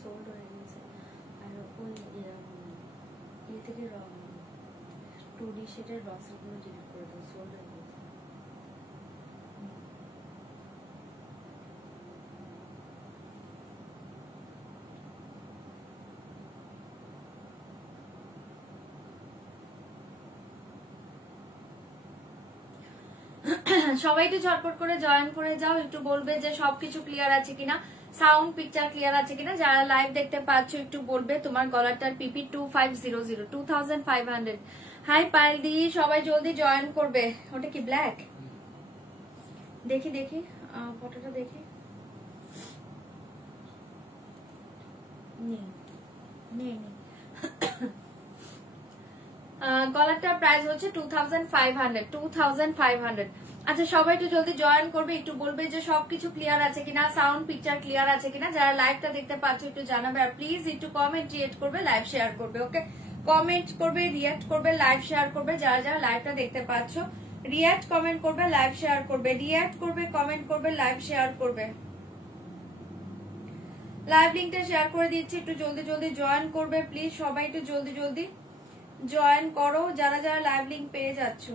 Sold হয়ে গেছে। আর ওই ইয়ে থেকে 2D শেডের রক্সগুলো ডিলিট করে দাও, সোল্ড হয়ে গেছে। সবাই একটু ঝটপট করে জয়েন করে যাও, একটু বলবে যে সবকিছু ক্লিয়ার আছে কিনা, সাউন্ড পিকচার ক্লিয়ার আছে কিনা। যারা লাইভ দেখতে পাচ্ছ একটু বলবে তোমার গলাটার পিপি 2500 2500। হাই পায়েল দি, সবাই জলদি জয়েন করবে। ওটা কি ব্ল্যাক? দেখি দেখি ফটোটা দেখি। নেই নেই নেই। গলাটার প্রাইস হচ্ছে 2500 2500। আচ্ছা সবাই একটু জলদি জয়েন করবে, একটু বলবে যে সবকিছু ক্লিয়ার আছে কিনা, সাউন্ড পিকচার ক্লিয়ার আছে কিনা। যারা লাইভটা দেখতে পাচ্ছ একটু জানাবে, আর প্লিজ একটু কমেন্ট রিয়েক্ট করবে, লাইভ শেয়ার করবে। ওকে, কমেন্ট করবে, রিয়েক্ট করবে, লাইভ শেয়ার করবে। যারা যারা লাইভটা দেখতে পাচ্ছ রিয়েক্ট কমেন্ট করবে, লাইভ শেয়ার করবে, রিয়েক্ট করবে, কমেন্ট করবে, লাইভ শেয়ার করবে। লাইভ লিংকটা শেয়ার করে দিচ্ছি, একটু জলদি জলদি জয়েন করবে প্লিজ। সবাই একটু জলদি জলদি জয়েন করো যারা যারা লাইভ লিংক পেয়ে যাচ্ছ।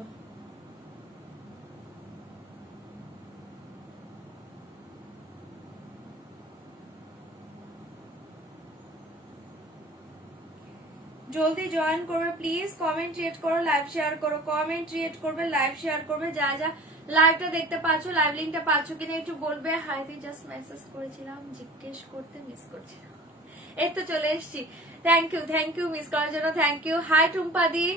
জলদি জয়েন করবে প্লিজ, কমেন্ট রিয়েট করো, লাইভ শেয়ার করো, কমেন্ট রিয়েট করবে, লাইভ শেয়ার করবে। যা যা লাইভটা দেখতে পাচ্ছ, লাইভ লিংকটা পাচ্ছ কিনা একটু বলবে। হাই দি জাস্ট মেসেজ করেছিলাম, জিজ্ঞেস করতে মিস করছিলাম। এই তো চলে এসছি। থ্যাংক ইউ মিস করার জন্য, thank you. Hi Tumpa di,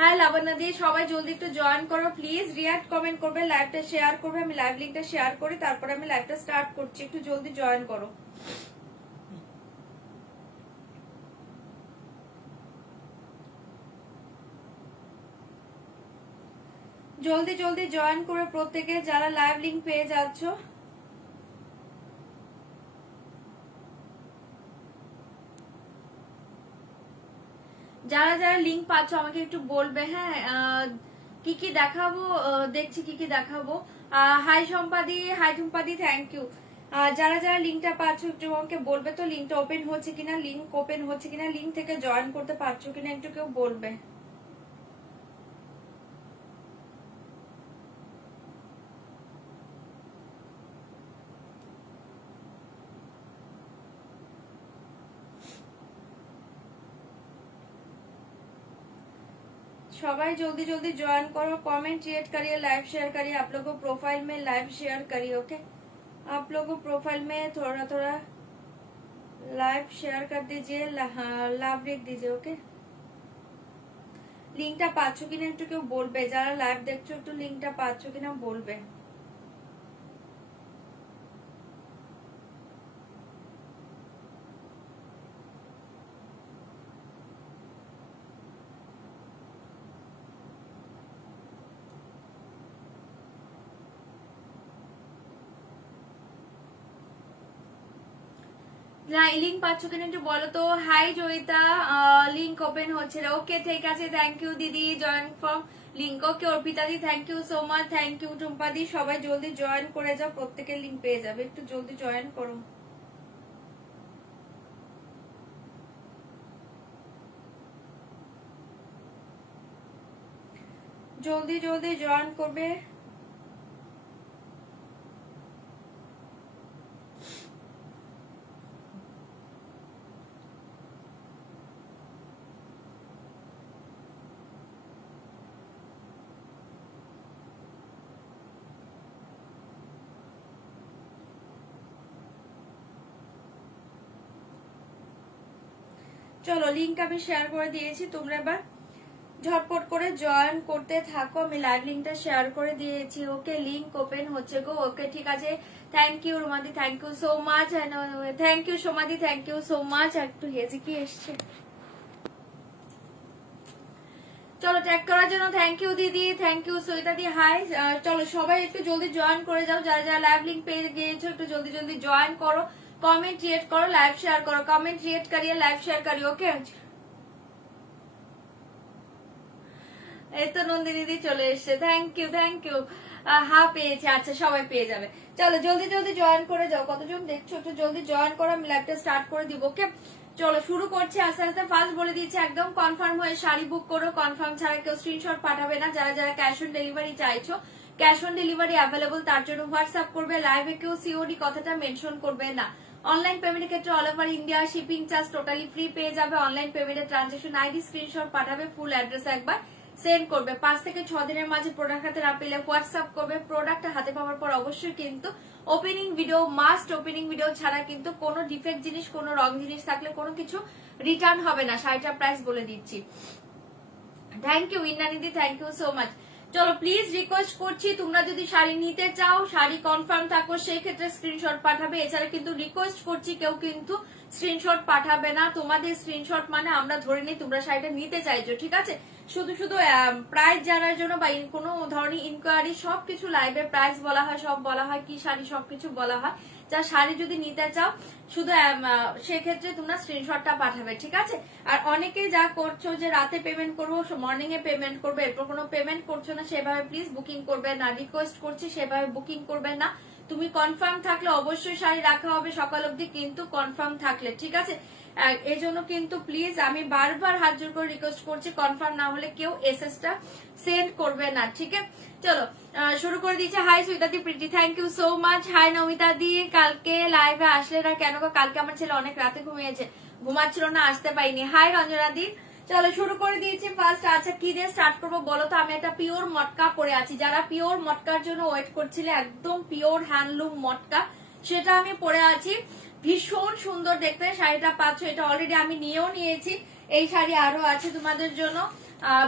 hi Labanya di, সবাই জলদি একটু জয়েন করো প্লিজ, রিয়াক্ট কমেন্ট করবে, লাইভটা শেয়ার করবে। আমি লাইভ লিংকটা শেয়ার করি, তারপরে আমি লাইভটা স্টার্ট করছি। একটু জলদি জয়েন করো। জলদি জলদি জয়েন করে প্রত্যেকে যারা লাইভ লিংক পেয়ে যাচ্ছ। যারা যারা লিংক পাচ্ছ আমাকে একটু বলবে। হ্যাঁ, কি কি দেখাবো, দেখছি কি কি দেখাবো। Hi Sampadi, hi Tumpadi, thank you. যারা যারা লিংকটা পাচ্ছ একটু আমাকে বলবে তো লিংকটা ওপেন হচ্ছে কিনা, লিংক ওপেন হচ্ছে কিনা, লিংক থেকে জয়েন করতে পারছো কিনা একটু কেউ বলবে। सबाई जल्दी जल्दी ज्वाइन करो, कमेंट क्रिएट करिए, लाइव शेयर करिए। आप लोगों को प्रोफाइल में लाइव शेयर करिए। ओके, आप लोगों को प्रोफाइल में थोड़ा थोड़ा लाइव शेयर कर दीजिए, लाभ लिख दीजिए। ओके, लिंकটা পাচ্ছো কিনা একটু কেউ বলবে। যারা লাইভ দেখছো একটু লিংকটা পাচ্ছো কিনা বলবে। লিংক পাচ্ছ কিনা একটু বলো তো। হাই জয়িতা, লিংক ওপেন হচ্ছে না। ওকে ঠিক আছে, থ্যাংক ইউ দিদি, join from link. Okay Arpita di, thank you so much, thank you Tumpa di. সবাই জলদি জয়েন করে যাও, প্রত্যেকের লিংক পেয়ে যাবে। একটু জলদি জয়েন করো। জলদি জলদি জয়েন করবে। চলো লিংক আমি শেয়ার করে দিয়েছি, তোমরা এবার ঝটপট করে জয়েন করতে থাকো। আমি লাইভ লিংকটা শেয়ার করে দিয়েছি। ওকে, লিংক ওপেন হচ্ছে গো। ওকে ঠিক আছে, thank you Rumadi, thank you so much, thank you Somadi, thank you so much. একটু হেজি কি এসছে, চলো ট্যাগ করার জন্য থ্যাংক ইউ দিদি, thank you Sabita di. Hi, চলো সবাই একটু জলদি জয়েন করে যাও। যারা যারা লাইভ লিংক পেয়ে গিয়েছো একটু জলদি জলদি জয়েন করো, कमेंट क्रिएट करो, लाइव शेयर करो, कमेंट क्रिएट करिए, लाइव शेयर करिए। ओके, এই তো নন্দিনী দি চলে এসছে, থ্যাংক ইউ থ্যাংক ইউ। হ্যাঁ পেয়েছে, আচ্ছা সবাই পেয়ে যাবে। চলো জলদি জলদি জয়েন করে যাও, কতজন দেখছো একটু জলদি জয়েন করো, আমি লাইভটা স্টার্ট করে দিব। ওকে চলো শুরু করছি আস্তে আস্তে। ফার্স্ট বলে দিচ্ছি একদম কনফার্ম হয়ে শাড়ি বুক করো, কনফার্ম ছাড়া কেউ স্ক্রিনশট পাঠাবে না। যারা যারা ক্যাশ অন ডেলিভারি চাইছো, ক্যাশ অন ডেলিভারি অ্যাভেলেবল, তার জন্য হোয়াটসঅ্যাপ করবে। লাইভে কেউ সিওডি কথাটা মেনশন করবে না। অনলাইন পেমেন্টের ক্ষেত্রে all over India shipping charge totally free পেয়ে যাবে। অনলাইন পেমেন্টের ট্রানজাকশন আইডি স্ক্রিনশট পাঠাবে, ফুল অ্যাড্রেস একবার সেন্ড করবে। 5 থেকে 6 দিনের মাঝে প্রোডাক্ট হাতে না পেলে হোয়াটসঅ্যাপ করবে। প্রোডাক্ট হাতে পাওয়ার পর অবশ্যই কিন্তু opening video must, opening video ছাড়া কিন্তু কোনো ডিফেক্ট জিনিস, কোনো রং জিনিস থাকলে কোনো কিছু রিটার্ন হবে না। শাড়িটার প্রাইস বলে দিচ্ছি। Thank you Indranidi, thank you so much. চলো প্লিজ রিকোয়েস্ট করছি, তোমরা যদি শাড়ি নিতে চাও, শাড়ি কনফার্ম থাকো, সেই ক্ষেত্রে স্ক্রিনশট পাঠাবে। এছাড়া কিন্তু রিকোয়েস্ট করছি কেউ কিন্তু স্ক্রিনশট পাঠাবে না। তোমাদের স্ক্রিনশট মানে আমরা ধরে নিই তোমরা শাড়িটা নিতে চাইছো, ঠিক আছে? শুধু শুধু প্রাইস জানার জন্য বা কোনো ধরনের ইনকোয়ারি, সবকিছু লাইভে প্রাইস বলা হয়, সব বলা হয়, কি শাড়ি সবকিছু বলা হয়। যা শাড়ি যদি নিতে চাও শুধু সেক্ষেত্রে তোমরা স্ক্রিনশটটা পাঠাবে, ঠিক আছে? আর অনেকে যা করছো যে রাতে পেমেন্ট করবো, মর্নিং এ পেমেন্ট করবে, এরপর কোনো পেমেন্ট করছো না, সেভাবে প্লিজ বুকিং করবে না। রিকোয়েস্ট করছি সেভাবে বুকিং করবে না। তুমি কনফার্ম থাকলে অবশ্যই শাড়ি রাখা হবে সকাল অবধি, কিন্তু কনফার্ম থাকলে, ঠিক আছে? এই জন্য কিন্তু প্লিজ আমি বারবার হাত জোর করে রিকোয়েস্ট করছি, কনফার্ম না হলে কেউ এসএসটা সেন্ড করবে না, ঠিক আছে? চলো শুরু করে দিচ্ছি। Hi Suitadi Priti, thank you so much. Hi Namita di, কালকে লাইভে আসলে না কেন? কালকে আমার ছেলে অনেক রাতে ঘুমিয়েছে, ঘুমাচ্ছিল না, আসতে পারিনি। হাই রঞ্জনা দি, চলো শুরু করে দিয়েছি। ফার্স্ট আচ্ছা কি দিয়ে স্টার্ট করবো বলো তো? আমি একটা পিওর মটকা পরে আছি। যারা পিওর মটকার জন্য ওয়েট করছিলে, একদম পিওর হ্যান্ডলুম মটকা, সেটা আমি পরে আছি। ভীষণ সুন্দর দেখতে শাড়িটা পাচ্ছ। এটা অলরেডি আমি নিয়েও নিয়েছি। এই শাড়ি আরো আছে তোমাদের জন্য,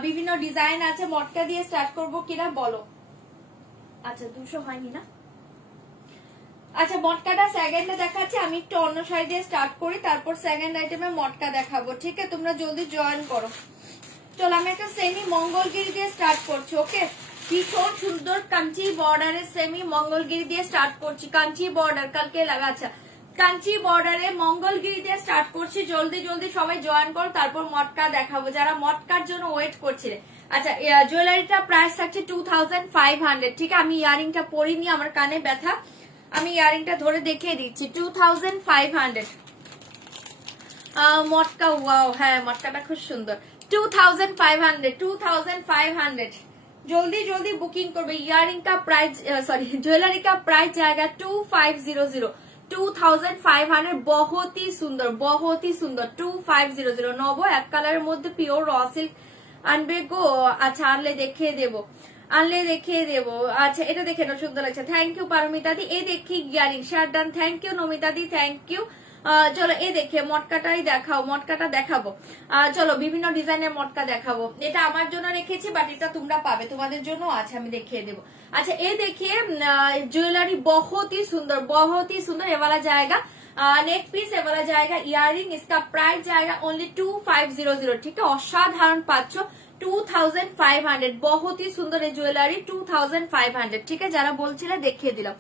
বিভিন্ন ডিজাইন আছে। মটকা দিয়ে স্টার্ট করবো কিনা বলো? আচ্ছা 200 হয়নি না? আচ্ছা মটকাটা সেকেন্ডে দেখাচ্ছি। আমি একটু অন্য শাড়ি দিয়ে স্টার্ট করি, তারপর সেকেন্ড আইটেমে মটকা দেখাবো, ঠিক আছে? তোমরা জলদি জয়েন করো। চলো আমি একটা সেমি মঙ্গলগিরি দিয়ে স্টার্ট করছি। ওকে, ভীষণ সুন্দর কাঞ্চি বর্ডারের সেমি মঙ্গলগিরি দিয়ে স্টার্ট করছি। কাঞ্চি বর্ডার কালকে লাগা, আচ্ছা কাঞ্চি বর্ডারে মঙ্গলগিরি দিয়ে স্টার্ট করছি। জলদি জলদি সবাই জয়েন করো, তারপর মটকা দেখাবো যারা মটকার জন্য ওয়েট করছিলে। আচ্ছা জুয়েলারিটা প্রাইস থাকছে 2500, ঠিক আছে? আমি ইয়ারিংটা পরিনি, আমার কানে ব্যথা, আমি ইয়ারিংটা ধরে দেখিয়ে দিচ্ছি। 2500 মটকা। ওয়াও, হ্যাঁ মটকাটা খুব সুন্দর। 2500 জলদি জলদি বুকিং করবে। ইয়ারিংটা প্রাইস, সরি ज्वेलरी का प्राइस जाएगा 2500, 2500। बहुत ही সুন্দর, बहुत ही সুন্দর। 2500 নব এক কালারের মধ্যে পিওর র সিল্ক আনবে গো। আচ্ছা আনলে দেখিয়ে দেবো, আনলে দেখিয়ে দেবো। আচ্ছা এটা দেখে না, সুন্দর লাগছে। থ্যাংক ইউ পারমিতা দি। এই দেখি earring share done, thank you Namita দি, থ্যাংক ইউ। চলো এই দেখে মটকাটাই দেখাও, মটকাটা দেখাবো। চলো বিভিন্ন ডিজাইনের মটকা দেখাবো। এটা আমার জন্য রেখেছি, বাট এটা তোমরা পাবে, তোমাদের জন্য আছে, আমি দেখিয়ে দেবো। अच्छा ये देखिए ज्वेलरी बहुत ही सुंदर, बहुत ही सुंदर। ये वाला जाएगा नेक पीस, ये वाला जाएगा इयरिंग। इसका प्राइस जाएगा ओनली 2500, ठीक है? असाधारण पाচ্ছ 2500, बहुत ही सुंदर ये ज्वेलरी 2500, ठीक है? যারা বলছিলে দেখিয়ে দিলাম।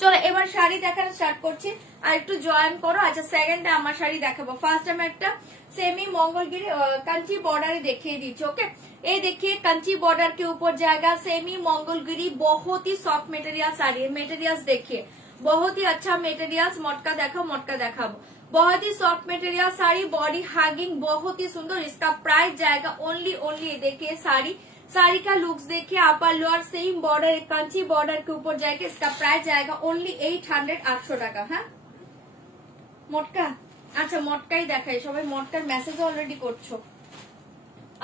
চলো এবার শাড়ি দেখানো স্টার্ট করছি, আর একটু জয়েন করো। আচ্ছা সেকেন্ডে আমার শাড়ি দেখাবো। ফার্স্ট আমি একটা सेमी मंगलगिरी कंची बॉर्डर देखिए दीजिए। ओके ये देखिए कंची बॉर्डर के ऊपर जाएगा सेमी मंगलगिरी, बहुत ही सॉफ्ट मटेरियल साड़ी है। मटेरियल्स देखिए बहुत ही अच्छा मटेरियल्स। मटका देखो, मटका देखाबो, बहुत ही soft material sari, body hugging बहुत ही सुंदर। इसका प्राइस जाएगा ओनली देखिए साड़ी का लुक्स देखिए, upper lower same border Kanchi border के ऊपर जाएगा। इसका प्राइस जाएगा ओनली 800, 800 টাকা। হ্যাঁ মটকা, আচ্ছা মটকাই দেখাই। সবাই মটকার মেসেজ অলরেডি করছো,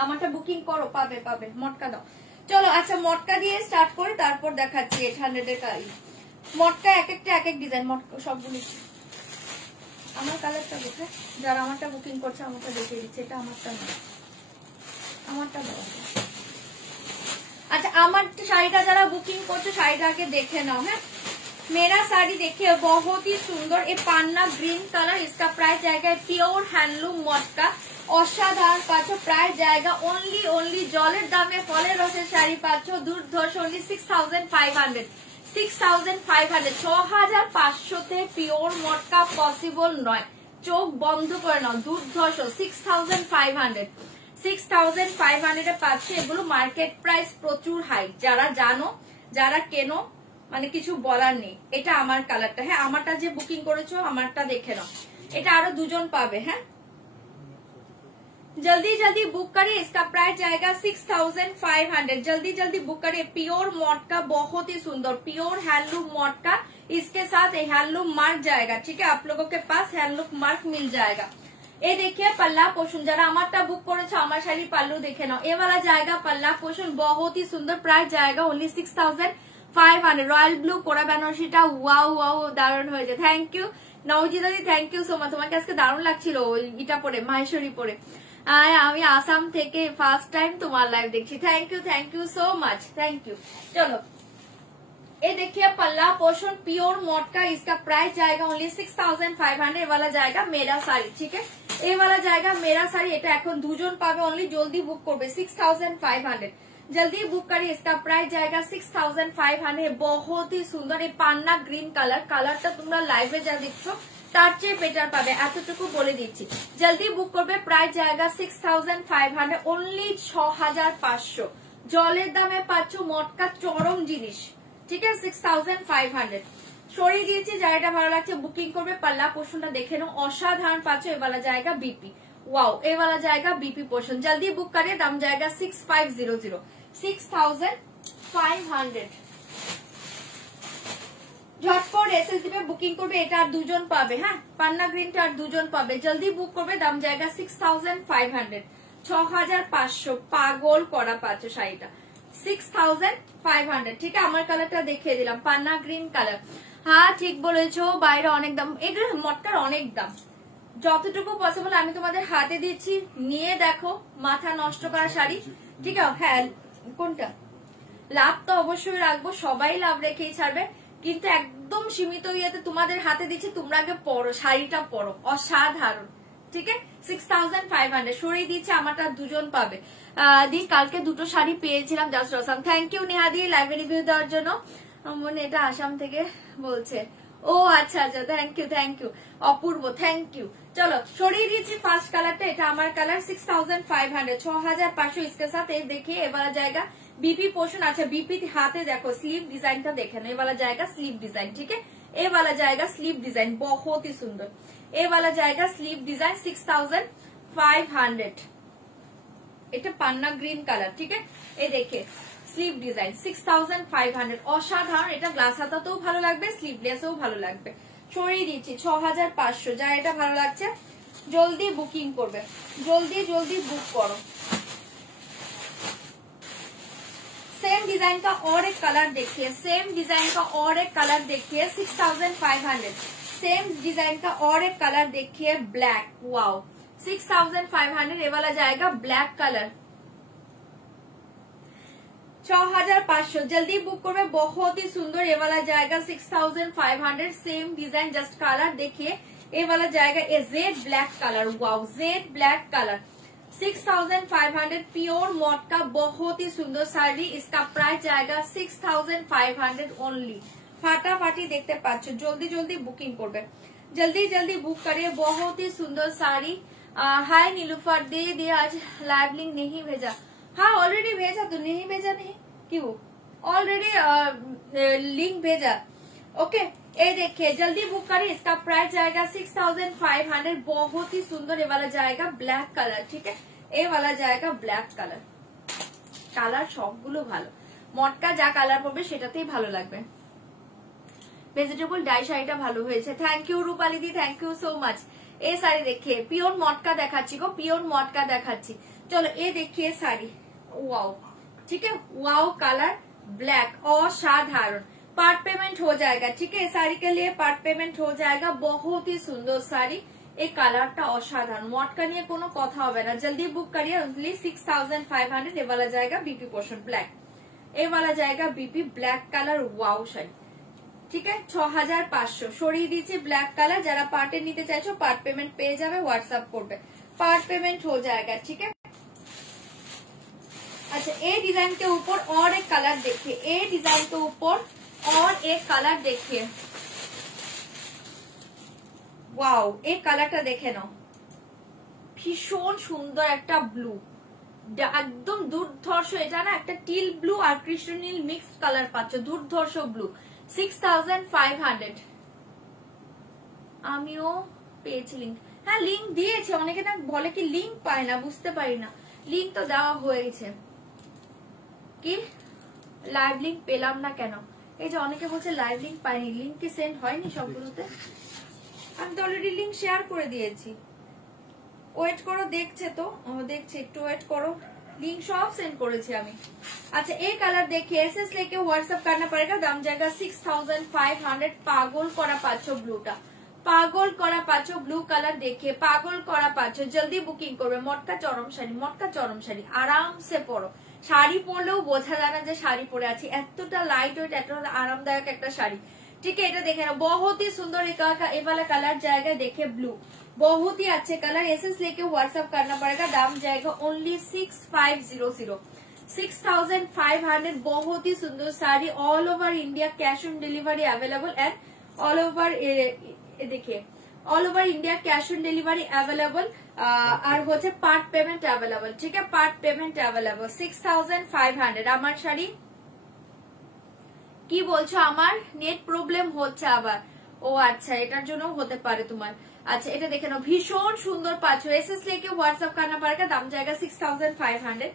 আমারটা বুকিং করো, পাবে পাবে, মটকা দাও। চলো আচ্ছা মটকা দিয়ে স্টার্ট করে তারপর দেখাচ্ছি 800 এর কালি। মটকা এক একটা এক এক ডিজাইন, মটকা সবগুলি। আমার কালারটা দেখে যারা আমারটা বুকিং করছে আমারটা দেখিয়ে দিচ্ছে, এটা আমারটা না, আমারটা দাও। अच्छा আমার শাড়িটা যারা বুকিং করছো শাড়িটা আগে দেখে নাও। হ্যাঁ मेरा साड़ी देखिए बहुत ही सुंदर, ये पान्ना ग्रीन कलर। इसका प्राइस जाएगा प्योर हैंडलूम मटका, असाधारण पाचो। प्राइस जाएगा ओनली जलेर दामे फलेर रसेर शाड़ी पाचो दुर्धर्ष ओनली 6500, 6500। 6500 प्योर मटका पसिबल नय, चोख बंद करे नाओ, दुर्धर्ष 6500, 6500 পাচ্ছে। এগুলো মার্কেট প্রাইস প্রচুর হাই, যারা জানো যারা কেনো মানে কিছু বলার নেই। এটা আমার কালারটা, হ্যাঁ আমারটা যে বুকিং করেছো আমারটা দেখে নাও, এটা আরো দুজন পাবে। হ্যাঁ जल्दी जल्दी बुक करिए, इसका प्राइस जाएगा 6500। जल्दी जल्दी बुक करिए। प्योर मॉट का बहुत ही सुंदर प्योर हैंडलूम मॉट का, इसके साथ हैंडलूम मार्क जाएगा। ठीक है, आप लोगों के पास हैंडलूम मार्क मिल जाएगा। ये देखिए पल्ला पोषण, जरा हमारा बुक करेছো আমার শাড়ি পাল্লু দেখে নাও। ये वाला जाएगा पल्ला पोषण, बहुत ही सुंदर। प्राइस जाएगा ओनली 6500। রয়্যাল ব্লু কোরা বেনারসিটা ওয়াও ওয়াও দারুণ হয়েছে। Thank you Naushida di, thank you so much. তোমাকে আজকে দারুণ লাগছিল এটা পরে, মাহেশ্বরী পরে। আমি আসাম থেকে ফার্স্ট টাইম তোমার লাইভ দেখছি। Thank you so much, thank you. চলো ये देखिए पल्ला पोषण प्योर मॉट का, इसका प्राइस जाएगा ओनली 6500। ये वाला जाएगा मेरा साड़ी। ठीक है, ये वाला जाएगा मेरा साड़ी। এটা এখন দুজন পাবে অনলি, জলদি বুক করবে। 6500 जल्दी बुक करिए। इसका प्राइस जाएगा 6500। बहुत ही सुंदर ये पान्ना ग्रीन কালার, কালারটা তোমরা লাইভে যা দেখছো তার চেয়ে বেটার পাবে, এতটুকু বলে দিচ্ছি। জলদি বুক করবে। প্রাইস জায়গা 6500 অনলি 6500। জলের দামে পাচ্ছ মটকা চরম জিনিস। ঠিক আছে, 6500 সরিয়ে দিয়েছি। জায়গাটা ভালো লাগছে বুকিং করবে। পাল্লা পোষণটা দেখে নাও, অসাধারণ পাচ্ছ। এবালা জায়গা বিপি ওয়াও, এ वाला जाएगा बीपी पोर्शन। जल्दी बुक करिए, दाम जाएगा 6500 6500। ঝটপট এসএসডি पे বুকিং করবে। এটা আর দুজন পাবে। হ্যাঁ পান্না গ্রিনটা আর দুজন পাবে। জলদি বুক করবে। দাম জায়গা 6500 6500। পাগল করা পাচ্ছ শাড়িটা 6500। ঠিক আছে, আমার কালারটা দেখিয়ে দিলাম, পান্না গ্রিন কালার। হ্যাঁ ঠিক বলেছো, বাইরে অনেক দাম, এগুলো মটকার অনেক দাম। যতটুকু পসিবল আমি তোমাদের হাতে দিচ্ছি, নিয়ে দেখো। মাথা নষ্ট করা শাড়ি। ঠিক আছে, হ্যাঁ কোনটা লাভ তো অবশ্যই রাখবো, সবাই লাভ রেখেই ছাড়বে, কিন্তু একদম সীমিত ইয়েতে তোমাদের হাতে দিচ্ছি। তোমরা আগে পরো, শাড়িটা পরো, অসাধারণ। ঠিক আছে, 6500 সরিয়ে দিচ্ছে। আমারটা দুজন পাবে। দি কালকে দুটো শাড়ি পেয়েছিলাম, জাস্ট অসাম। থ্যাংক ইউ নেহাদি লাইভে রিভিউ দেওয়ার জন্য। মনে এটা আসাম থেকে বলছে। ও আচ্ছা আচ্ছা, thank you Apurba, thank you. চলো সরিয়ে দিয়েছি ফার্স্ট কালারটা, এটা আমার কালার 6500 6500। इसके साथ ये देखिए ये वाला जाएगा बीपी पोर्शन। अच्छा बीपी हाथे देखो, स्लीव डिजाइनটা দেখে নাও। ये वाला जाएगा स्लीव डिजाइन। ठीक है, ये वाला जाएगा स्लीव डिजाइन, बहुत ही सुंदर। ये वाला जाएगा स्लीव डिजाइन 6500। এটা পান্না গ্রিন কালার। ঠিক আছে, এই দেখে স্লিভ ডিজাইন 6500 অসাধারণ। এটা গ্লাস হাতাতেও ভালো লাগবে, স্লিভলেসেও ভালো লাগবে। সরিয়ে দিচ্ছি 6500। যা এটা ভালো লাগছে জলদি বুকিং করবে, জলদি জলদি বুক করো। सेम डिजाइन का और एक कलर देखिए, सेम डिजाइन का और एक कलर देखिए 6500। सेम डिजाइन का और एक कलर देखिए ब्लैक, वाओ 6500। ये वाला जाएगा ब्लैक कलर 6500। जल्दी बुक करবে, बहुत ही सुंदर। ये वाला जाएगा 6500। सेम डिजाइन जस्ट कलर देखिए। ये वाला जाएगा ये jet black colour, wow jet black colour 6500। Pure मॉट का बहुत ही सुंदर साड़ी। इसका प्राइस जाएगा 6500 ओनली। फाटाफाटी देखते पाচ্ছ, जल्दी जल्दी बुकिंग করবে, जल्दी जल्दी बुक करिए। बहुत ही सुंदर साड़ी। हाय नीलूफर दे आज लाइव लिंक नहीं भेजा। हाँ ऑलरेडी भेजा, तो नहीं भेजा नहीं क्यों, ऑलरेडी लिंक भेजा। ओके ये देखिए जल्दी बुक करिए। इसका प्राइस जाएगा 6500। बहुत ही सुंदर। ये वाला जाएगा ब्लैक कलर। ठीक है, ये वाला जाएगा ब्लैक कलर। কালার সবগুলো ভালো, মটকা যা কালার পড়বে সেটাতেই ভালো লাগবে। ভেজিটেবল ডাই শাড়িটা ভালো হয়েছে। থ্যাংক ইউ রূপালি দি, থ্যাংক ইউ সো মাচ। এই শাড়ি দেখিয়ে পিওর মটকা দেখাচ্ছি গো, পিওর মটকা দেখাচ্ছি। চলো ये देखिए साड़ी, वाओ ठीक है, वाओ कलर ब्लैक असाधारण। पार्ट पेमेंट हो जाएगा। ठीक है, साड़ी के लिए पार्ट पेमेंट हो जाएगा। बहुत ही सुंदर साड़ी। এই কালারটা অসাধারণ, মটকা নিয়ে কোনো কথা হবে না। জলদি বুক करिए ओनली 6500। ये वाला जाएगा बीपी पोर्शन ब्लैक, ये वाला जाएगा BP black colour, wow sari. ঠিক আছে 6500 সরিয়ে দিয়েছি ব্ল্যাক কালার। যারা পার্টে নিতে চাইছো পার্ট পেমেন্ট পেয়ে যাবে, হোয়াটসঅ্যাপ করবে, पार्ट पेमेंट हो जाएगा। ठीक है, अच्छा ये डिजाइन के ऊपर और एक कलर देखिए, ये डिजाइन के ऊपर और एक कलर देखिए, वाओ এই কালারটা দেখে নাও, ভীষণ সুন্দর একটা ব্লু, একদম দুর্ধর্ষ, এটা না একটা টিল ব্লু আর কৃষ্ণ নীল মিক্সড কালার পাচ্ছ, দুর্ধর্ষ ব্লু। 6500। আমিও পেয়েছি লিঙ্ক, হ্যাঁ লিঙ্ক দিয়েছে, অনেকে না বলে কি লিঙ্ক পায় না, বুঝতে পারি না, লিঙ্ক তো দেওয়া হয়েছে, কি লাইভ লিঙ্ক পেলাম না কেন? এই যে অনেকে বলছে লাইভ লিঙ্ক পাইনি, লিঙ্ক কি সেন্ড হয়নি সবগুলোতে? আমি তো অলরেডি লিঙ্ক শেয়ার করে দিয়েছি, ওয়েট করো, দেখছে তো, দেখছে, একটু ওয়েট করো, लिंक सब सेंड করেছি আমি। আচ্ছা এই কালার देखिए एसएस लेके व्हाट्सएप करना पड़ेगा, दाम जाएगा 6500। পাগল করা পাচ্ছ ব্লুটা, পাগল করা পাচ্ছ ব্লু কালার দেখে, পাগল করা পাচ্ছ, জলদি বুকিং করবে। মটকা চরম শাড়ি, মটকা চরম শাড়ি, আরামসে পরো, শাড়ি পরলেও বোঝা যায় না যে শাড়ি পরে আছি, এতটা লাইট ওয়েট, এতটা আরামদায়ক একটা শাড়ি। ठीक है, এটা দেখে নাও, बहुत ही सुंदर ये वाला कलर जाएगा, देखे ब्लू, बहुत ही अच्छे कलर। एसेंस लेके व्हाट्सएप करना पड़ेगा, दाम जाएगा ओनली 6500, 6500। बहुत ही सुंदर sari, all over India cash on delivery available and all over देखिए all over India cash on delivery available और होचे पार्ट पेमेंट अवेलेबल। ठीक है, पार्ट पेमेंट अवेलेबल 6500। আমার শাড়ি কি বলছো, আমার নেট প্রবলেম হচ্ছে আবার, ও আচ্ছা এটার জন্য হতে পারে তোমার। আচ্ছা এটা দেখে নাও, ভীষণ সুন্দর পাচ্ছ, এসএস लेके व्हाट्सएप करना पड़ेगा, দাম जाएगा 6500।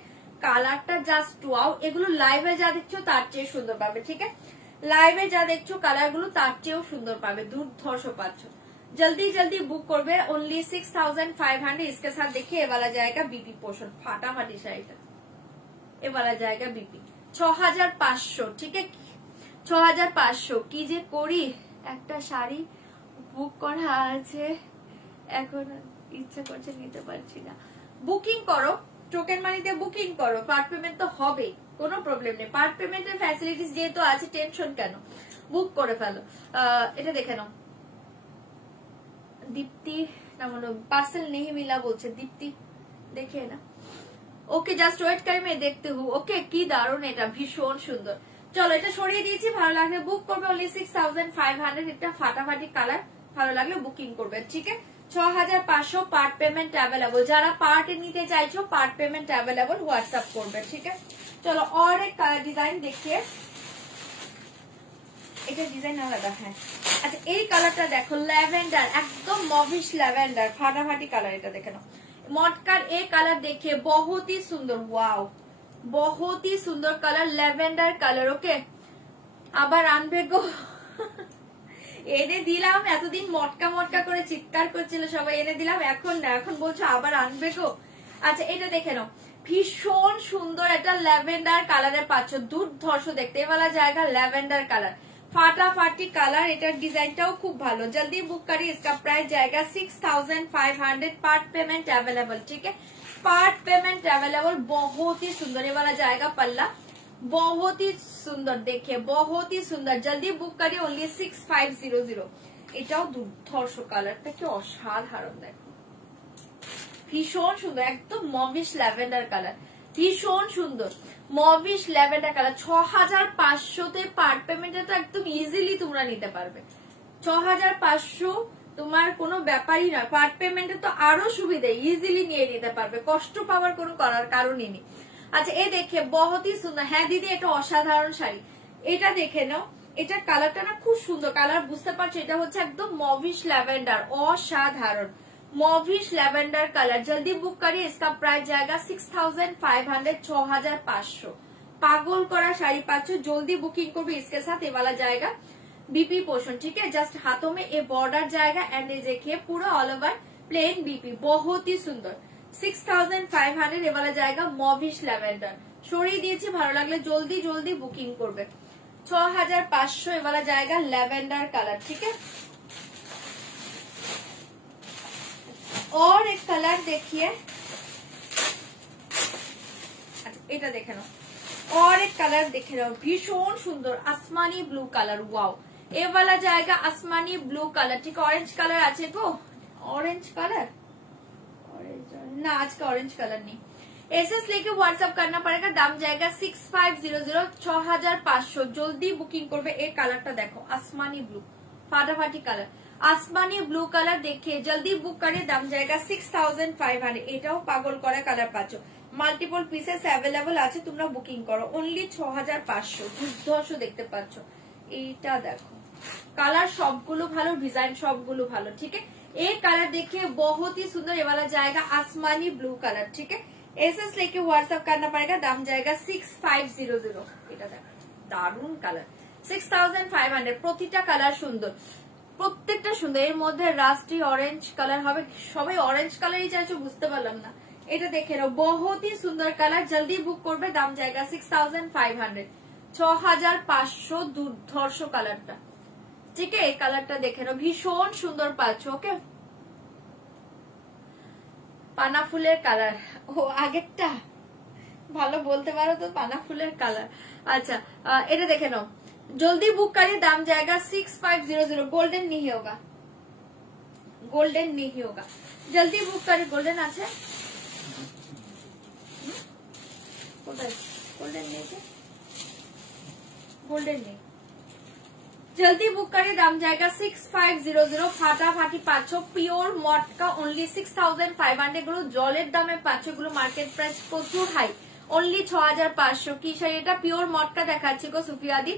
কালারটা জাস্ট ওয়াও, এগুলো লাইভে যা দেখছো তার চেয়ে সুন্দর পাবে। ঠিক আছে, লাইভে যা দেখছো কালার গুলো তার চেয়েও সুন্দর পাবে, দুর্ধর্ষ পাচ্ছ। जल्दी जल्दी बुक করবে, ओनली 6500। इसके साथ देखिए ये वाला जाएगा बीपी पोर्शन, फाटाफाटी शाড়িটা, ये वाला जाएगा बीपी 6500। ठीक है, 6500। কি যে করি, একটা শাড়ি বুক করা আছে, এখন ইচ্ছা করছে নিতে পারছি না। বুকিং করো, টোকেন মানিতে বুকিং করো, পার্ট পেমেন্ট তো হবে, কোনো প্রবলেম নেই, পার্ট পেমেন্টের ফ্যাসিলিটিস যেহেতু আছে, টেনশন কেন, বুক করে ফেলো। এটা দেখে নাও, দীপ্তি না মনে পার্সেল নেই মিলা বলছে, দীপ্তি দেখে না। ওকে জাস্ট ওয়েট করে मैं देखते हूँ। ওকে কি দারুণ, এটা ভীষণ সুন্দর। চলো এটা সরিয়ে দিয়েছি, ভালো লাগলে বুক করবে, only 6500। এটা ফাটাফাটি কালার, ভালো লাগলে বুকিং করবে। ঠিক আছে, 6500 পার্ট পেমেন্ট অ্যাভেলেবল। যারা পার্ট নিতে চাইছো পার্ট পেমেন্ট অ্যাভেলেবল, হোয়াটসঅ্যাপ করবে। ঠিক আছে, চলো और एक ডিজাইন देखिए, এটা ডিজাইন আলাদা। হ্যাঁ আচ্ছা এই কালারটা দেখো, ল্যাভেন্ডার, একদম মভিশ ল্যাভেন্ডার, ফাটাফাটি কালার। এটা দেখে নাও, মটকার এই কালার দেখে बहुत ही সুন্দর, ওয়াও बहुत ही সুন্দর কালার, ল্যাভেন্ডার কালার। ওকে আবার আনবে গো, এনে দিলাম, এতদিন মটকা মটকা করে চিৎকার করছিল সবাই, এনে দিলাম, এখন না, এখন বলছো আবার আনবে গো। আচ্ছা এটা দেখে নাও, ভীষণ সুন্দর একটা ল্যাভেন্ডার কালারের পাচ্ছ, দুর্ধর্ষ দেখতে, এওয়ালা জায়গা ল্যাভেন্ডার কালার, ফাটাফাটি কালার। এটার ডিজাইনটাও খুব ভালো। জলদি বুক করি, इसका प्राइस जाएगा 6500। Part payment available. ठीक है, पार्ट पेमेंट अवेलेबल। बहुत ही सुंदर ये वाला जाएगा पल्ला, बहुत ही सुंदर, देखिए बहुत ही सुंदर। जल्दी बुक करिए, ओनली 6500। এটাও দুর্ধর্ষ কালারটা, কি অসাধারণ, দেখো ভীষণ সুন্দর, একদম মভিশ ল্যাভেন্ডার কালার, ভীষণ সুন্দর মভিশ ল্যাভেন্ডার কালার। 6500 পার্ট পেমেন্টে তো একদম ইজিলি তোমরা নিতে পারবে, 6500 তোমার কোনো ব্যাপারই নয়, পার্ট পেমেন্টে তো আরো সুবিধা, ইজিলি নিয়ে নিতে পারবে, কষ্ট পাওয়ার কোনো কারণই নেই। আচ্ছা এ দেখে বহুত ही সুন্দর, হ্যাঁ দিদি এটা অসাধারণ শাড়ি, এটা দেখে নাও, এটার কালারটা না খুব সুন্দর কালার, বুঝতে পারছো, এটা হচ্ছে একদম মভিশ ল্যাভেন্ডার, অসাধারণ মভিশ ল্যাভেন্ডার কালার। জলদি বুক করিए, इसका प्राइस जाएगा 6500, 6500। পাগল করা শাড়ি পাচ্ছ, জলদি বুকিং করবে। इसके साथ ये वाला जाएगा बीपी पोर्शन। ठीक है, जस्ट हाथों में ये बॉर्डर जाएगा एंड ये देखिए पूरा ऑल ओवर प्लेन बीपी, बहुत ही सुंदर। 6500 ये वाला जाएगा मভিশ ল্যাভেন্ডার। সরিয়ে দিয়েছি, ভালো লাগলে জলদি জলদি বুকিং করবে। 6500 ये वाला जाएगा ল্যাভেন্ডার কালার। ठीक है, और एक कलर देखिए, এটা দেখে নাও, और एक कलर देखे नाओ, भीषण सुंदर आसमानी ब्लू कलर, वाओ ये वाला जाएगा आसमानी ब्लू कलर। ठीक, ऑरेंज कलर আছে গো, ऑरेंज कलर, ऑरेंज ना आज का ऑरेंज कलर नहीं। एसएस लेके व्हाट्सएप करना पड़ेगा, दाम जाएगा 6500, 6500। जल्दी बुकिंग করবে। এই কালারটা দেখো, आसमानी ब्लू, ফাটাফাটি কালার, আসমানি ব্লু কালার। দেখে জলদি বুক করে, দাম जाएगा 6500। এটাও পাগল করা কালার পাচ্ছ, মাল্টিপল পিসেস অ্যাভেলেবল আছে, তোমরা বুকিং করো। অনলি 6500। দুর্ধর্ষ দেখতে পাচ্ছ। এইটা দেখো, কালার সবগুলো ভালো, ডিজাইন সবগুলো ভালো। ঠিক আছে, ये कलर देखिए बहुत ही सुंदर, ये वाला जाएगा आसमानी ब्लू कलर। ठीक है, एसएस लेके व्हाट्सएप करना पड़ेगा, दाम जाएगा 6500। এটা দেখো দারুন কালার, 6500। প্রতিটা কালার সুন্দর, প্রত্যেকটা সুন্দর। এর মধ্যে রাস্টি অরেঞ্জ কালার হবে, সবাই অরেঞ্জ কালারই চাইছো, বুঝতে পারলাম না। এটা দেখে নাও, বহুত ही সুন্দর কালার, জলদি বুক করবে, দাম জায়গা 6500, 6500। দুর্ধর্ষ কালারটা। ঠিক আছে, এই কালারটা দেখে নাও, ভীষণ সুন্দর পাচ্ছ। ওকে, পানা ফুলের কালার, ও আগেরটা ভালো বলতে পারো তো, পানা ফুলের কালার। আচ্ছা, এটা দেখে নাও, जल्दी बुक करिए, दाम जाएगा 6500। गोल्डन नहीं होगा, गोल्डन नहीं होगा, जल्दी बुक करिए। गोल्डन আছে, गोल्डन नहीं है, गोल्डन नहीं। जल्दी बुक करिए, दाम जाएगा 6500। ফাটাফাটি পাচ্ছ, পিওর মটকা অনলি 6500। গুলো জলের দামে পাচ্ছ, গুলো মার্কেট প্রাইস প্রচুর হাই, অনলি 6500। কি শাড়ি এটা? পিওর মটকা দেখাচ্ছি গো সুফিয়াদি।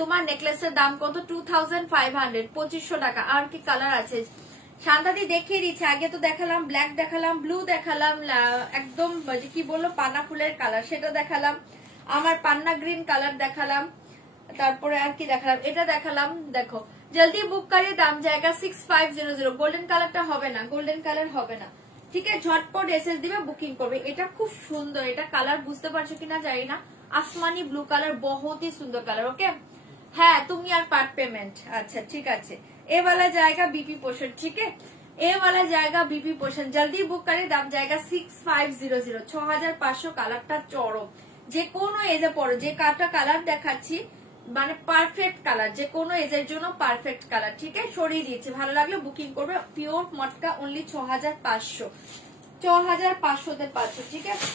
তোমার নেকলেসের দাম কত? 2500, 2500 টাকা। আর কি কালার আছে শান্তাদি দেখিয়ে দিচ্ছে, আগে তো দেখালাম ব্ল্যাক, দেখালাম ব্লু, দেখালাম একদম কি বললো পান্না ফুলের কালার, সেটা দেখালাম, আমার পান্না গ্রিন কালার দেখালাম, তারপরে আর কি দেখালাম, এটা দেখালাম। দেখো জলদি বুক করিয়ে, দাম জায়গা 6500। গোল্ডেন কালারটা হবে না, গোল্ডেন কালার হবে না। ঠিক আছে, ঝটপট এসএস দিবে, বুকিং করবে। এটা খুব সুন্দর, এটা কালার বুঝতে পারছো কিনা জানি না, आसमानी ब्लू कलर, बहुत ही सुंदर कलर। ओके, है तुम यार पार्ट पेमेंट। अच्छा ठीक है, ए वाला जाएगा बीपी पोषण। ठीक है, ए वाला जाएगा बीपी पोषण, जल्दी बुक करे, दाम जाएगा 6500, 6500। কালারটা চরম, যে কোনো এজে পড়ো, যে কাটা কালার দেখাচ্ছি মানে পারফেক্ট কালার, যে কোনো এজের জন্য পারফেক্ট কালার। ঠিক আছে, সরিয়ে দিয়েছে, ভালো লাগলে বুকিং করবে। পিওর মটকা অনলি 6500, 6500 পাচ্ছ। ঠিক আছে,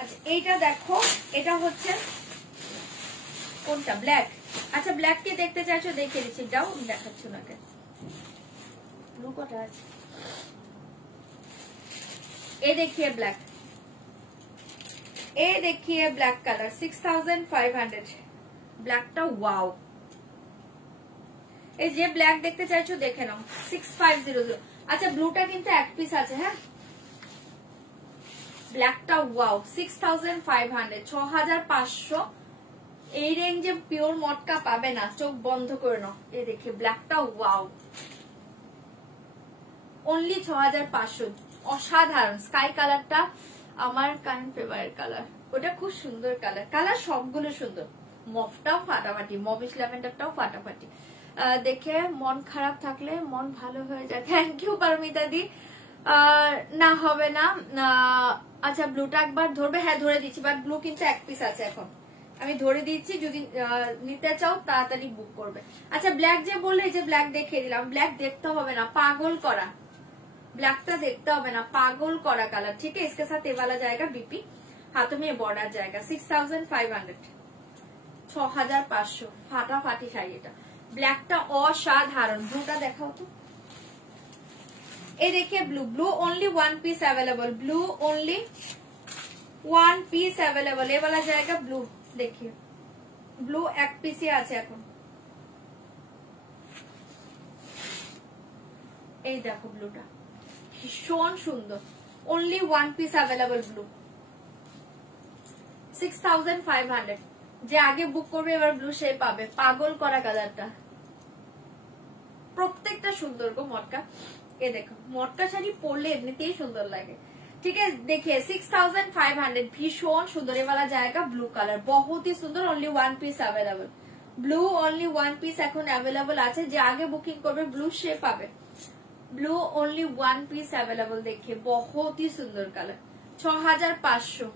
আচ্ছা এইটা দেখো, এটা হচ্ছে কোনটা? ব্ল্যাক। আচ্ছা ব্ল্যাক কে দেখতে চাইছো, দেখিয়ে দিচ্ছি, যাও দেখাচ্ছ না কেন, ব্লু কটা আছে, এ দেখিয়ে ব্ল্যাক, এ দেখিয়ে ব্ল্যাক কালার 6500। ব্ল্যাকটা ওয়াও, এই যে ব্ল্যাক দেখতে চাইছো দেখে নাও, 6500। আচ্ছা ব্লুটা কিন্তু এক পিস আছে, হ্যাঁ ব্ল্যাকটা ওয়াও, 6500, 6500। এই রেঞ্জে পিওর মটকা পাবে না, চোখ বন্ধ করে নাও। এই দেখে ব্ল্যাকটা ওয়াও, অনলি 6500। অসাধারণ স্কাই কালারটা আমার কারেন্ট ফেভারিট কালার, ওটা খুব সুন্দর কালার, কালার সবগুলো সুন্দর। মফটাও ফাটাফাটি, মবিশ ল্যাভেন্ডারটাও ফাটাফাটি। দেখে মন খারাপ থাকলে মন ভালো হয়ে যায়। থ্যাংক ইউ পারমিতা দি। না হবে না। আচ্ছা ব্লুটা একবার ধরবে, হ্যাঁ ধরে দিচ্ছি, বাট ব্লু কিন্তু এক পিস আছে এখন, আমি ধরে দিচ্ছি, যদি নিতে চাও তাড়াতাড়ি বুক করবে। আচ্ছা ব্ল্যাক যে বললে, এই যে ব্ল্যাক দেখিয়ে দিলাম, ব্ল্যাক দেখতে হবে না, পাগল করা, ব্ল্যাকটা দেখতে হবে না, পাগল করা কালার। ঠিক है, इसके साथ ये वाला जाएगा बीपी, हाथों में बॉर्डर जाएगा 6500, 6500। ফাটাফাটি শাড়ি এটা, ব্ল্যাকটা অসাধারণ। ব্লুটা দেখাও তো, ये देखिए blue, blue only 1 piece available, blue only 1 piece available. ये वाला जाएगा ब्लू, देखिए ब्लू एक पीस ही আছে এখন। এই দেখো ব্লুটা ভীষণ সুন্দর, ओनली 1 पीस अवेलेबल ब्लू, 6500। যে আগে বুক করবে এবার ব্লু সে পাবে। পাগল করা কালারটা, প্রত্যেকটা সুন্দর গো মটকা। ये देखो মটকা শাড়ি পরলে এমনিতেই সুন্দর লাগে। ठीक है, देखिए 6500, भीषण सुंदर। ये वाला जाएगा ब्लू कलर, बहुत ही सुंदर, only 1 piece available, blue only 1 piece এখন अवेलेबल আছে। যে আগে বুকিং করবে ব্লু সে পাবে, ब्लू ओनली 1 पीस अवेलेबल। देखिए बहुत ही सुंदर कलर, 6500।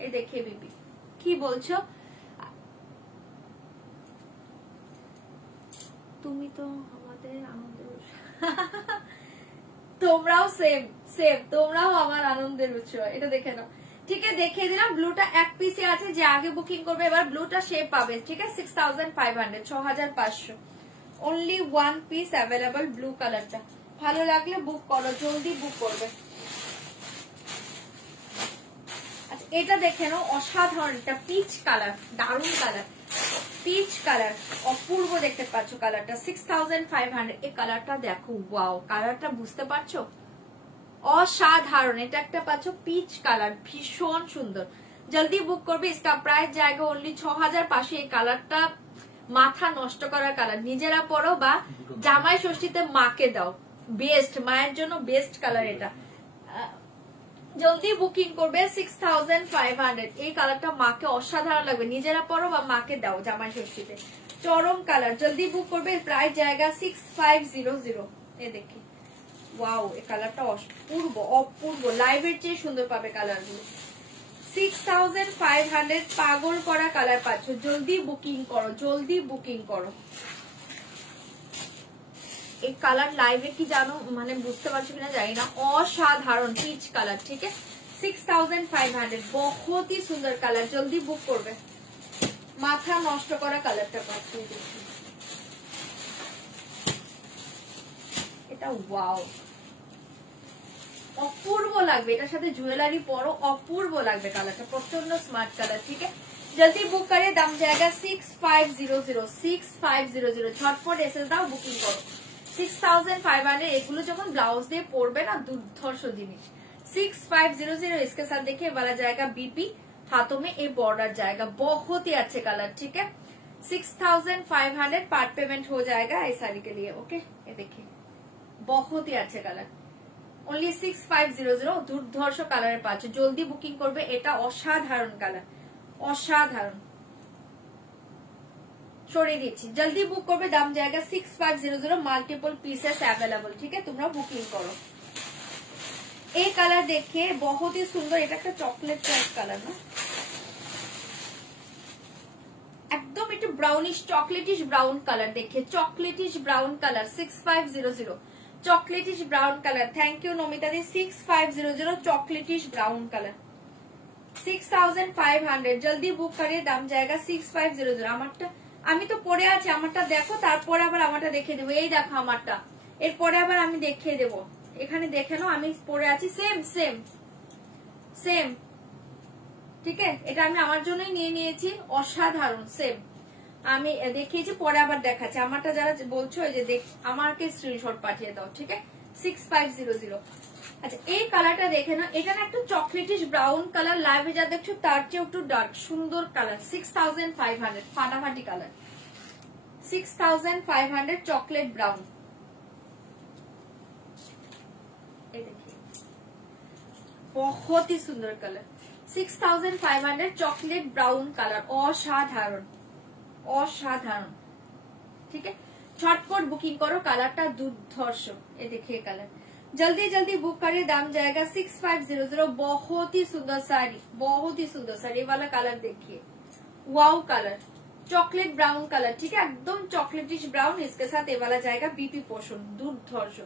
ये देखिए बीबी কি বলছো, তুমি তো আমাদের আনন্দের উৎস, তোমরাও সেম সেম, তোমরাও আমার আনন্দের উৎস। এটা দেখে নাও। ঠিক আছে, দেখিয়ে দিলাম, ব্লুটা এক পিসে আছে, যে আগে বুকিং করবে এবার ব্লুটা সে পাবে। ঠিক আছে, 6500, 6500, only one piece available blue কালারটা, ভালো লাগলে বুক করো, জলদি বুক করবে। আচ্ছা এটা দেখে নাও, অসাধারণ, এটা পিচ কালার, দারুন কালার, পিচ কালার, অপূর্ব দেখতে পাচ্ছ কালারটা। 6500 এই কালারটা দেখো, ওয়াও কালারটা বুঝতে পারছো, অসাধারণ। এটা একটা পাচ্ছ পিচ কালার, ভীষণ সুন্দর, জলদি বুক করবে। इसका প্রাইস জায়গা অনলি 6500। এই কালারটা মাথা নষ্ট করার কালার, নিজেরা পরো বা জামাই ষষ্ঠীতে মাকে দাও, বেস্ট, মায়ের জন্য বেস্ট কালার এটা। জলদি বুকিং করবে 6500। এই কালারটা মাকে অসাধারণ লাগবে, নিজেরা পরো বা মাকে দাও জামাই ষষ্ঠীতে, চরম কালার। জলদি বুক করবে, প্রাইস জায়গা 6500। এ দেখি, ওয়াও এই কালারটা অপূর্ব, অপূর্ব, লাইভের চেয়ে সুন্দর পাবে কালারগুলো। 6500 পাগল করা কালার পাচ্ছ, জলদি বুকিং করো, জলদি বুকিং করো। এই কালার লাইভে কি জানো, মানে বুঝতে পারছো কিনা জানি না, অসাধারণ পিচ কালার, ঠিক আছে। 6500 বহুত ही সুন্দর কালার, জলদি বুক করবে। মাথা নষ্ট করা কালারটা পাচ্ছি, এটা ওয়াও অপূর্ব লাগবে, এটার সাথে জুয়েলারি পরো, অপূর্ব লাগবে কালারটা, প্রচন্ড স্মার্ট কালার, ঠিক আছে। জলদি বুক করে, দাম জায়গা 6500, 6500, ঝটপট এসে দাও, বুকিং করো। 6500 এগুলো যখন ব্লাউজ দিয়ে পরবে না, দুর্ধর্ষ জিনিস। 6500 इसके साथ देखिए वाला जाएगा बीपी, हाथों में ये बॉर्डर जाएगा, बहुत ही अच्छे कलर, ठीक है। 6500 पार्ट पेमेंट हो जाएगा इस साड़ी के लिए, ओके। ये देखिए बहुत ही अच्छे कलर, ओनली 6500, দুর্ধর্ষ কালারের পাচ্ছ, জলদি বুকিং করবে। এটা অসাধারণ কালার, অসাধারণ, সরিয়ে দিচ্ছি, জলদি বুক করবে, দাম জায়গা 6500, মাল্টিপল পিসেস অ্যাভেলেবল, ঠিক আছে, তোমরা বুকিং করো। এই কালার দেখে বহুত ही সুন্দর, এটা একটা চকলেট টাইপ কালার না, একদম একটু ব্রাউনিশ চকলেটিশ ব্রাউন কালার, দেখে chocolatish brown colour, 6500 chocolatish brown colour. Thank you Namita di, 6500 chocolatish brown colour, 6500, জলদি বুক করিয়ে, দাম জায়গা 6500। আমারটা আমি তো পরে আছি, আমারটা দেখো, তারপরে আবার আমারটা দেখিয়ে দেবো। এই দেখো আমারটা, এরপরে আবার আমি দেখিয়ে দেবো, এখানে দেখে নাও, আমি পরে আছি, সেম সেম সেম, ঠিক আছে। এটা আমি আমার জন্যই নিয়ে নিয়েছি, অসাধারণ, সেম আমি দেখিয়েছি, পরে আবার দেখাচ্ছি। আমারটা যারা বলছো এই যে আমাকে স্ক্রিনশট পাঠিয়ে দাও, ঠিক আছে। 6500। আচ্ছা এই কালারটা দেখে না, এটা না একটু চকলেটিশ ব্রাউন কালার, লাইভে যা দেখছো তার চেয়ে একটু ডার্ক, সুন্দর কালার। 6500 ফাটাফাটি কালার, 6500 চকলেট ব্রাউন। এই देखिए बहुत ही सुंदर कलर, 6500 চকলেট ব্রাউন কালার, অসাধারণ, অসাধারণ, ঠিক আছে। ঝটপট বুকিং করো, কালারটা দুর্ধর্ষ। এই देखिए কালার, जल्दी जल्दी बुक करिए, दाम जाएगा 6500। बहुत ही सुंदर साड़ी, बहुत ही सुंदर साड़ी, ये वाला कलर देखिए, wow colour, chocolate brown colour, ठीक है, एकदम चॉकलेटिश ब्राउन। इसके साथ ये वाला जाएगा बीपी पोर्शन, दुर्धर्ष,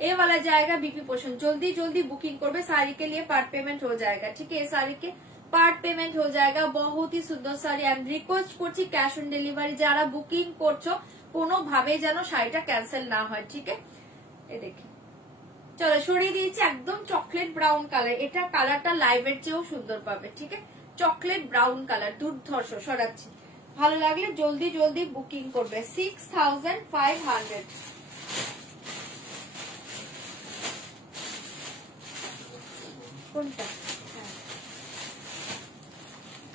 ये वाला जाएगा बीपी पोर्शन। जल्दी जल्दी बुकिंग करबे, साड़ी के लिए पार्ट पेमेंट हो जाएगा, ठीक है, ये साड़ी के पार्ट पेमेंट हो जाएगा। बहुत ही सुंदर साड़ी, एंड रिक्वेस्ट করছি ক্যাশ অন ডেলিভারি যারা বুকিং করছো কোনো ভাবে যেন শাড়িটা ক্যান্সেল না হয়, ঠিক আছে। এই দেখি, চলো সরিয়ে দিয়েছি, একদম চকলেট ব্রাউন কালার, এটা কালারটা লাইভের চেয়েও সুন্দর পাবে, ঠিক আছে, চকলেট ব্রাউন কালার, দুর্ধর্ষ। সরাচ্ছি, ভালো লাগলে জলদি জলদি বুকিং করবে। 6500 কোনটা?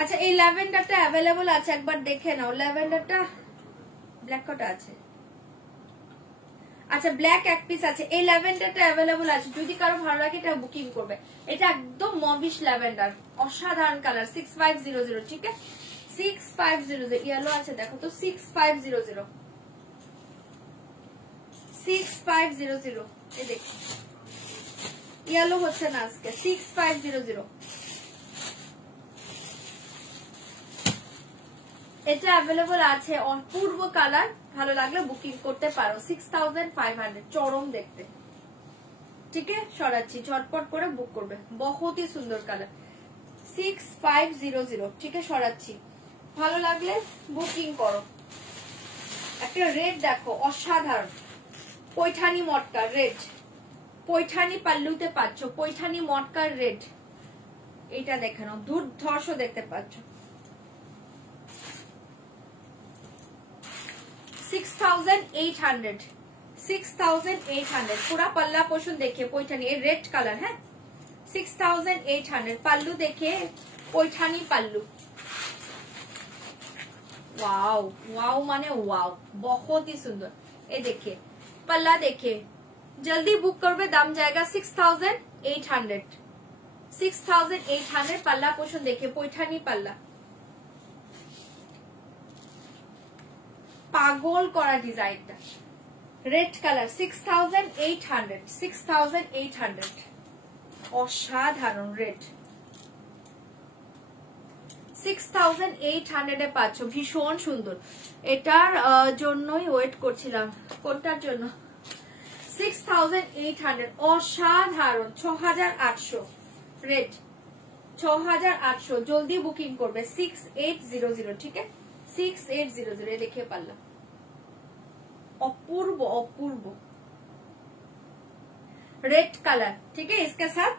আচ্ছা এই ল্যাভেন্ডারটা অ্যাভেলেবল আছে, একবার দেখে নাও। ল্যাভেন্ডারটা ব্ল্যাক কটা আছে? আচ্ছা ব্ল্যাক এক পিস আছে, এই ল্যাভেন্ডারটা অ্যাভেলেবল আছে, যদি কারো ভালো লাগে এটা বুকিং করবে। এটা একদম মবিশ ল্যাভেন্ডার, অসাধারণ কালার, 6500, ঠিক আছে, 6500। ইয়েলো আছে দেখো তো, 6500, 6500। এই দেখো ইয়েলো হচ্ছে না আজকে, 6500। এটা অ্যাভেলেবল আছে, অপূর্ব কালার, ভালো লাগলে বুকিং করতে পারো। 6500 চরম দেখতে, ঠিক আছে, সরাচ্ছি, ঝটপট করে বুক করবে, বহুত ही সুন্দর কালার, 6500, ঠিক আছে, সরাচ্ছি, ভালো লাগলে বুকিং করো। একটা রেড দেখো অসাধারণ, পৈঠানি মটকা রেড, পৈঠানি পাল্লুতে পাচ্ছ, পৈঠানি মটকার রেড, এটা দেখে নাও, দুর্ধর্ষ দেখতে পাচ্ছ। 6800, 6800 পুরা পাল্লা পোষণ দেখে পৈঠানি, রেড কালার, হ্যাঁ 6800 পাল্লু দেখে পৈঠানি পাল্লু। वाओ वाओ माने वाओ, बहुत ही सुंदर। ये देखिए पल्ला देखिए, जल्दी बुक करबे, दाम जाएगा 6800, 6800 पल्ला पोषण देखिए, पैठानी पल्ला, पागल करा डिजाइनটা, रेड कलर 6800, 6800 অসাধারণ রেড, 6800 এ পাচ্ছ, ভীষণ সুন্দর। এটার জন্যই ওয়েট করছিলাম, কোনটার জন্য, 6800 অসাধারণ, 6800 রেড, 6800 জলদি বুকিং করবে, 6800, ঠিক আছে 6800 দেখে পারলাম, अपूर्व अपूर्व रेड कलर, ठीक है इसके साथ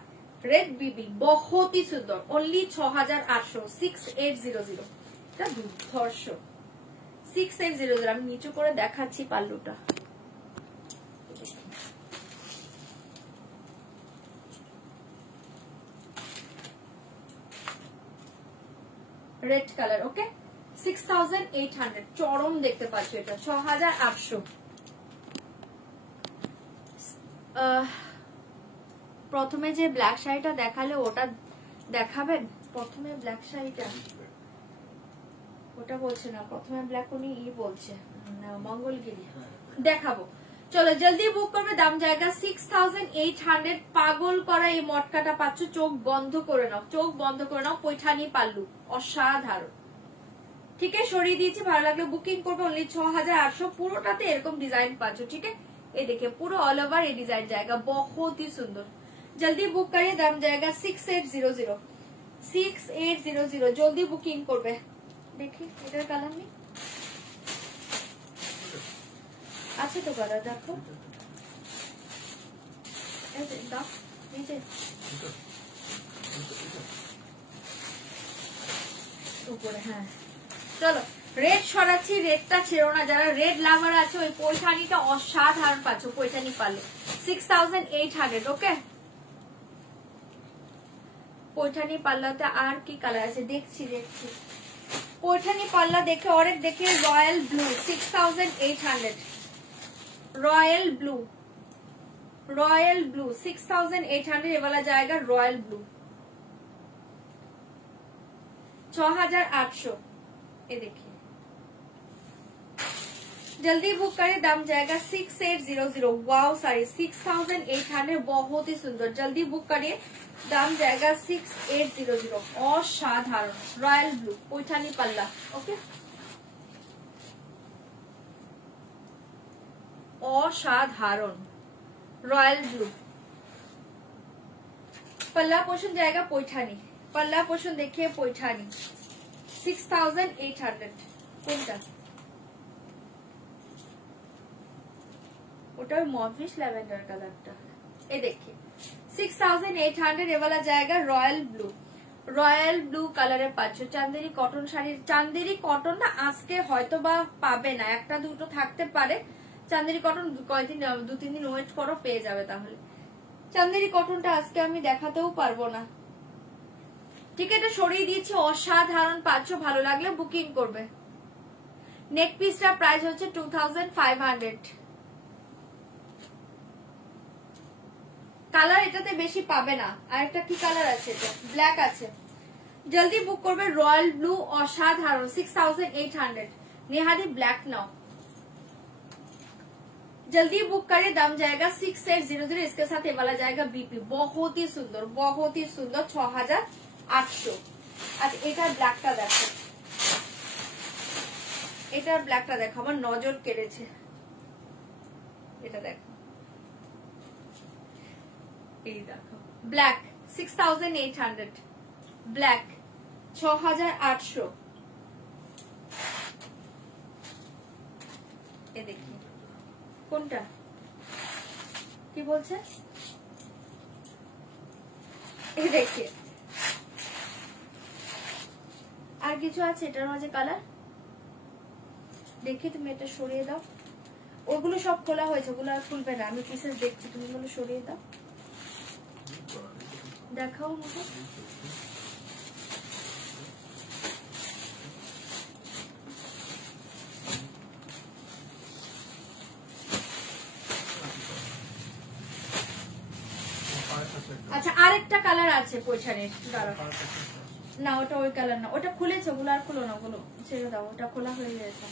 रेड बीबी, बहुत ही सुंदर, ओनली 6800, 6800 এটা দুর্ধর্ষ, 6800। আমি নিচু করে দেখাচ্ছি পাল্লুটা, रेड कलर, ओके 6800 চরম দেখতে পাচ্ছ, এটা 6800। প্রথমে যে ব্ল্যাক শাড়িটা দেখালে ওটা দেখাবেন, প্রথমে ব্ল্যাক শাড়িটা, ওটা বলছে না, প্রথমে ব্ল্যাক উনি বলছে মঙ্গলগিরি দেখাবো। চলো জলদি বুক করবে, দাম জায়গা 6800, পাগল করা এই মটকাটা পাচ্ছ, চোখ বন্ধ করে নাও, চোখ বন্ধ করে নাও, পৈঠানি পাল্লু অসাধারণ, ঠিক আছে সরিয়ে দিয়েছি, ভালো লাগলে বুকিং করবে, অনলি 6800, পুরোটাতে এরকম ডিজাইন পাচ্ছ, ঠিক আছে ये देखिए पूरा ऑल ओवर ये डिजाइन जाएगा, बहुत ही सुंदर, जल्दी बुक करिए, दाम जाएगा 6800, 6800 जल्दी बुकिंग करबे। देखिए इधर कलर नहीं अच्छा तो कलर देखो, ऐसे दाम नीचे ऊपर, हाँ चलो রেড সরাচ্ছি, রেডটা ছেড়ো না, যারা রেড লাভার আছে ওই পৈঠানিটা অসাধারণ পাচ্ছ, পৈঠানি পাল্লে 6800, ওকে পৈঠানি পাল্লাতে আর কি কালার আছে দেখছি, পৈঠানি পাল্লা দেখে অনেক দেখে, royal blue 6800, royal blue, royal blue 6800 ये वाला जाएगा, रॉयल ब्लू 6800, ये देखिए जल्दी बुक करें, दाम जाएगा 6800, वाओ साड़ी 6800 बहुत ही सुंदर, जल्दी बुक करिए, दाम जाएगा 6800 असाधारण, रॉयल ब्लू पैठानी पल्ला, ओके असाधारण रॉयल ब्लू, पल्ला पोषण जाएगा पैठानी, पल्ला पोषण देखिए पैठानी 6800, কোনটা ওটা মভিশ ল্যাভেন্ডার কালারটা, এই দেখিए 6800 ये वाला जाएगा, रॉयल ब्लू, রয়্যাল ব্লু কালারে পাচ্ছ, চান্দেরি কটন শাড়ির, চান্দেরি কটন না আজকে হয়তো বা পাবে না, একটা দুটো থাকতে পারে, চান্দেরি কটন কয়দিন 2-3 দিন ওয়েট করো, পেয়ে যাবে। তাহলে চান্দেরি কটনটা আজকে আমি দেখাতেও পারবো না, ঠিক আছে এটা সরিয়ে দিয়েছি, অসাধারণ পাচ্ছ, ভালো লাগলে বুকিং করবে। নেক পিসটা প্রাইস হচ্ছে 2500, কালার এটাতে বেশি পাবে না, আর একটা কি কালার আছে, এটা ব্ল্যাক আছে, জলদি বুক করবে, রয়্যাল ব্লু অসাধারণ 6800, नेहादी ब्लैक नाउ, जल्दी बुक करें, दाम जाएगा 6800, इसके साथ ये वाला जाएगा बीपी, बहुत ही सुंदर 6800। আচ্ছা এটার ব্ল্যাকটা দেখো, এটার ব্ল্যাকটা দেখো, আমার নজর কেড়েছে, এটা দেখো, এই দেখো ব্ল্যাক 6800, ব্ল্যাক 6800, এ দেখি কোনটা কি বলছে, এ দেখি আর কিছু আছে এটার মাঝে কালার দেখি, তুমি এটা সরিয়ে দাও, ওগুলো সব খোলা হয়েছে, ওগুলো আর খুলবে না, আমি পিসেস দেখছি, তুমি ওগুলো সরিয়ে দাও, দেখাও মুখে। আচ্ছা আরেকটা কালার আছে পয়সানের, না ওটা ওই কালার না, ওটা খুলেছে, ওগুলো আর খুলো না, ওগুলো ছেড়ে দাও, ওটা খোলা হয়ে গেছে।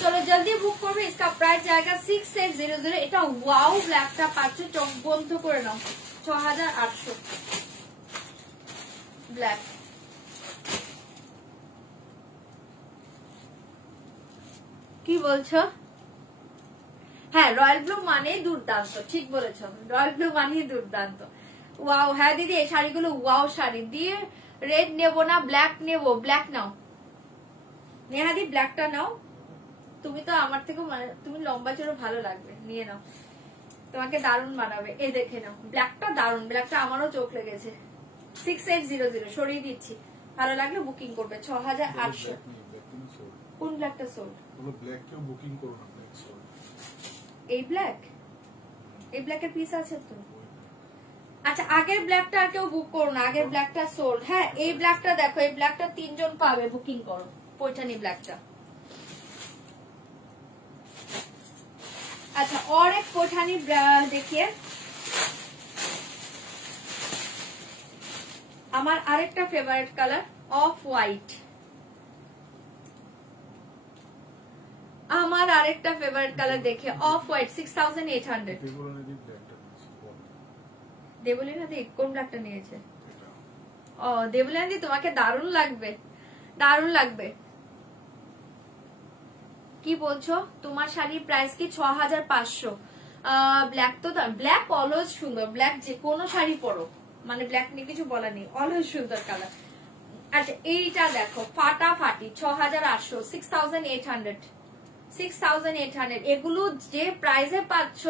চলো জলদি বুক করবে, इसका प्राइस जाएगा 6800। এটা ওয়াও ব্ল্যাকটা পাচ্ছ, চোখ বন্ধ করে নাও, 6800 ব্ল্যাক। কি বলছো? হ্যাঁ রয়্যাল ব্লু মানে দুর্দান্ত, ঠিক বলেছো, রয়্যাল ব্লু মানে দুর্দান্ত। ওয়াও, হ্যাঁ দিদি এই শাড়িগুলো ওয়াও শাড়ি, দিয়ে রেড নেবো না ব্ল্যাক নেবো, ব্ল্যাক নাও নেহাদি, ব্ল্যাকটা নাও, তুমি তো আমার থেকে তুমি লম্বা চড়ো, ভালো লাগবে, নিয়ে নাও, তোমাকে দারুণ বানাবে, এ দেখে নাও, ব্ল্যাকটা দারুণ, ব্ল্যাকটা আমারও চোখ লেগেছে। 6800 সরিয়ে দিচ্ছি, ভালো লাগলে বুকিং করবে। 6800। কোন ব্ল্যাকটা সোল্ড? বুকিং করো না, এই ব্ল্যাক, এই ব্ল্যাকের পিস আছে তো। আচ্ছা আগের ব্ল্যাকটা আর কেউ বুক করো না, আগের ব্ল্যাকটা সোল্ড। হ্যাঁ এই ব্ল্যাকটা দেখো, এই ব্ল্যাকটা 3 জন পাবে, বুকিং করো পৈঠানি ব্ল্যাকটা। अच्छा और एक पैठानी देखिए, আমার আরেকটা ফেভারিট কালার অফ হোয়াইট, আমার আরেকটা ফেভারিট কালার দেখে অফ হোয়াইট 6800। দেবলিনা দি কোন ব্ল্যাকটা নিয়েছে? ও দেবলিনা দি তোমাকে দারুণ লাগবে, দারুণ লাগবে। কি বলছো? তোমার শাড়ির প্রাইস কি 6500? ব্ল্যাক তো ব্ল্যাক অলওয়েজ সুন্দর, ব্ল্যাক যে কোনো শাড়ি পরো, মানে ব্ল্যাক নিয়ে কিছু বলার নেই, অলওয়েজ সুন্দর কালার। আচ্ছা এইটা দেখো ফাটাফাটি 6800, 6800, 6800। এগুলো যে প্রাইসে পাচ্ছ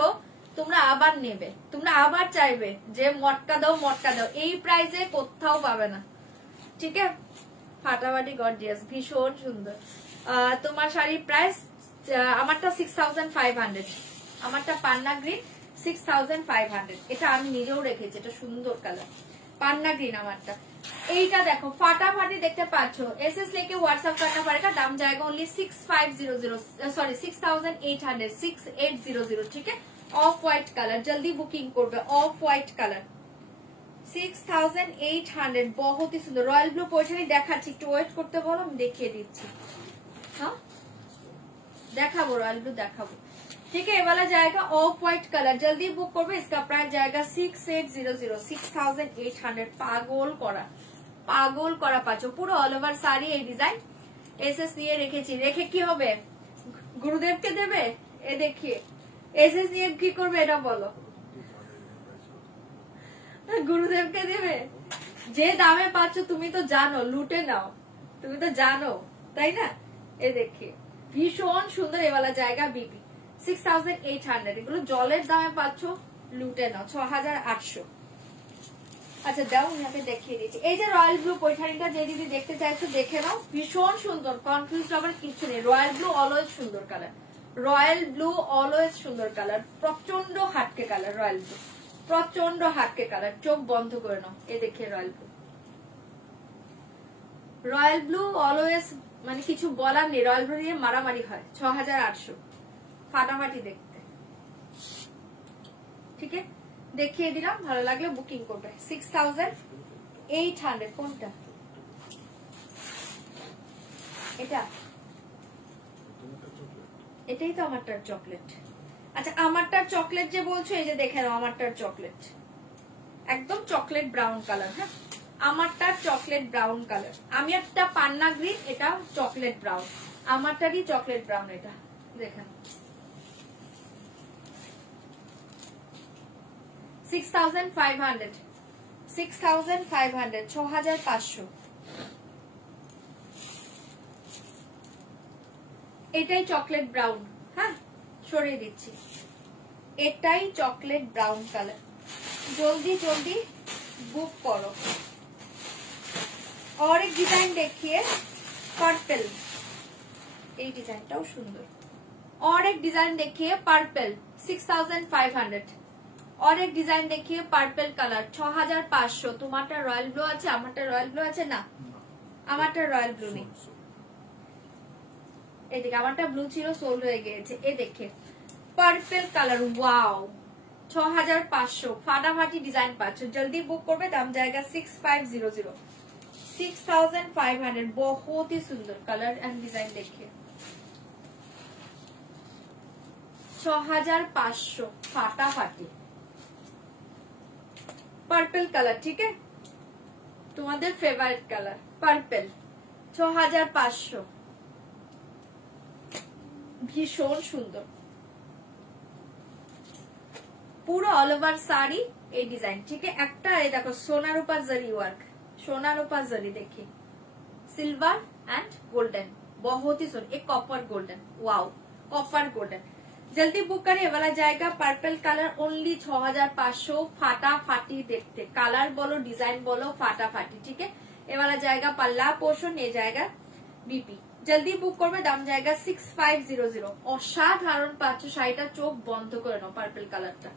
তোমরা আবার নেবে, তোমরা আবার চাইবে যে মটকা দাও মটকা দাও, এই প্রাইসে কোথাও পাবে না, ঠিক আছে? ফাটাফাটি গর্জিয়াস, ভীষণ সুন্দর। তোমার শাড়ির প্রাইস, আমারটা 6500, আমারটা পান্না গ্রিন 6500, এটা আমি নিজেও রেখেছি, এটা সুন্দর কালার, পান্না গ্রিন আমারটা। এইটা দেখো ফাটাফাটি দেখতে পাচ্ছ, एसएस लेके व्हाट्सएप करना पड़ेगा, दाम जाएगा ओनली 6500, सॉरी 6800, 6800, ठीक है? ऑफ व्हाइट कलर, जल्दी बुकिंग করবে, অফ হোয়াইট কালার 6800, बहुत ही सुंदर। রয়্যাল ব্লু পয়সানি দেখাচ্ছি, একটু ওয়েট করতে বলো, আমি দেখিয়ে দিচ্ছি। हाँ देखाबो, रॉयल ब्लू देखाबो, ठीक है? ये वाला जाएगा ऑफ व्हाइट कलर, जल्दी बुक করবে, इसका प्राइस जाएगा 6800, 6800। পাগল করা, পাগল করা পাচ্ছো, পুরো অল ওভার শাড়ি এই ডিজাইন। এসএস নিয়ে রেখেছি, রেখে কি হবে? গুরুদেবকে দেবে? এ দেখিয়ে এসএস নিয়ে কি করবে এটা বলো? গুরুদেবকে দেবে? যে দামে পাচ্ছ তুমি তো জানো, লুটে নাও, তুমি তো জানো, তাই না? এ দেখি ভীষণ সুন্দর, এওয়ালা জায়গা বিপি 6800, এগুলো জলের দামে পাচ্ছ, লুটে নাও 6800। আচ্ছা দাও আপনাকে দেখিয়ে দিচ্ছি, এই যে রয়্যাল ব্লু পৈঠানিটা যে দিদি দেখতে চাইছো দেখে নাও, ভীষণ সুন্দর, কনফিউজ হবার কিছু নেই। রয়্যাল ব্লু অলওয়েজ সুন্দর কালার, রয়্যাল ব্লু অলওয়েজ সুন্দর কালার, প্রচন্ড হাটকে কালার, রয়্যাল ব্লু প্রচন্ড হাটকে কালার, চোখ বন্ধ করে নাও। এ দেখে royal blue, royal blue always মানে কিছু বলার নেই, রয়্যাল ব্লু দিয়ে মারামারি হয়। 6800 ফাটাফাটি দেখতে, ঠিক আছে? দেখিয়ে দিলাম, ভালো লাগলে বুকিং করবে। 6800 কোনটা? এটা, এটাই তো আমারটার চকলেট। আচ্ছা আমারটার চকলেট যে বলছো, এই যে দেখে নাও আমারটার চকলেট, একদম চকলেট ব্রাউন কালার। হ্যাঁ আমারটার চকলেট ব্রাউন কালার, আমি একটা পান্না গ্রিন, এটা চকলেট ব্রাউন, আমারটারই চকলেট ব্রাউন, এটা দেখেন 6500, 6500, 6500। এটাই চকলেট ব্রাউন, হ্যাঁ সরিয়ে দিচ্ছি। এটাই চকলেট ব্রাউন কালার, জলদি জলদি বুক করো। और एक डिजाइन देखिए पर्पल, এই ডিজাইনটাও সুন্দর। और एक डिजाइन देखिए पर्पल 6500। और एक डिजाइन देखिए पर्पल कलर 6500। তোমারটা রয়্যাল ব্লু আছে, আমারটা রয়্যাল ব্লু আছে না, আমারটা রয়্যাল ব্লু নেই। এদিকে আমারটা ব্লু ছিল, সোল্ড হয়ে গিয়েছে। এ দেখে পার্পল কালার, ওয়াও 6500। ফাটাফাটি ডিজাইন পাচ্ছ, জলদি বুক করবে। দাম জায়গা 6500, 6500। बहुत ही सुंदर कलर एंड डिजाइन देखिए। 6500 ফাটাফাটি পার্পল কালার, ঠিক আছে তোমাদের ফেভারিট কালার পার্পল। 6500, ভীষণ সুন্দর। পুরো অল ওভার শাড়ি এই ডিজাইন, ঠিক আছে। একটা এই দেখো সোনার উপর জরি ওয়ার্ক, সোনার উপর जरी देखिए, सिल्वर एंड गोल्डन, बहुत ही सुंदर। एक copper golden, wow copper golden. जल्दी बुक करें, ये वाला जाएगा पर्पल कलर ओनली 6500। फाटाफाटी देखते, कलर बोलो डिजाइन बोलो फाटाफाटी, ठीक है। ये वाला जाएगा पल्ला पोर्शन, ये जाएगा बीपी। जल्दी बुक করবে, দাম জায়গা 6500। অসাধারণ পাচ্ছ শাড়িটা, চোখ বন্ধ করে নাও। পার্পল কালারটা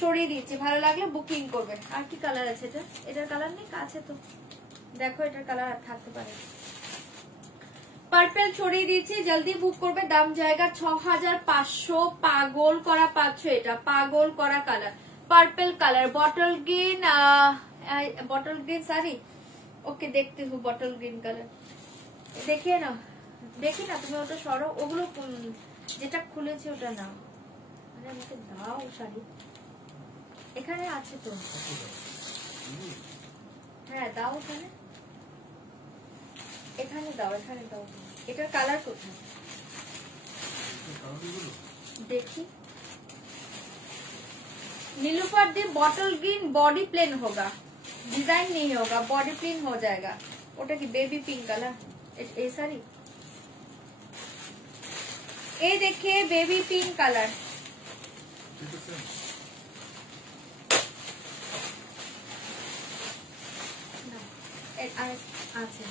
সরিয়ে দিচ্ছি, ভালো লাগলে বুকিং করবে। আর কি কালার আছে এটা? এটার কালার নেই, কাছে তো দেখো, এটার কালার থাকতে পারে। পার্পল ছড়িয়ে দিচ্ছি, জলদি বুক করবে। দাম জায়গা 6500। পাগল করা পাচ্ছ, এটা পাগল করা colour, purple colour, bottle green, bottle green sari. Okay দেখতে হু বটল গ্রিন কালার, দেখিয়ে না, দেখি না তুমি ওটা সরো, ওগুলো যেটা খুলেছে ওটা না, মানে আমাকে দাও শাড়ি, এখানে আছে তো, হ্যাঁ দাও, এখানে এখানে দাও, এখানে দাও। এটার কালার কোথায় দেখি? नीलूफर दी बॉटल ग्रीन, बॉडी प्लेन होगा, डिजाइन नहीं होगा, बॉडी प्लेन हो जाएगा। ওটা কি বেবি পিঙ্ক কালার? এই সারি এই দেখে বেবি পিঙ্ক কালার, আছে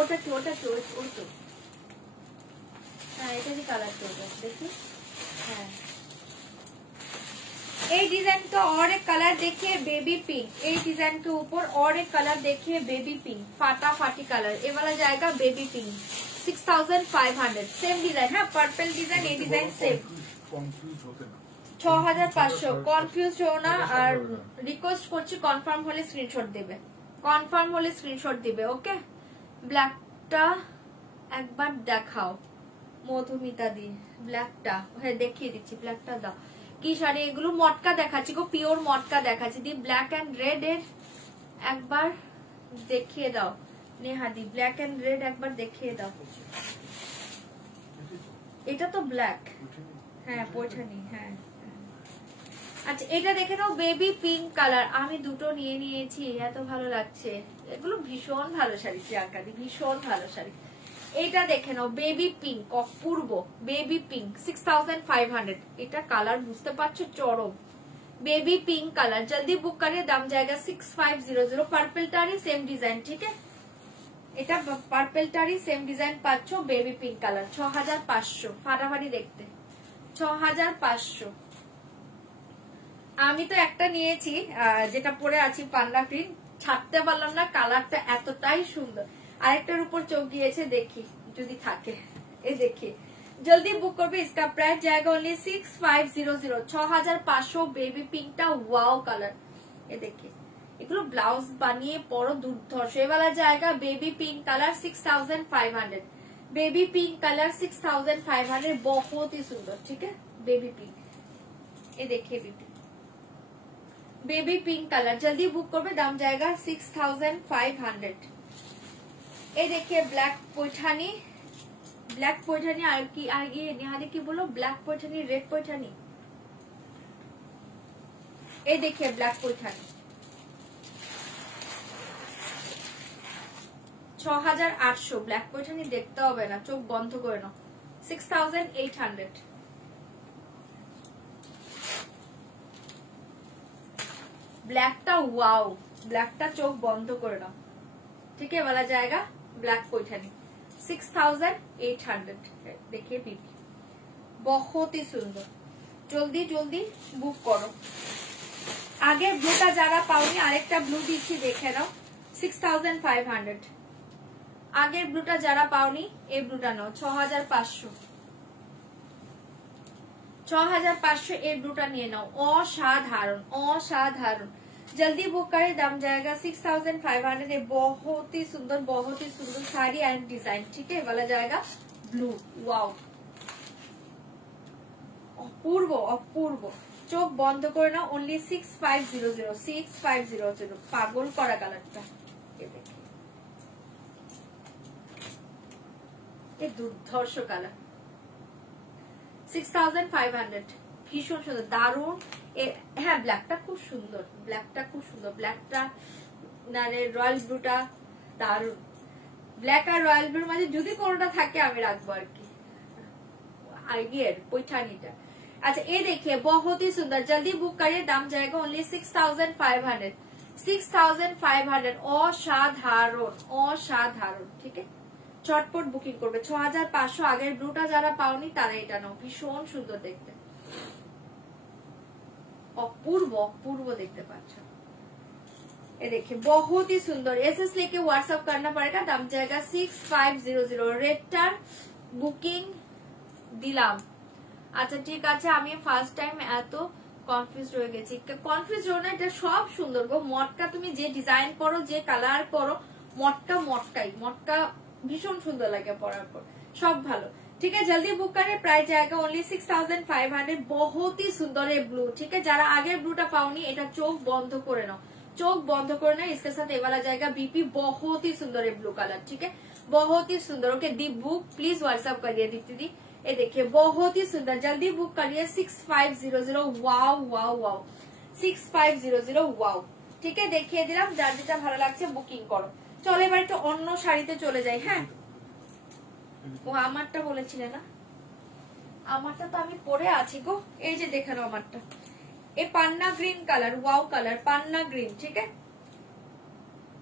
ওটা কি? ওটা কি? ওই তো, হ্যাঁ এটারই কালার তো, দেখি। হ্যাঁ এই डिजाइन का और एक कलर देखिए बेबी पिंक, এই डिजाइन के ऊपर और एक कलर देखिए बेबी पिंक, फाटाफाटी कलर। ये वाला जाएगा बेबी पिंक 6500। सेम डिजाइन है, पर्पल डिजाइन, ये डिजाइन सेम। 6500 কনফিউজ হও না। আর রিকোয়েস্ট করছি কনফার্ম হলে স্ক্রিনশট দেবে, কনফার্ম হলে স্ক্রিনশট দিবে, ওকে। ব্ল্যাকটা একবার দেখাও মধুমিতা দি, ব্ল্যাকটা হ্যাঁ দেখিয়ে দিচ্ছি, ব্ল্যাকটা দাও। কি শাড়ি এগুলো? মটকা দেখাচ্ছি গো, পিওর মটকা দেখাচ্ছি। দি ব্ল্যাক এন্ড রেড এর একবার দেখিয়ে দাও নেহা দি, ব্ল্যাক এন্ড রেড একবার দেখিয়ে দাও। এটা তো ব্ল্যাক, হ্যাঁ পৈঠানি, হ্যাঁ আচ্ছা এটা দেখে নাও বেবি পিঙ্ক কালার। আমি দুটো নিয়ে নিয়েছি, এত ভালো লাগছে এগুলো, ভীষণ ভালো শাড়ি শ্রিয়াঙ্কাদি, ভীষণ ভালো শাড়ি। এটা দেখে নাও বেবি পিঙ্ক, অপূর্ব বেবি পিঙ্ক 6500। এটা কালার বুঝতে পারছো, চরম বেবি পিঙ্ক কালার। জলদি বুক করে, দাম জায়গা 6500। পার্পলটারই সেম ডিজাইন, ঠিক আছে। এটা পার্পলটারই সেম ডিজাইন পাচ্ছ, বেবি পিঙ্ক কালার 6500। ফাটাফাটি দেখতে 6500। আমি তো একটা নিয়েছি যেটা পরে আছি পান্না প্রিন্ট, ছাড়তে পারলাম না, কালারটা এতটাই সুন্দর। আরেকটার উপর চোখ গিয়েছে, দেখি যদি থাকে। এই দেখি জলদি বুক করবে, इसका प्राइस जाएगा ओनली 6500। 6500 বেবি পিঙ্কটা, ওয়াও কালার। এ দেখি এগুলো ব্লাউজ বানিয়ে পরো, দুর্ধর্ষ। এবারে জায়গা baby pink colour 6500। Baby pink colour 6500, बहुत ही सुंदर, ठीक है। बेबी पिंक, ये देखिए बेबी पिंक कलर, जल्दी बुक करबे, दाम जाएगा 6500। ये देखिए ब्लैक पैठानी, ब्लैक पैठानी আর কি, আর ये निहाली की बोलो, ब्लैक पैठानी, रेड पैठानी। ये देखिए ब्लैक पैठानी 6800। ব্ল্যাক पैठानी দেখতে হবে না, চোখ বন্ধ করে নাও। 6800। ব্ল্যাকটা ওয়াও, ব্ল্যাকটা চোখ বন্ধ করে নাও, ঠিক है वाला जाएगा ब्लैक पैठानी 6800। देखिए बीबी बहुत ही सुंदर, जल्दी जल्दी बुक करो। आगे ब्लूटा যারা পাওনি আরেকটা ব্লু দিচ্ছি দেখে নাও 6500। আগের ব্লুটা যারা পাওনি এই ব্লুটা নাও 6500। 6500 এই ব্লুটা নিয়ে নাও, অসাধারণ অসাধারণ। जल्दी बुक करें, दाम जाएगा 6500। ये बहुत ही सुंदर साड़ी एंड डिजाइन, ठीक है वाला जाएगा ब्लू। वाओ अपूर्व अपूर्व, चोख बंद করে না, ओनली 6500 6500। পাগল করা কালারটা, এই দুর্ধর্ষ কালার 6500। ভীষণ সুন্দর, দারুণ। হ্যাঁ ব্ল্যাকটা খুব সুন্দর, ব্ল্যাকটা খুব সুন্দর, ব্ল্যাকটা মানে রয়্যাল ব্লুটা দারুণ। ব্ল্যাক আর রয়্যাল ব্লুর মাঝে যদি কোনোটা থাকে আমি রাখবো আর কি, আগের पैठानीটা। अच्छा ये देखिए बहुत ही सुंदर, जल्दी बुक करिए, दाम जाएगा ओनली 6500। 6500 অসাধারণ অসাধারণ, ঠিক है চটপট বুকিং করবে। 6500 আগের ব্লুটা যারা পাওনি তারা এটা নাও, ভীষণ সুন্দর দেখতে, अपूर्व अपूर्व देखते पाচ্ছ। ये देखिए बहुत ही सुंदर, एसएस लेके व्हाट्सएप करना पड़ेगा, दाम जाएगा 6500। रेडটার বুকিং দিলাম। আচ্ছা ঠিক আছে, আমি ফার্স্ট টাইম এত কনফিউজ হয়ে গেছি। কনফিউজ হো না, এটা সব সুন্দর গো। মটকা তুমি যে ডিজাইন করো যে কালার করো, মটকা মটকাই, মটকা ভীষণ সুন্দর লাগে পরার পর, সব ভালো, ठीक है। जल्दी बुक करें, प्राइस जाएगा ओनली 6500। बहुत ही सुंदर है ब्लू, ठीक है। যারা আগের ব্লুটা পাওনি এটা চোখ বন্ধ করে নাও, চোখ বন্ধ করে নাও। इसके साथ ये वाला जाएगा बीपी, बहुत ही सुंदर है ब्लू कलर, ठीक है बहुत ही सुंदर। Okay the book please WhatsApp करिए दीप्ति दी। ये देखिए बहुत ही सुंदर, जल्दी बुक करिए 6500। वाओ वाओ वाओ 6500 वाओ, ठीक है দেখিয়ে দিলাম। যার যেটা ভালো লাগছে বুকিং করো। চলো এবার একটু অন্য শাড়িতে চলে যাই। হ্যাঁ ও আমারটা বলেছিলে না, আমারটা তো আমি পরে আছি গো, এই যে দেখে নাও আমারটা। ये पन्ना ग्रीन कलर, वाओ कलर पन्ना ग्रीन, ठीक है।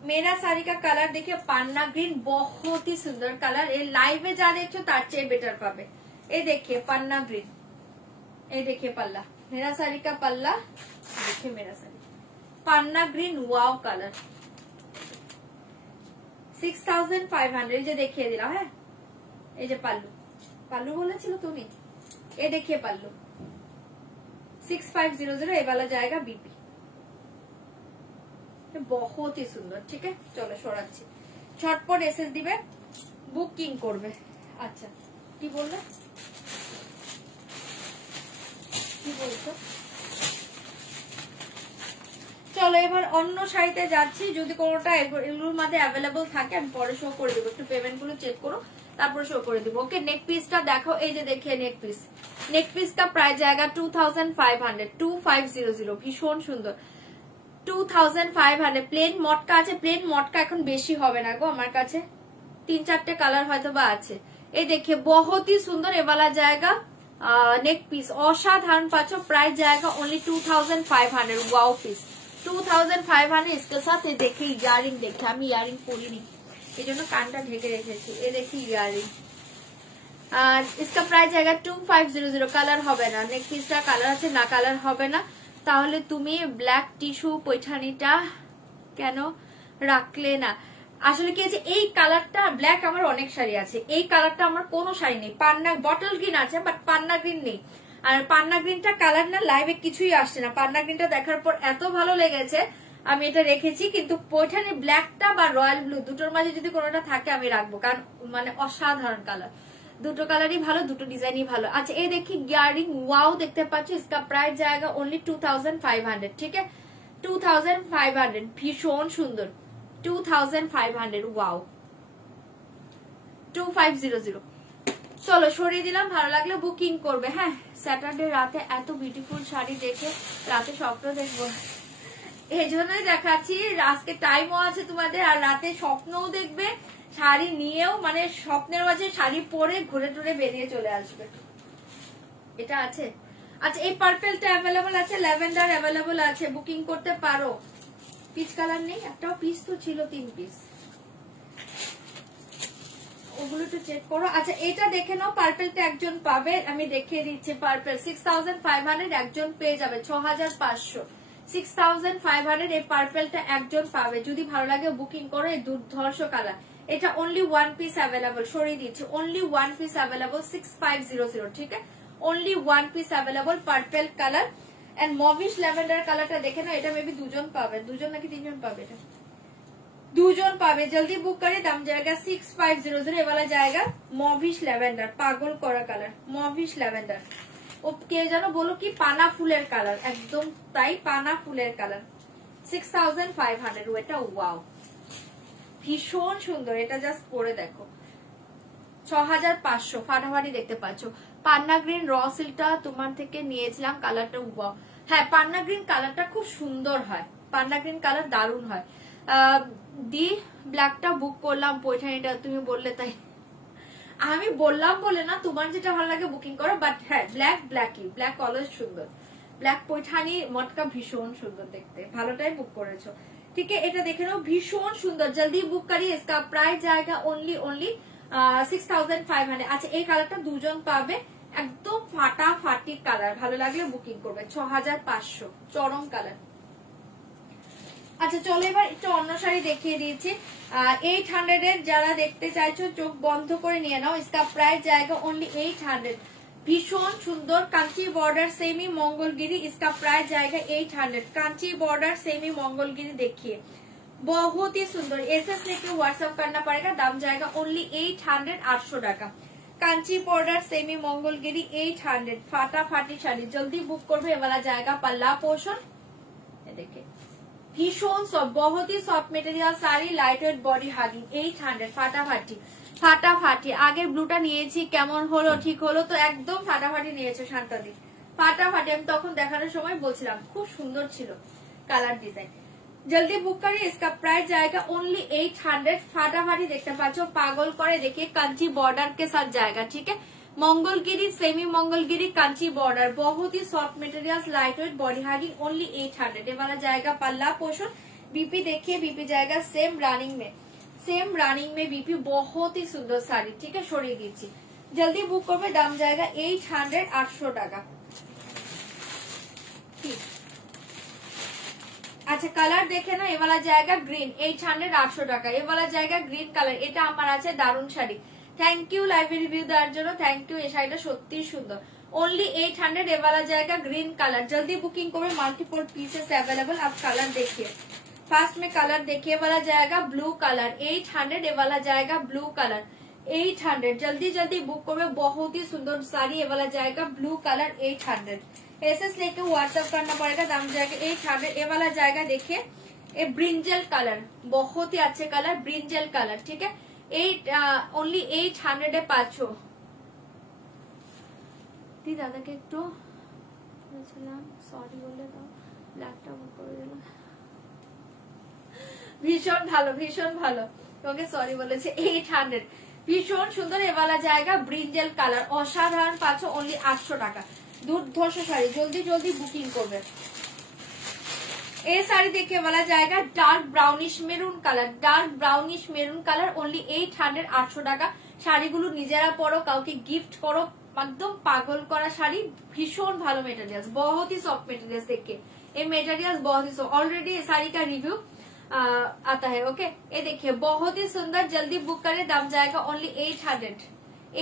मेरा साड़ी का कलर देखिए पन्ना ग्रीन, बहुत ही सुंदर कलर। ये लाइव में जा देखो तार চেয়ে बेटर पाবে। ये देखिए पन्ना ग्रीन, ये देखिए पल्ला, मेरा साड़ी का पल्ला देखिए, मेरा साड़ी पन्ना ग्रीन वाओ कलर 6500। যে দেখিয়ে দিলাম। হ্যাঁ এই যে পাল্লু, পাল্লু বলেছিল তুমি, ये देखिए पल्लू 6500। ये वाला जाएगा बीपी, बहुत ही सुंदर, ठीक है। चलो সরাচ্ছি, ঝটপট এসএস দিবে, বুকিং করবে। আচ্ছা কি বললে, কি বলছো? চলো এবার অন্য শাড়িতে যাচ্ছি, যদি কোনোটা এগুলোর মধ্যে অ্যাভেলেবল থাকে আমি পরে শো করে দেবো। একটু পেমেন্ট গুলো চেক করো তারপর শো করে দেবো। ওকে নেক পিসটা দেখো, এই যে দেখিয়ে নেক পিস। নেক পিস का प्राइस जाएगा 2500। 2500 ভীষণ সুন্দর 2500। প্লেন মটকা আছে, প্লেন মটকা এখন বেশি হবে না গো আমার কাছে, 3-4টে কালার হয়তো বা আছে। এই देखिए बहुत ही सुंदर, ये वाला जाएगा नेक पीस অসাধারণ পাচ্ছ। प्राइस जाएगा ओनली 2500। Wow piece 2500। इसके साथ ये देखिए ইয়ারিং, দেখে আমি ইয়ারিং পরিনি এই জন্য কানটা ঢেকে রেখেছি। এই দেখি ইয়ারিং, আর इसका प्राइस जाएगा 2500। কালার হবে না, নেক পিসটা কালার আছে না, কালার হবে না। তাহলে তুমি ব্ল্যাক টিস্যু পৈঠানিটা কেন রাখলে না? আসলে কি আছে, এই কালারটা ব্ল্যাক আমার অনেক শাড়ি আছে, এই কালারটা আমার কোনো শাড়ি নেই। পান্না বটল গ্রিন আছে বাট পান্না গ্রিন নেই। আর পান্না গ্রিনটা কালার না, লাইভে কিছুই আসছে না। পান্না গ্রিনটা দেখার পর এত ভালো লেগেছে আমি এটা রেখেছি, কিন্তু পৈঠানি ব্ল্যাকটা বা রয়্যাল ব্লু দুটোর মাঝে যদি কোনোটা থাকে আমি রাখবো, কারণ মানে অসাধারণ কালার, দুটো কালারই ভালো, দুটো ডিজাইনই ভালো। আচ্ছা এই দেখি ইয়ারিং, ওয়াও দেখতে পাচ্ছ। इसका प्राइस जाएगा ओनली 2500, ठीक है 2500। ভীষণ সুন্দর 2500। ওয়াও 2500। চলো সরিয়ে দিলাম, ভালো লাগলে বুকিং করবে। হ্যাঁ স্যাটারডে রাতে এত বিউটিফুল শাড়ি দেখে রাতে স্বপ্ন দেখবো, এই জন্যই দেখাচ্ছি। আজকে টাইমও আছে তোমাদের, আর রাতে স্বপ্নও দেখবে, শাড়ি নিয়েও মানে স্বপ্নের মাঝে শাড়ি পরে ঘুরে টুরে বেরিয়ে চলে আসবে। এটা আছে। আচ্ছা এই পার্পেলটা অ্যাভেলেবল আছে, ল্যাভেন্ডার অ্যাভেলেবল আছে, বুকিং করতে পারো। পিচ কালার নেই, একটাও পিস তো ছিল, 3 পিস, ওগুলো একটু চেক করো। আচ্ছা এটা দেখে নাও, পার্পেলটা একজন পাবে, আমি দেখিয়ে দিচ্ছি। পার্পেল 6500 একজন পেয়ে যাবে, 6500 6500 এই পার্পেলটা একজন পাবে। যদি ভালো লাগে বুকিং করো। এই দুর্ধর্ষ কালার, এটা অনলি 1 পিস অ্যাভেলেবল, সরিয়ে দিচ্ছি, অনলি 1 পিস অ্যাভেলেবল 6500, ঠিক আছে, only 1 piece available purple colour. And mauvish lavender কালারটা দেখে নাও, এটা মেবি 2 জন পাবে, 2 জন নাকি 3 জন পাবে, এটা 2 জন পাবে। জলদি বুক করে, দাম জায়গা 6500, এ वाला জায়গা মভিশ ল্যাভেন্ডার, পাগল করা কালার, মভিশ ল্যাভেন্ডার। ও কে জানো বলো কি, পানা ফুলের কালার, একদম তাই, পানা ফুলের কালার। 6500 এটা, ওয়াও ভীষণ সুন্দর, এটা জাস্ট পরে দেখো। 6500 ফাটাফাটি দেখতে পাচ্ছ। পান্না গ্রিন র সিল্কটা তোমার থেকে নিয়েছিলাম, কালারটা ওয়াও। হ্যাঁ পান্না গ্রিন কালারটা খুব সুন্দর হয়, পান্না গ্রিন কালার দারুণ হয়। দি ব্ল্যাকটা বুক করলাম, পৈঠানিটা তুমি বললে তাই আমি বললাম বলে না, তোমার যেটা ভালো লাগে বুকিং করো। বাট হ্যাঁ ব্ল্যাকই, ব্ল্যাক অলওয়েজ সুন্দর। ব্ল্যাক পৈঠানি মটকা ভীষণ সুন্দর দেখতে, ভালোটাই বুক করেছো, ঠিক আছে। এটা দেখে নাও, ভীষণ সুন্দর, জলদি বুক করি। इसका প্রাইস জায়গা অনলি 6500। আচ্ছা এই কালারটা 2 জন পাবে, একদম ফাটাফাটি কালার, ভালো লাগলে বুকিং করবে। 6500 চরম কালার। আচ্ছা চলো এবার একটু অন্য শাড়ি দেখিয়ে দিয়েছি। 800 এর যারা দেখতে চাইছো চোখ বন্ধ করে নিয়ে নাও। इसका প্রাইস জায়গা অনলি 800, ভীষণ সুন্দর কাঞ্চি বর্ডার সেমি মঙ্গলগিরি। इसका প্রাইস জায়গা 800, कांची बॉर्डर सेमी मंगलगिरी देखिए, बहुत ही सुंदर। एसएस लेके व्हाट्सएप करना पड़ेगा, दाम जाएगा ओनली 800, 800 টাকা। कांची बॉर्डर सेमी मंगलगिरी 800, फाटाफाटी শাড়ি, जल्दी बुक করবে। ये वाला जाएगा पल्ला पोर्शन, ये देखिए भीषण सॉफ्ट, बहुत ही soft material sari, light weight body hugging. 800 ফাটাফাটি ফাটাফাটি। আগের ব্লুটা নিয়েছি, কেমন হলো, ঠিক হলো তো? একদম ফাটাফাটি নিয়েছে শান্তাদি, ফাটাফাটি। আমি তখন দেখানোর সময় বলছিলাম খুব সুন্দর ছিল কালার ডিজাইন। जल्दी बुक करिए, इसका प्राइस जाएगा ओनली 800, फाटाफाटी देखते पाचो, पागल करे। देखिए कांची बॉर्डर के साथ जाएगा, ठीक है। मंगलगिरी सेमी मंगलगिरी कांची बॉर्डर, बहुत ही soft material, light weight body hugging, only 800। ये वाला जाएगा पल्ला पोर्शन। बीपी देखिए, बीपी जाएगा सेम रनिंग में, सेम रनिंग में बीपी, बहुत ही सुंदर साड़ी, ठीक है। सरिए दीजिए, जल्दी बुक करबे, दाम जाएगा 800, 800 টাকা। अच्छा कलर देखे ना, ये वाला जाएगा ग्रीन, 800, 800 টাকা। ये वाला जाएगा ग्रीन कलर, এটা আমার আছে, দারুন sari. Thank you live review দেওয়ার জন্য, थैंक यू। এই শাড়িটা সত্যি সুন্দর, ओनली 800। ये वाला जाएगा ग्रीन कलर, जल्दी बुकिंग करो, मल्टीपल पीसेस अवेलेबल। आप कलर देखिए, फर्स्ट में कलर देखिए, वाला जाएगा ब्लू कलर 800। ये वाला जाएगा ब्लू कलर 800, जल्दी जल्दी बुक करो, बहुत ही सुंदर साड़ी। ये वाला जाएगा ब्लू कलर 800, एसएस लेके व्हाट्सएप करना पड़ेगा, दाम जाएगा 800। ये वाला जाएगा देखिए, ये ब्रिंजल कलर, बहुत ही अच्छे कलर, ब्रिंजल कलर, ठीक है। ओनली 800 এ পাচ্ছো। দি দাদাকে একটু বলছিলাম সরি বলে দাও, ব্ল্যাকটা বুক করে দিলাম। ভীষণ ভালো, ভীষণ ভালো, তোমাকে সরি বলেছে। 800 ভীষণ সুন্দর। এ वाला जाएगा ব্রিঞ্জেল কালার, অসাধারণ পাচ্ছো, ओनली 800 টাকা। দুর্ধর্ষ শাড়ি, জলদি জলদি বুকিং করবে। এই শাড়ি দেখে वाला जाएगा dark brownish maroon colour, dark brownish maroon colour, only 800, 800 টাকা। শাড়িগুলো নিজেরা পরো, কাউকে গিফট করো, একদম পাগল করা শাড়ি, ভীষণ ভালো মেটেরিয়ালস, बहुत ही सॉफ्ट मेटेरियल्स। देखिए ये मेटेरियल्स बहुत ही सॉफ्ट, ऑलरेडी ये साड़ी का रिव्यू आता है, ओके। ये देखिए बहुत ही सुंदर, जल्दी बुक करे, दाम जाएगा ओनली 800,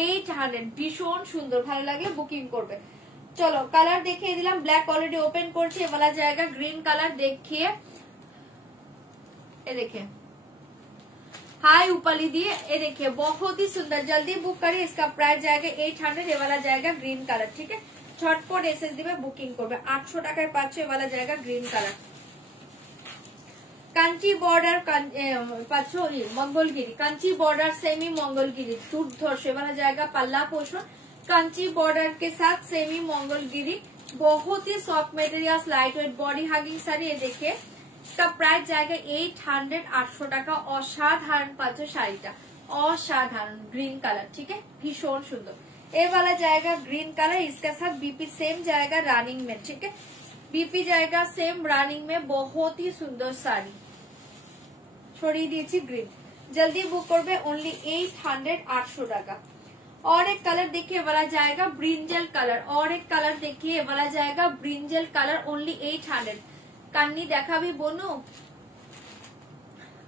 800। ভীষণ সুন্দর, ভালো লাগলে বুকিং করবে। चलो कलर देखिए दिलाम, ब्लैक ऑलरेडी ओपन करছি। ये वाला जाएगा ग्रीन कलर, देखिए ये देखिए, हाय उपाली दिए, ये देखिए बहुत ही सुंदर, जल्दी बुक करिए। इसका प्राइस जाएगा 800। ये वाला जाएगा ग्रीन कलर, ठीक है। झटपट एसएस दिबे, बुकिंग करबे। 800 টাকায় পাচ্ছে। ये वाला जाएगा ग्रीन कलर, कांची बॉर्डर पाচ্ছো मंगलगिरी, कांची बॉर्डर सेमी मंगलगिरी, दुर्धर्ष। ये वाला जाएगा पल्ला पोर्शन, कांची बॉर्डर के साथ सेमी मंगलगिरी, बहुत ही soft material, light weight body hugging sari. ये देखिए इसका प्राइस जाएगा 800, 800 টাকা। অসাধারণ পাচ্ছ শাড়িটা, असाधारण ग्रीन कलर, ठीक है, भीषण सुंदर। ये वाला जाएगा ग्रीन कलर, इसके साथ बीपी सेम जाएगा रनिंग में, ठीक है, बीपी जाएगा सेम रनिंग में, बहुत ही सुंदर साड़ी छड़िए दिएছি ग्रीन। जल्दी बुक करबे, ओनली 800 800 टाका। और एक कलर देखिए वाला जाएगा ब्रिंजल कलर, और एक कलर देखिए वाला जाएगा ब्रिंजल कलर, ओनली 800। कान्नी देखा भी बोनो,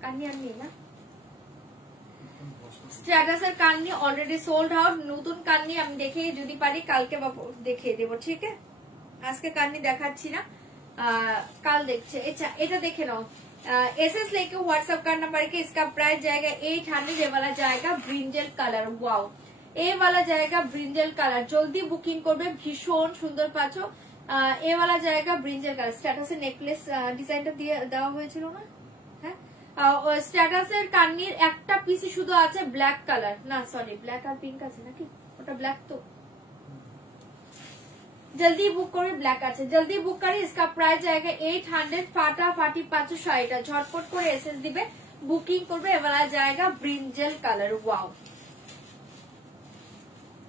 कान्नी আর নেই না, স্ট্যাটাসের কান্নি অলরেডি সোল্ড আউট, নতুন কান্নি আমি দেখিয়ে যদি পারি কালকে দেখিয়ে দেবো, ঠিক है, আজকে কান্নি দেখাচ্ছি না, কাল দেখছে। আচ্ছা এটা দেখে নাও, एसएस लेके व्हाट्सएप करना पड़ेगा, इसका प्राइस जाएगा 800। ये वाला जाएगा ब्रिंजल कलर, वाओ, ए वाला जाएगा ब्रिंजल कलर, जल्दी बुकिंग করবে, ভীষণ সুন্দর পাচ্ছো। এ वाला जाएगा ब्रिंजल कलर। স্ট্যাটাসে নেকলেস ডিজাইনটা দিয়ে দেওয়া হয়েছিল না, হ্যাঁ, স্ট্যাটাসের কান্নির একটা পিসই শুধু আছে ব্ল্যাক কালার, না সরি ব্ল্যাক আর পিঙ্ক আছে নাকি, ওটা ব্ল্যাক তো। जल्दी बुक करो, ब्लैक আছে, जल्दी बुक करें, इसका प्राइस जाएगा 800। फाटाफाटी 560 झटपट করে এসএস দিবে, বুকিং করবে। ये वाला जाएगा ब्रिंजल कलर, वाओ,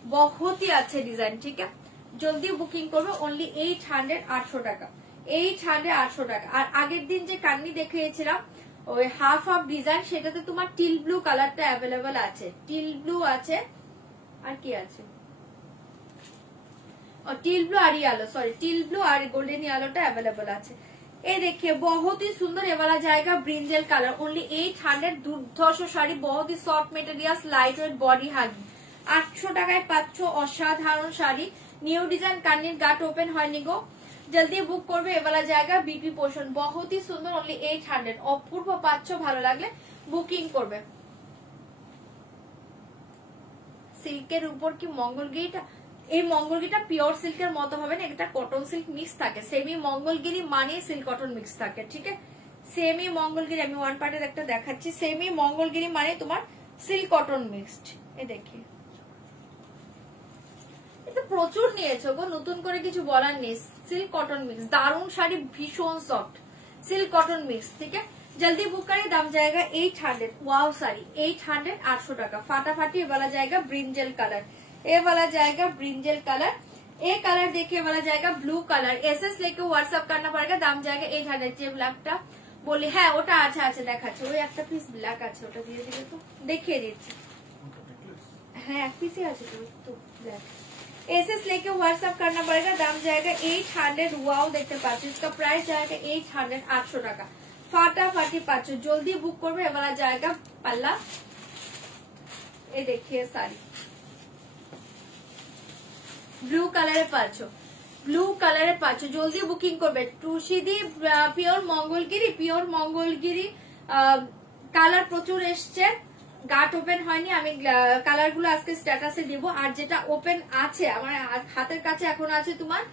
बहुत ही अच्छे डिजाइन, ठीक है, जल्दी बुकिंग করবে, ओनली 800 800 টাকা, 800 800 টাকা। আর আগের দিন যে কান্নি দেখিয়েছিলাম ওই হাফ হাফ ডিজাইন, সেটাতে তোমার টিল ব্লু কালারটা অ্যাভেলেবল আছে, টিল ব্লু আছে, আর কি আছে, और टील ब्लू और येलो, सॉरी टील ब्लू और गोल्डन येलोটা अवेलेबल আছে। ये देखिए बहुत ही सुंदर, ये वाला जाएगा ब्रिंजल कलर, ओनली 800। দুর্ধর্ষ শাড়ি, बहुत ही soft materials, light weight, body हागी, 800 টাকায় পাচ্ছ অসাধারণ শাড়ি। নিউ ডিজাইন, কান্নির গাট ওপেন হয়নি গো, जल्दी बुक করবে। ये वाला जाएगा बीपी पोर्शन, बहुत ही सुंदर, ओनली 800। অপূর্ব পাচ্ছ, ভালো লাগলে বুকিং করবে। সিল্কের উপর কি মঙ্গলগিরিটা, এই মঙ্গলগিরিটা পিওর সিল্কের মতো হবে না, এটা কটন সিল্ক মিক্স থাকে, সেমি মঙ্গলগিরি মানে সিল্ক কটন মিক্স থাকে, ঠিক আছে, সেমি মঙ্গলগিরি আমি ওয়ান পার্টের একটা দেখাচ্ছি, সেমি মঙ্গলগিরি মানে তোমার সিল্ক কটন মিক্সড। এই দেখি এটা প্রচুর নিয়েছো গো, নতুন করে কিছু বলার নেই, সিল্ক কটন মিক্স, দারুণ শাড়ি, ভীষণ সফট, সিল্ক কটন মিক্স, ঠিক আছে, जल्दी बुक करें, दाम जाएगा 800। वाओ साड़ी 800 800 টাকা, फाटाफाटी। वाला जाएगा ब्रिंजल कलर, ये वाला जाएगा ब्रिंजल कलर, ये कलर देखिए वाला जाएगा ब्लू कलर। एसएस लेके व्हाट्सएप करना पड़ेगा, दाम जाएगा 800। যে ব্ল্যাকটা বলি, হ্যাঁ ওটা আছে আছে দেখাচ্ছে, ওই একটা পিস ব্ল্যাক আছে, ওটা দিয়ে দিলে তো দেখিয়ে দিচ্ছি, হ্যাঁ এক পিসই আছে তো ব্ল্যাক। एसएस लेके व्हाट्सएप करना पड़ेगा, दाम जाएगा 800। वाओ देखते पाচ্ছ, इसका प्राइस जाएगा 800 800 টাকা, फाटाफाटी पाচ্ছ, जल्दी बुक করবে। ये वाला जाएगा पल्ला, ये देखिए साड़ी ব্লু কালারে পাচ্ছ, ব্লু কালারে পাচ্ছ, জলদি বুকিং করবে। Tusidi pure Mangalgiri, pure Mangalgiri colour প্রচুর এসছে, গাট ওপেন হয়নি, আমি কালার গুলো আজকে স্ট্যাটাসে দিব। আর যেটা ওপেন আছে আমার হাতের কাছে এখন আছে তোমার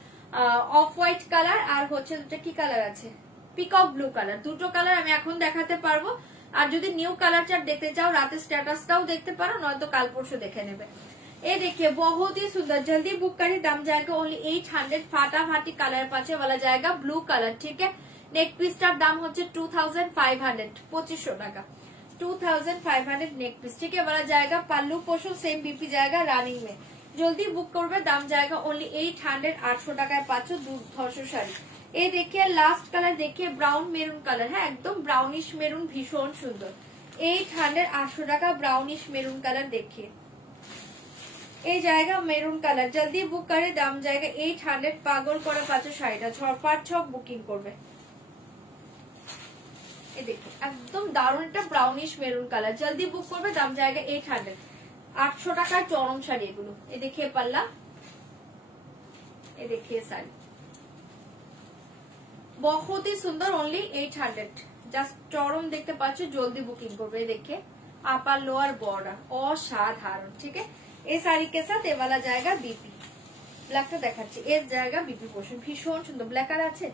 অফ হোয়াইট কালার, আর হচ্ছে দুটো কি কালার আছে, পিকক ব্লু কালার, দুটো কালার আমি এখন দেখাতে পারবো। আর যদি নিউ কালার চার্ট দেখতে চাও রাতে স্ট্যাটাসটাও দেখতে পারো, নয়তো কাল পরশু দেখে নেবে। ये देखिए बहुत ही सुंदर, जल्दी बुक करें, दाम जाएगा ओनली 800। फाटाफाटी कलर पाचे वाला जाएगा ब्लू कलर, ठीक है, नेक पिसटार दाम होच्छे 2500, 2500 টাকা, 2500 नेक पिस, ठीक है, वाला जाएगा पाल्लू पोर्शन सेम बीपी जाएगा रनिंग में, जल्दी बुक करबे, दाम जाएगा ओनली 800 800 টাকায় পাচ্ছ দুর্ধর্ষ শাড়ি। ये देखिए लास्ट कलर देखिए ब्राउन मेरून कलर, है एकदम ब्राउनिश मेरून, भीषण सुंदर, 800 800 টাকা, ब्राउनिश मेरून कलर देखिए, ये जाएगा मेरून कलर, जल्दी बुक करे, दाम जाएगा 800। पागल করে পাচ্ছ শাড়িটা, ঝটপট সব বুকিং করবে। ये देखो একদম দারুণ একটা ব্রাউনিশ মেরুন কালার, जल्दी বুক করবে, দাম जाएगा 800 800 টাকার চরম শাড়ি এগুলো। ये देखिए पल्ला, ये देखिए साड़ी, बहुत ही सुंदर, ओनली 800। জাস্ট চরম দেখতে পাচ্ছ, জলদি বুকিং করবে। ये देखिए আপার লোয়ার বর্ডার অসাধারণ, ठीक है, এই साड़ी के साथ ये वाला जाएगा बीपी, ব্ল্যাকটা দেখাচ্ছি, এর জায়গা বিপি পোর্শন, ভীষণ সুন্দর, ব্ল্যাক আর আছে,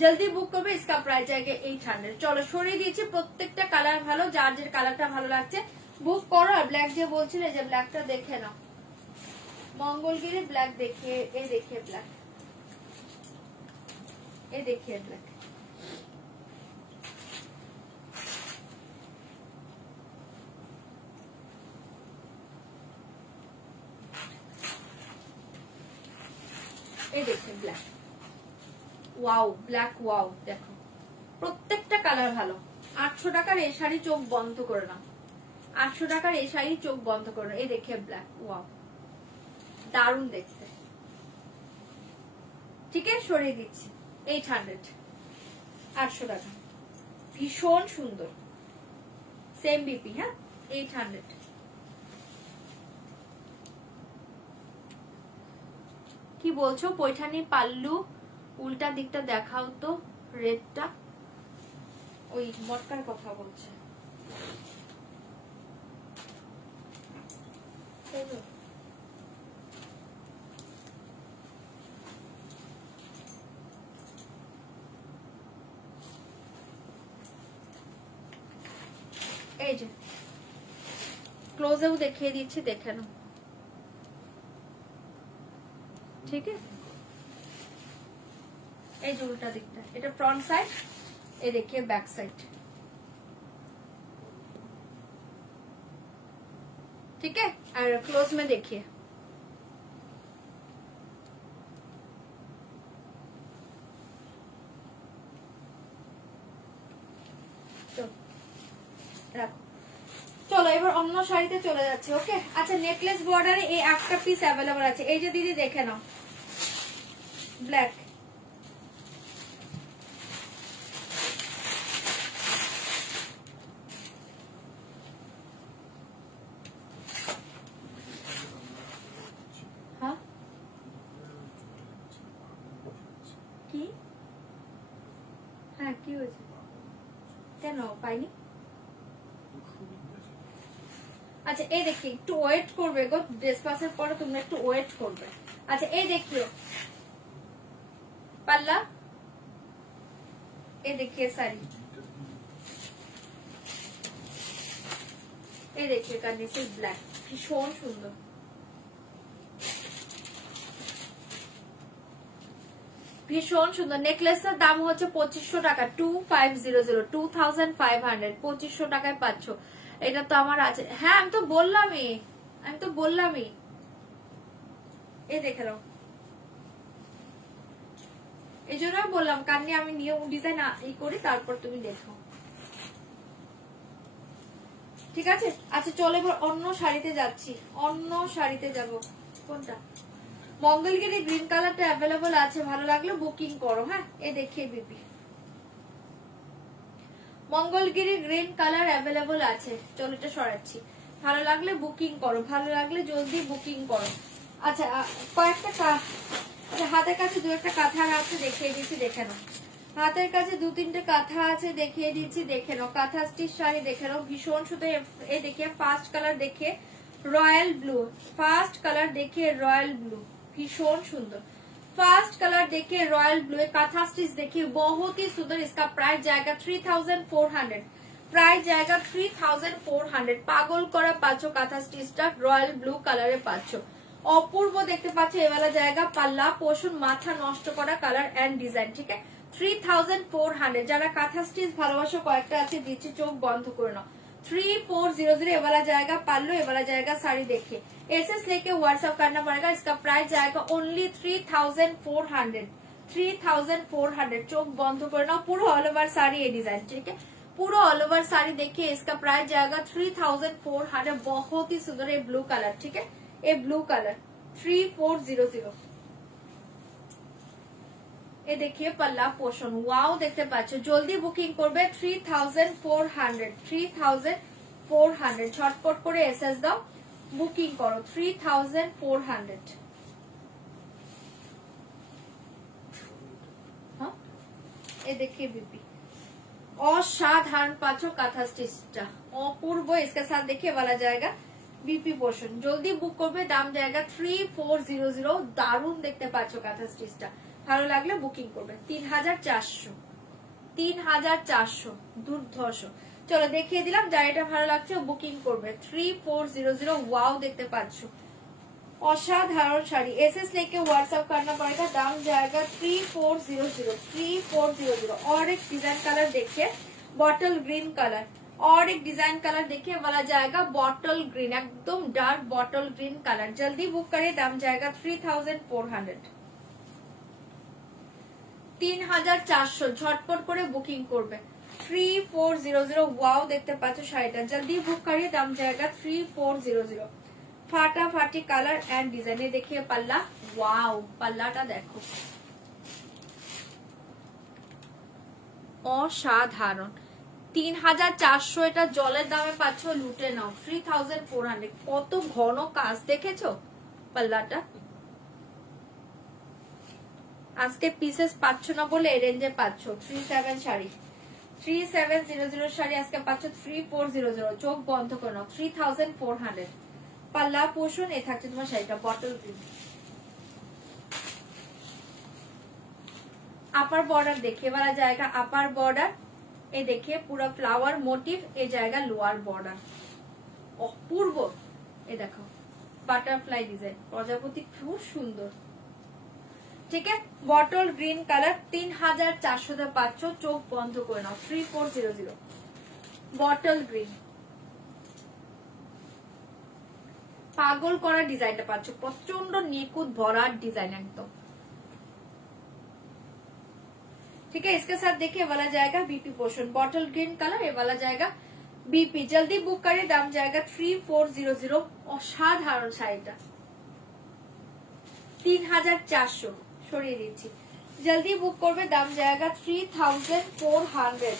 জলদি বুক করবে, इसका प्राइस जाएगा 800। চলো সরিয়ে দিয়েছি, প্রত্যেকটা কালার ভালো, যার যে কালারটা ভালো লাগছে বুক করো। আর ব্ল্যাক যে বলছিলে, যে ব্ল্যাকটা দেখে নাও, মঙ্গলগিরি ব্ল্যাক দেখিয়ে, এই দেখিয়ে ব্ল্যাক, এই দেখিয়ে ব্ল্যাক, এই দেখুন ব্ল্যাক, ওয়াও ব্ল্যাক, ওয়াও দেখো প্রত্যেকটা কালার ভালো। 800 টাকার এই শাড়ি চোখ বন্ধ করে না, 800 টাকার এই শাড়ি চোখ বন্ধ করে না। এই দেখে ব্ল্যাক, ওয়াও দারুণ দেখতে। ঠিক আছে, সরিয়ে দিচ্ছি। 800, 800 টাকা, ভীষণ সুন্দর, সেম বিপি। হ্যাঁ 800। কি বলছো পৈঠানি পাল্লু উল্টা দিকটা দেখাও তো, রেডটা ওই মটকার কথা বলছে। এই যে ক্লোজেও দেখিয়ে দিচ্ছি, দেখে নাও। ঠিক আছে, এই যে উল্টা দিকটা, এটা ফ্রন্ট সাইড, এই দেখিয়ে ব্যাক সাইড। ठीक है, और क्लोज में देखिए। तो রাখো, চলো এবার অন্য শাড়িতে চলে যাচ্ছে। ওকে, আচ্ছা নেকলেস বর্ডারে এই একটা পিস অ্যাভেলেবল আছে। এই যে দিদি দেখে নাও, ব্ল্যাক, হ্যাঁ কি, হ্যাঁ কি হয়েছে, কেন পাইনি? আচ্ছা এই দেখি, একটু ওয়েট করবে গো, ড্রেস পাসের পরে তোমরা একটু ওয়েট করবে। আচ্ছা এই দেখিও পাল্লা, এই দেখিয়ে শাড়ি, এই দেখিয়ে কার্নিসের ব্ল্যাক, ভীষণ সুন্দর। ভীষণ সুন্দর। নেকলেসের দাম হচ্ছে 2500 টাকা, 2500, 2500, 2500 টাকায় পাচ্ছ। এটা তো আমার আছে। হ্যাঁ আমি তো বললামই, এই দেখে নাও। এই জন্য বললাম কান্নি আমি নিয়ম ডিজাইন করি, তারপর তুমি দেখো। ঠিক আছে, আচ্ছা চলো এবার অন্য শাড়িতে যাচ্ছি, অন্য শাড়িতে যাব। কোনটা? মঙ্গলগিরি গ্রিন কালারটা অ্যাভেলেবল আছে, ভালো লাগলে বুকিং করো। হ্যাঁ এ দেখিয়ে BP, Mangalagiri green colour available আছে। চলো এটা সরাচ্ছি, ভালো লাগলে বুকিং করো, ভালো লাগলে জলদি বুকিং করো। আচ্ছা কয়েকটা হাতের কাছে দু একটা কাঁথা আছে, দেখিয়ে দিচ্ছি, দেখে নাও। হাতের কাছে 2-3টে কাঁথা আছে, দেখিয়ে দিচ্ছি, দেখে নাও। কাঁথা স্টিচ শাড়ি দেখে নাও, ভীষণ সুন্দর। এই দেখিয়ে ফার্স্ট কালার, দেখে রয়্যাল ব্লু, ফার্স্ট কালার দেখে রয়্যাল ব্লু, भीषण सुंदर। फर्स्ट कलर देखिए रॉयल ब्लू, काथा स्टिच देखिए बहुत ही सुंदर। इसका प्राइस जाएगा 3400, प्राइस जाएगा 3400। पागल करा पाचो काथा स्टिचটা रॉयल ब्लू কালারে পাচ্ছো, অপূর্ব দেখতে পাচ্ছো। এবেলা জায়গা পাল্লা পোষণ মাথা নষ্ট করা কালার এন্ড ডিজাইন। ঠিক আছে 3400। যারা কাঁথা স্টিচ ভালোবাসো কয়েকটা আছে দিচ্ছি, চোখ বন্ধ করে নাও। 3400 ये वाला जाएगा पाल्लू, ये वाला जाएगा साड़ी। देखिए एसएस लेके व्हाट्सएप करना पड़ेगा। इसका प्राइस जाएगा ओनली 3400, 3400। चोख बंद करना, पूरा ऑल ओवर साड़ी ये डिजाइन। ठीक है पूरा ऑल ओवर साड़ी देखिए, इसका प्राइस जाएगा 3400। बहुत ही सुंदर ये ब्लू कलर। ठीक है ये ब्लू कलर 3400। ये देखिए पल्ला पोषण, वाओ देखते पाচ্ছো। জলদি বুকিং করবে 3400, 3400। ছটপট করে এসএস দাও, বুকিং করো 3400। হ্যাঁ ये देखिए बीपी असाधारण पाचो काथा स्टिचটা অপূর্ব। इसके साथ देखिए वाला जाएगा बीपी पोषण। जल्दी बुक করবে, দাম जाएगा 3400। দারুণ দেখতে পাচ্ছো কাथा স্টিচটা, ভালো লাগলে বুকিং করবে। 3400, 3400 দুর্ধর্ষ। চলো দেখিয়ে দিলাম, যার এটা ভালো লাগছে বুকিং করবে 3400। ওয়াও দেখতে পাচ্ছ असाधारण শাড়ি। एसएस लेके व्हाट्सएप करना पड़ेगा। दाम जाएगा 3400, 3400। और एक डिजाइन कलर देखिए बॉटल ग्रीन कलर, और एक डिजाइन कलर देखिए वाला जाएगा बॉटल ग्रीन, एकदम डार्क बॉटल ग्रीन कलर। जल्दी बुक करे, दाम जाएगा 3400। 3400 ঝটপট করে বুকিং করবে 3400 ওয়াও দেখতে পাচ্ছ শাড়িটা জলদি বুক করিয়ে দাম জায়গা 3400 ফাটাফাটি কালার এন্ড ডিজাইনে দেখিয়ে পাল্লা ওয়াও পাল্লাটা দেখো অসাধারণ 3400 এটা জলের দামে পাচ্ছ লুটে নাও 3400 কত ঘন কাজ দেখেছো পাল্লাটা আজকে পিসেস পাচ্ছ না বলে এই রেঞ্জে পাচ্ছ 37 শাড়ি 3700 শাড়ি আজকে পাচ্ছ 3400 চোখ বন্ধ করে নাও 3400 পাল্লা পোষণ এ থাকছে তোমার শাড়িটা বটল গ্রিন আপার বর্ডার देखिए वाला जाएगा अपर बॉर्डर ये देखिए पूरा फ्लावर मोटिव ये जाएगा लोअर बॉर्डर अपूर्व ये देखो बटरफ्लाई डिजाइन प्रजापति खूब सुंदर ठीक है बॉटल ग्रीन कलर 3400 তে পাচ্ছ চোখ বন্ধ করে নাও 3400 বটল গ্রিন পাগল করা ডিজাইনটা পাচ্ছ প্রচন্ড নিখুঁত ভরাট ডিজাইন একদম ठीक है इसके साथ देखिए वाला जाएगा BP portion bottle green colour ये वाला जाएगा बीपी जल्दी बुक करिए दाम जाएगा 3400 অসাধারণ শাড়িটা 3400 সরিয়ে দিচ্ছি जल्दी बुक করবে দাম जाएगा 3400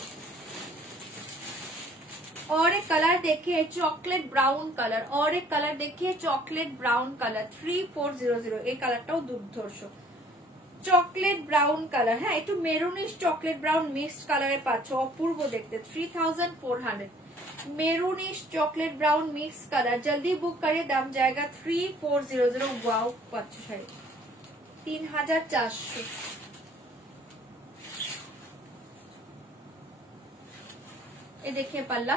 और एक कलर देखिए चॉकलेट ब्राउन कलर और एक कलर देखिए चॉकलेट ब्राउन कलर 3400 এই কালারটাও দুর্ধর্ষ চকলেট ব্রাউন কালার হ্যাঁ একটু মেরুনিশ চকলেট ব্রাউন মিক্সড কালারে পাচ্ছ অপূর্ব দেখতে 3400 maroonish chocolate brown mix colour জলদি বুক করিয়ে দাম जाएगा 3400 ওয়াও পাচ্ছ শাড়ি 3400 ये देखिए पल्ला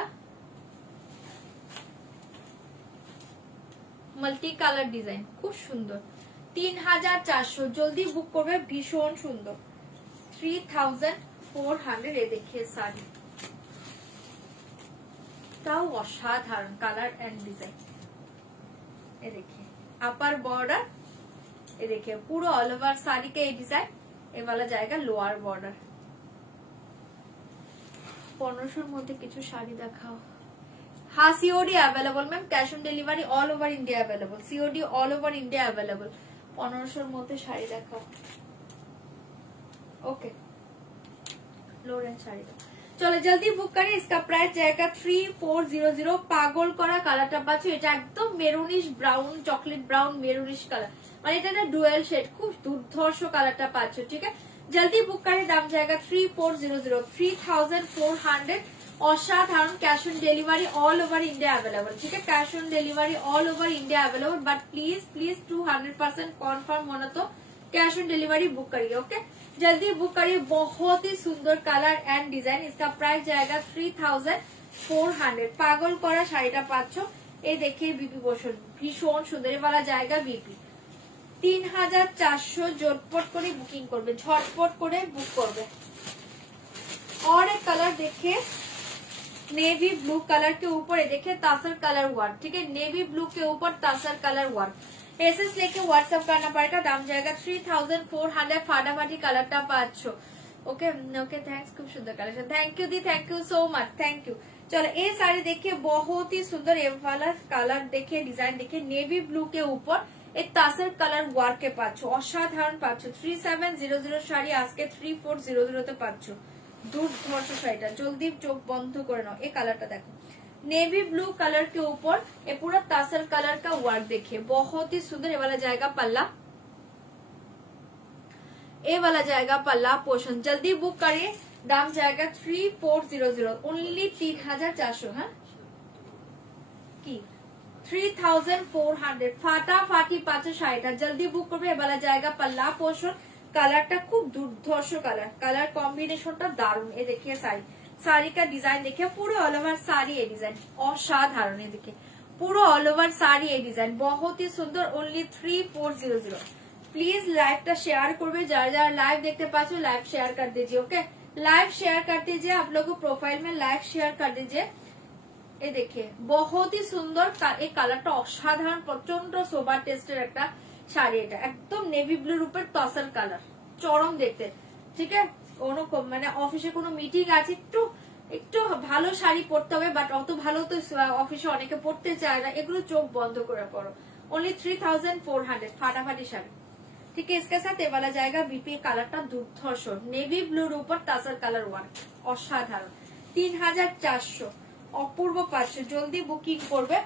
মাল্টি কালার ডিজাইন খুব সুন্দর 3400 জলদি বুক করবে ভীষণ সুন্দর 3400 এ দেখিয়ে শাড়ি তাও অসাধারণ কালার এন্ড ডিজাইন এ देखिए अपर बॉर्डर ये देखिए पूरा ऑल ओवर साड़ी का ये डिजाइन ये वाला जाएगा लोअर बॉर्डर 1500 মধ্যে কিছু শাড়ি দেখাও हाँ COD available ma'am cash on delivery all over India available COD all over India available 1500 মধ্যে শাড়ি দেখাও ओके लोरेंस শাড়ি চলো জলদি বুক করি इसका प्राइस जाएगा 3400 পাগল করা কালারটা পাচ্ছ এটা একদম maroonish brown chocolate brown maroonish colour মানে এটা না ডুয়াল শেড খুব দুর্ধর্ষ কালারটা পাচ্ছ ঠিক আছে जल्दी बुक करें दाम जाएगा 3400 3400 অসাধারণ cash on delivery all over India available ठीक है cash on delivery all over India available but please 200% confirm होना तो कैश ऑन डिलीवरी बुक करिए ओके जल्दी बुक करिए बहुत ही सुंदर कलर एंड डिजाइन इसका प्राइस जाएगा 3400 पागल करा শাড়িটা পাচ্ছ এই देखिए बीपी पोर्शन भीषण सुंदर वाला जाएगा बीपी 3400 झटपट করে বুকিং করবে ঝটপট করে বুক করবে और एक कलर देखिए नेवी ब्लू कलर के ऊपर ये देखिए तासर कलर वर्क ठीक है नेवी ब्लू के ऊपर तासर कलर वर्क एसएस लेके व्हाट्सएप करना पड़ेगा दाम जाएगा 3400 फाटाफाटी कलरটা পাচ্ছ ओके ओके थैंक्स खूब सुंदर collection thank you the thank you so much thank you चलो ये साड़ी देखिए बहुत ही सुंदर ये वाला कलर देखिए डिजाइन देखिए नेवी ब्लू के ऊपर एक तासर कलर ওয়ার্ক কে পাচ্ছ অসাধারণ পাচ্ছ 3700 শাড়ি আজকে 3400 তে পাচ্ছ দুর্ধর্ষ শাড়িটা জলদি চোখ বন্ধ করে নাও এই কালারটা দেখো नेवी ब्लू कलर के ऊपर ये पूरा तासर कलर का वर्क देखिए बहुत ही सुंदर ये वाला जाएगा पल्ला ये वाला जाएगा पल्ला पोर्शन जल्दी बुक करिए दाम जाएगा 3400 ओनली 3400 है की 3400 ফাটাফাটি পাচ্ছ শাড়িটা জলদি বুক করবে এবারে জায়গা পাল্লা পোর্শন কালারটা খুব দুর্ধর্ষ কালার কম্বিনেশনটা দারুণ এই देखिए साड़ी का डिजाइन देखिए पूरे ऑल ओवर साड़ी ये डिजाइन असाधारण ये देखिए पूरा ऑल ओवर साड़ी ये डिजाइन बहुत ही सुंदर ओनली 3400 प्लीज लाइवটা শেয়ার করবে যারা যারা লাইভ দেখতে পাচ্ছ लाइव शेयर कर दीजिए ओके लाइव शेयर कर दीजिए आप लोगों प्रोफाइल में लाइव शेयर कर दीजिए ये देखिए बहुत ही सुंदर এই কালারটা অসাধারণ প্রচন্ড সোবার টেস্টের একটা শাড়ি এটা একদম নেভি ব্লুর উপর তসর কালার চরম দেখতে ঠিক আছে, কোনো মানে অফিসে কোনো মিটিং আছে, একটু একটু ভালো শাড়ি পরতে হবে, বাট অত ভালো তো অফিসে অনেকে পড়তে চায় না, এগুলো চোখ বন্ধ করে পড়ো। ओनली 3400 फाटाफाटी শাড়ি। ठीक है, इसके साथ ये वाला जाएगा बीपी কালারটা দুর্ধর্ষ, নেভি ব্লুর উপর টাসার কালার ওয়ার্ক, অসাধারণ। 3400 অপূর্ব পাচ্ছ, জলদি বুকিং করবে।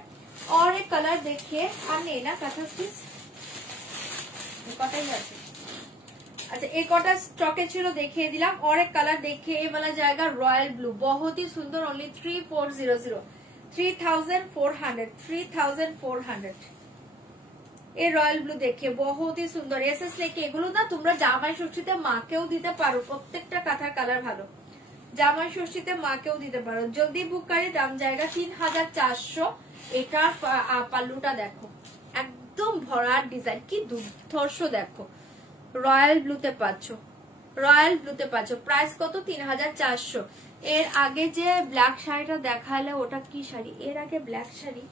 और एक कलर देखिए, আর নেই না কথা প্লিজ, কটাই আছে। अच्छा एक कटा स्टॉके ছিল দেখিয়ে দিলাম। और एक कलर देखिए, ये वाला जाएगा रॉयल ब्लू, बहुत ही सुंदर, ओनली 3400 3400 এই রয়্যাল ব্লু দেখে বহুত হি সুন্দর। এসএস লেকে এগুলো না তোমরা জামাই ষষ্ঠীতে মাকেও দিতে পারো, প্রত্যেকটা কাঁথার কালার ভালো, জামাই ষষ্ঠীতে মাকেও দিতে পারো। জলদি বুক করে, দাম জায়গা 3400। এটার পাল্লুটা দেখো, একদম ভরার ডিজাইন, কি দুর্ধর্ষ দেখো। রয়্যাল ব্লুতে পাচ্ছ, রয়্যাল ব্লুতে পাচ্ছ। প্রাইস কত? 3400। এর আগে যে ব্ল্যাক শাড়িটা দেখালে ওটা কি শাড়ি? এর আগে ব্ল্যাক শাড়ি,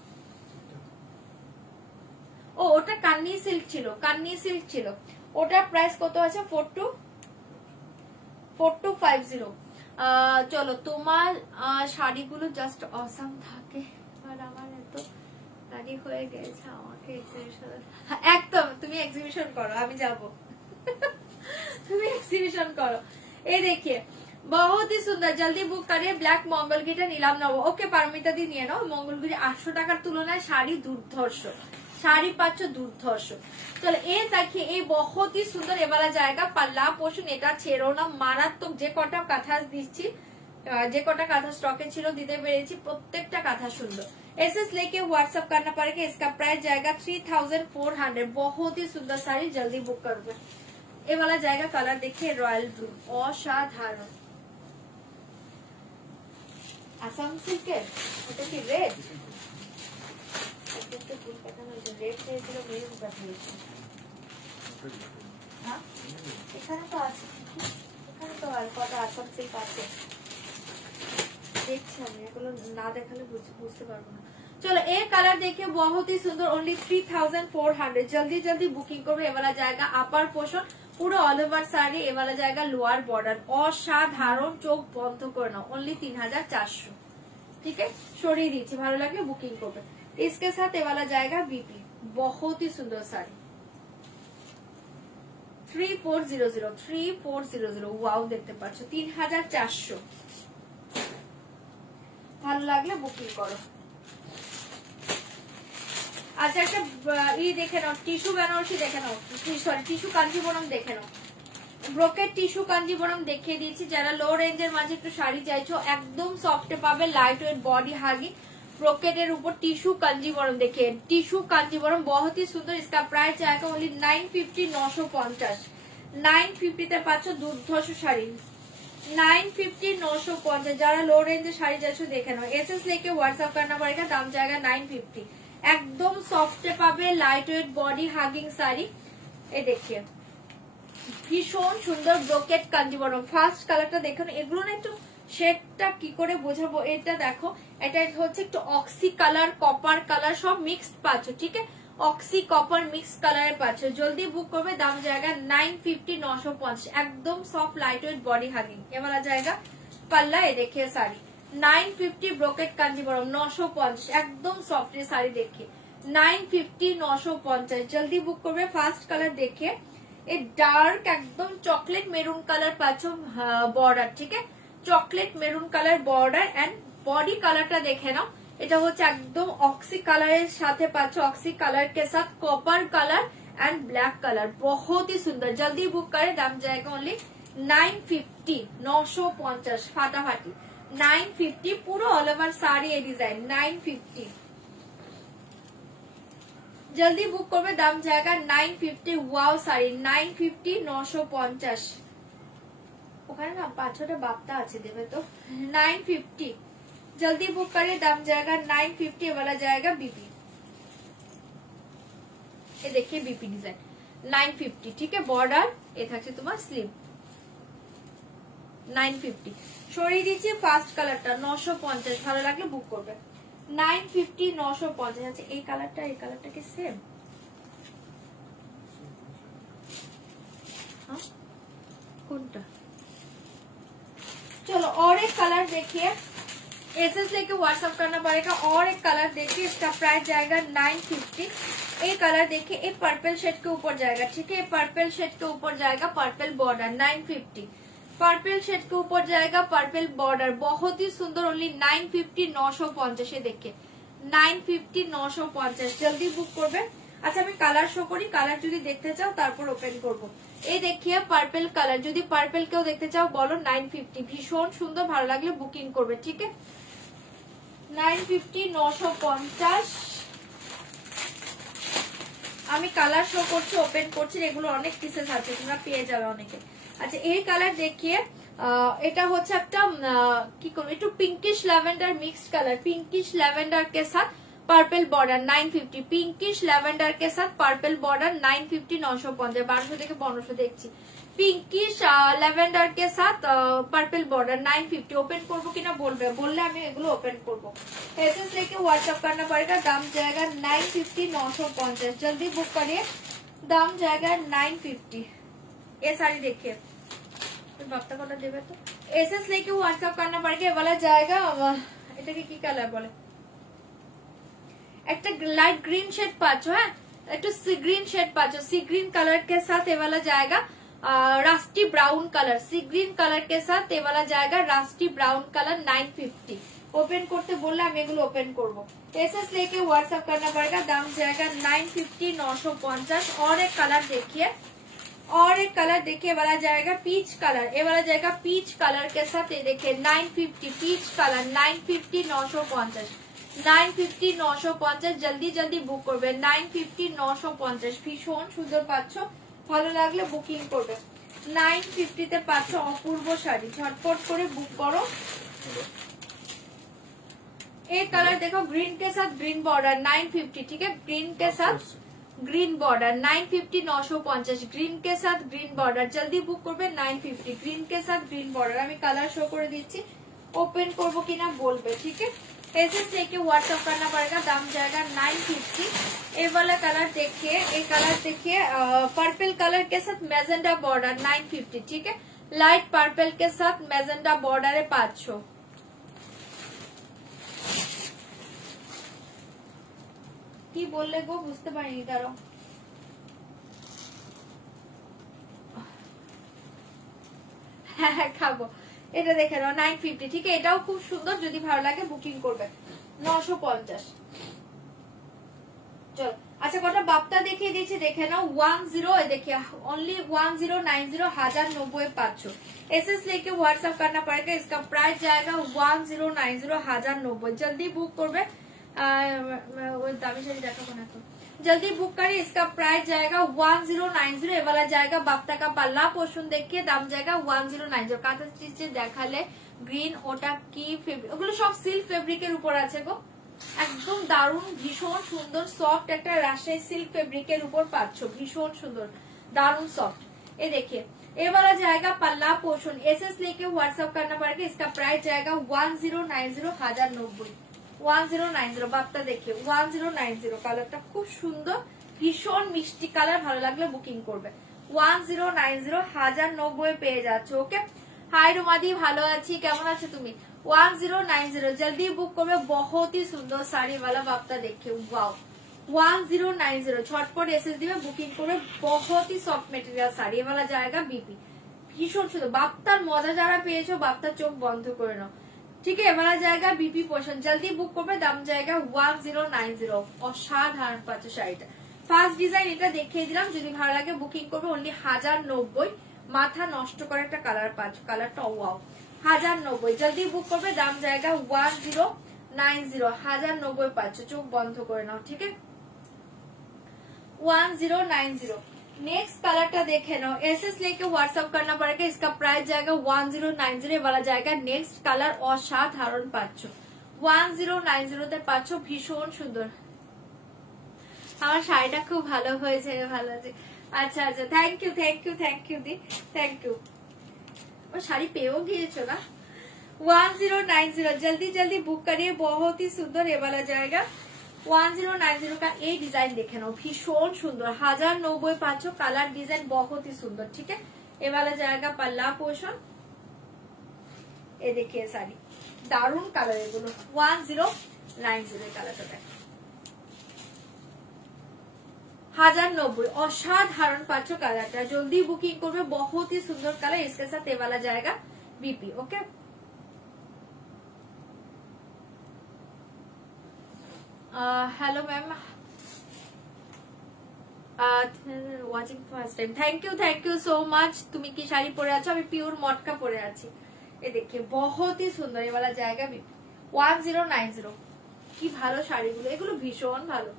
ও ওটা কান্নি সিল্ক ছিল, কান্নি সিল্ক ছিল। ওটার প্রাইস কত আছে? 4250। চলো, তোমার শাড়িগুলো জাস্ট অসাম থাকে, আর আমার এত শাড়ি হয়ে গেছে, আমাকে এক্সিবিশন, একদম তুমি এক্সিবিশন করো, আমি যাব। তুমি এক্সিবিশন করো। এই দেখিয়ে बहुत ही सुंदर, जल्दी बुक करिए। ब्लैक मंगलगिरी नीलाम नव, ओके पारमिता दी নিয়ে নাও। मंगलगिरी 800 টাকার তুলনায় শাড়ি দুর্ধর্ষ, শাড়ি পাচ্ছ দুর্ধর্ষ। চলো এ দেখি, এই বহুত ही सुंदर এ वाला জায়গা পাল্লা পোষণ, এটা ছেড়ো না, মারাত্মক। যে কটা কাঁথা দিচ্ছি, যে কটা কাঁথা স্টকে ছিল দিতে পেরেছি, প্রত্যেকটা কাঁথা সুন্দর। एसएस लेके व्हाट्सएप करना पड़ेगा। इसका प्राइस जाएगा 3400। बहुत ही सुंदर साड़ी, जल्दी बुक कर दो। ये वाला जाएगा कलर देखिए, रॉयल ब्लू, असाधारण। আসাম সিল্কের এটা কি রেড? একটু ফুল প্যাটার্ন হয়েছে, রেড চেয়েছিল, মেরুন পাঠিয়েছে। হ্যাঁ এখানে তো আছে, এখানে তো আর কটা আসাম সিল্ক আছে, দেখছি আমি, এগুলো না দেখালে বুঝতে পারবো না। चलो एक कलर देखिए, बहुत ही सुंदर, ओनली 3400। जल्दी जल्दी बुकिंग করবে। এ वाला জায়গা আপার পোর্শন, পুরো অল ওভার শাড়ি, এ वाला জায়গা লোয়ার বর্ডার, অসাধারণ, চোখ বন্ধ করে নাও, ओनली 3400। ठीक है, সরিয়ে দিচ্ছি, ভালো লাগলে বুকিং করবে। इसके साथ ये वाला जाएगा बीपी, बहुत ही सुंदर साड़ी, 3400। ওয়াও, দেখতে পাচ্ছ 3400। ভালো লাগলে বুকিং করো। আচ্ছা একটা দেখে নাও, টিস্যু বেনারসি দেখে নাও, সরি টিস্যু কাঞ্জিবরম দেখে নাও। ব্রোকেট টিস্যু কাঞ্জিবরম দেখিয়ে দিয়েছি। যারা লো রেঞ্জের মাঝে একটু শাড়ি চাইছো, একদম সফটে পাবে, লাইট ওয়েট বডি হাগি, ব্রোকেটের উপর টিস্যু কাঞ্জিবরম देखिए, টিস্যু কাঞ্জিবরম बहुत ही सुंदर। इसका प्राइस जाएगा ओनली 950, 950। 950 তে পাচ্ছ দুর্ধর্ষ শাড়ি, 950, 950। যারা লো রেঞ্জে শাড়ি চাইছো দেখে নাও। एसएस लेके व्हाट्सएप करना पड़ेगा, दाम जाएगा 950। একদম সফটে পাবে, light weight body hugging sari. এই দেখিয়ে ভীষণ সুন্দর ব্রোকেট কাঞ্জিবরম। ফার্স্ট কালারটা দেখুন, এগুলো না একটু শেডটা কি করে বোঝাবো, এটা দেখো, এটা হচ্ছে একটু অক্সি কালার, কপার কালার, সব মিক্সড পাচ্ছ। ঠিক আছে, অক্সি কপার মিক্স কালারে পাচ্ছ। জলদি বুক করবে, দাম জায়গা 950, 950। একদম soft light weight body hugging. এবার জায়গা পাল্লা, এ দেখিয়ে শাড়ি 950, ব্রোকেট কাঞ্জিবরম 950। একদম সফট শাড়ি দেখে 950, 950। জলদি বুক করবে। ফার্স্ট কালার দেখে, এই ডার্ক একদম চকলেট মেরুন কালার পাচ্ছ বর্ডার। ঠিক আছে, chocolate maroon colour border and body কালারটা দেখে নাও। এটা হচ্ছে একদম অক্সি কালারের সাথে পাচ্ছ, অক্সি কালার के साथ copper colour and black colour, बहुत ही सुंदर। जल्दी बुक करे, दाम जाएगा ओनली 950, 950। फाटाफाटी 950, পুরো অল ওভার শাড়ি এই ডিজাইন 950। जल्दी बुक করবে, দাম জায়গা 950। ওয়াও শাড়ি 950, 950। ওখানে না 5-6টা বাপ্তা আছে, দেবে তো। 950। जल्दी बुक करिए, दाम जाएगा 950। वाला जाएगा बीपी, ये देखिए बीपी डिजाइन 950। ठीक है, बॉर्डर ये থাকছে তোমার স্লিভ 950। সরিয়ে দিচ্ছি ফার্স্ট কালারটা 950। ভালো লাগলে বুক করবে 950, 950। আচ্ছা এই কালারটা কি সেম? কোনটা चलो और एक कलर देखिए, एसएस लेके व्हाट्सअप करना पड़ेगा। और एक कलर देखिए, इसका प्राइस जाएगा 950। एक कलर देखिए, एक पर्पल शेड के ऊपर जाएगा, ठीक है, पर्पल शेड के ऊपर जाएगा, पर्पल बॉर्डर 950, पर्पल शेड के ऊपर जाएगा, पर्पल बॉर्डर, बहुत ही सुंदर, ओनली 950 950। देखिए 950 950, जल्दी बुक করবে। আচ্ছা আমি কালার শো করি, কালার যদি দেখতে চাও তারপর ওপেন করব। এই দেখিয়ে পার্পল কালার, যদি পার্পল কেউ দেখতে চাও বলো 950, ভীষণ সুন্দর, ভালো লাগলে বুকিং করবে, ঠিক আছে। 950 950 আমি কালার শো করছি, ওপেন করছি, এগুলো অনেক পিসেস আছে, তোমরা পেয়ে যাবে অনেকে। আচ্ছা এই কালার দেখিয়ে, এটা হচ্ছে একটা কি করবো, একটু pinkish lavender mixed colour, pinkish lavender के साथ पर्पल बॉर्डर 950, पिंकिश लैवेंडर के साथ पर्पल बॉर्डर 950 950, 1200 থেকে 1500 দেখছি। পিঙ্কিশ ল্যাভেন্ডার के साथ पर्पल बॉर्डर 950, ओपन করব কিনা বলবে, বললে আমি এগুলো ওপেন করব। एसएस लेके व्हाट्सएप करना पड़ेगा, दाम जाएगा 950 950, जल्दी बुक करिए, दाम जाएगा 950। ये साड़ी देखिए, বাপটা কটা দেবে তো। एसएस लेके व्हाट्सएप करना पड़ेगा, ये वाला जाएगा, এটাকে কি কালার বলে, একটা লাইট গ্রিন শেড পাচ্ছ, হ্যাঁ একটু সি গ্রিন শেড পাচ্ছ, सी ग्रीन कलर के साथ ये वाला जाएगा रास्टी ब्राउन कलर, सी ग्रीन कलर के साथ ये वाला जाएगा रास्टी ब्राउन कलर 950। ओपन करते बोलले আমি এগুলো ওপেন করব। एसएस लेके व्हाट्सएप करना पड़ेगा, दाम जाएगा 950 950। और एक कलर देखिए, और एक कलर देखिए, वाला जाएगा पीच कलर, ये वाला जाएगा पीच कलर के साथ, ये देखिए 950, पीच कलर 950 950, 950 950, जल्दी जल्दी बुक করবে, 950 950, ভীষণ সুন্দর পাচ্ছ, ভালো লাগলে বুকিং করবে। 950 তে পাচ্ছ অপূর্ব শাড়ি, ঝটপট করে বুক করো। एक कलर देखो, ग्रीन के साथ ग्रीन बॉर्डर 950, ठीक है, ग्रीन के साथ ग्रीन बॉर्डर 950 950, ग्रीन के साथ ग्रीन बॉर्डर, जल्दी बुक করবে 950, ग्रीन के साथ ग्रीन बॉर्डर। আমি কালার শো করে দিচ্ছি, ওপেন করব কিনা বলবে, ঠিক है। एसएस लेके व्हाट्सएप करना पड़ेगा, दाम जाएगा 950। ये वाला कलर देखिए, एक कलर देखिए, पर्पल कलर के साथ मैजेंडा बॉर्डर 950, ठीक है, लाइट पर्पल के साथ मैजेंडा बॉर्डर है 500। কি বললে গো, বুঝতে পারিনি, দাঁড়াও। হ্যাঁ খাবো, এটা দেখে নাও 950, ঠিক আছে, এটাও খুব সুন্দর, যদি ভালো লাগে বুকিং করবে 950। চলো আচ্ছা কটা বাপ্তা দেখিয়ে দিয়েছি, দেখে নাও 10, देखिए ओनली 1090 1090 500। एसएस लेके व्हाट्सएप करना पड़ेगा, इसका प्राइस जाएगा 1090 1090, जल्दी बुक করবে। दामी शाड़ी देखाबो ना, जल्दी बुक करिए, इसका प्राइस जाएगा 1090। ये वाला जाएगा बाप्ता का पल्ला पोर्शन देखिए, दाम जाएगा 1090। কাঁথা স্টিচে দেখালে গ্রিন, ওটা কি ফেব্রিক, ওগুলো সব সিল্ক ফেব্রিকের উপর আছে গো, একদম দারুণ, ভীষণ সুন্দর সফট একটা রাজশাহী সিল্ক ফেব্রিকের উপর পাচ্ছ, ভীষণ সুন্দর দারুণ সফট। ये देखिए ये वाला जाएगा पल्ला पोर्शन, एसएस लेके व्हाट्सएप करना पड़ेगा, इसका प्राइस जाएगा 1090 1090, 1090। বাপ্তা देखिए 1090, কালারটা খুব সুন্দর, ভীষণ মিষ্টি কালার, ভালো লাগলে বুকিং করবে। 1090 1090 পেয়ে যাচ্ছ। ওকে, হাই রুমাদি, ভালো আছি, কেমন আছো তুমি? 1090, जल्दी बुक করবে, बहुत ही सुंदर साड़ी वाला बाप्ता देखिए, वाओ 1090, झटपट एसएस दिवे, बुकिंग করবে, बहुत ही सॉफ्ट मटेरियल साड़ी, ये वाला जाएगा बीपी, ভীষণ সুন্দর। বাপ্তার মজা যারা পেয়েছো, বাপ্তার চোখ বন্ধ করে নাও, ठीक है, वाला जाएगा बीपी पोर्शन, जल्दी बुक করবে, দাম जाएगा 1090। অসাধারণ পাচ্ছ শাড়িটা, ফার্স্ট ডিজাইন এটা দেখিয়ে দিলাম, যদি ভালো লাগে বুকিং করবে, অনলি 1090, মাথা নষ্ট করে একটা কালার পাচ্ছ, কালারটা ওয়াও 1090, जल्दी बुक করবে, দাম जाएगा 1090, 1090 পাচ্ছ, চোখ বন্ধ করে নাও, ঠিক है 1090। नेक्स्ट कलर देखे लो, एसएस लेके व्हाट्सएप करना पड़ेगा, इसका प्राइस जाएगा 1090। वाला जाएगा नेक्स्ट कलर, असाधारण पाচ্ছ 1090 তে পাচ্ছ, ভীষণ সুন্দর। আমার শাড়িটা খুব ভালো হয়েছে, ভালো আছে, আচ্ছা আচ্ছা, thank you thank you thank you di, thank you. ও শাড়ি পেয়েও গিয়েছো না। 1090, जल्दी जल्दी बुक करिए, बहुत ही सुंदर ये वाला जाएगा 1090 का। ये डिजाइन देखे नो, भीषण सुंदर, 1090 पाँच, कलर डिजाइन बहुत ही सुंदर, ठीक है। ये वाला जाएगा पल्ला पोर्शन, এ দেখিয়ে শাড়ি, দারুন কালার এগুলো। 1090 কালারটা দেখ, 1090 অসাধারণ পাচ্ছ কালারটা। জলদি বুকিং করবে, বহুত ही সুন্দর কালার, इसके साथ ये वाला जाएगा BP. Okay, hello ma'am, watching first time, thank you so much. তুমি কি শাড়ি পরে আছো? আমি পিওর মটকা পরে আছি। এ দেখে বহুত ही সুন্দর ये वाला जाएगा बीपी। 1090 কি ভালো শাড়িগুলো, এগুলো ভীষণ ভালো।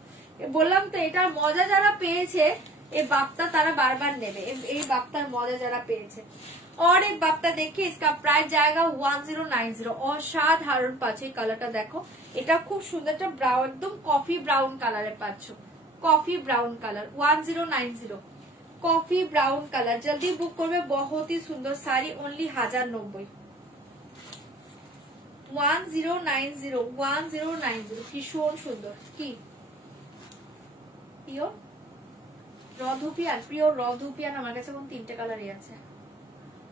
বললাম তো এটার মজা যারা পেয়েছে এই বাপ্তা তারা বারবার নেবে, এই বাপ্তার মজা যারা পেয়েছে। और एक बाप्ता देखिए, इसका प्राइस जाएगा 1090। অসাধারণ পাচ্ছ, এই কালারটা দেখো, এটা খুব সুন্দর একটা ব্রাউন, একদম কফি ব্রাউন কালারে পাচ্ছ, coffee brown colour. 1090 coffee brown colour, জলদি বুক করবে, বহুত ही সুন্দর শাড়ি, অনলি 1090। 1090 ভীষণ সুন্দর। কি পিওর রধুপিয়ান, পিওর রধুপিয়ান আমার কাছে কোন তিনটে কালারই আছে,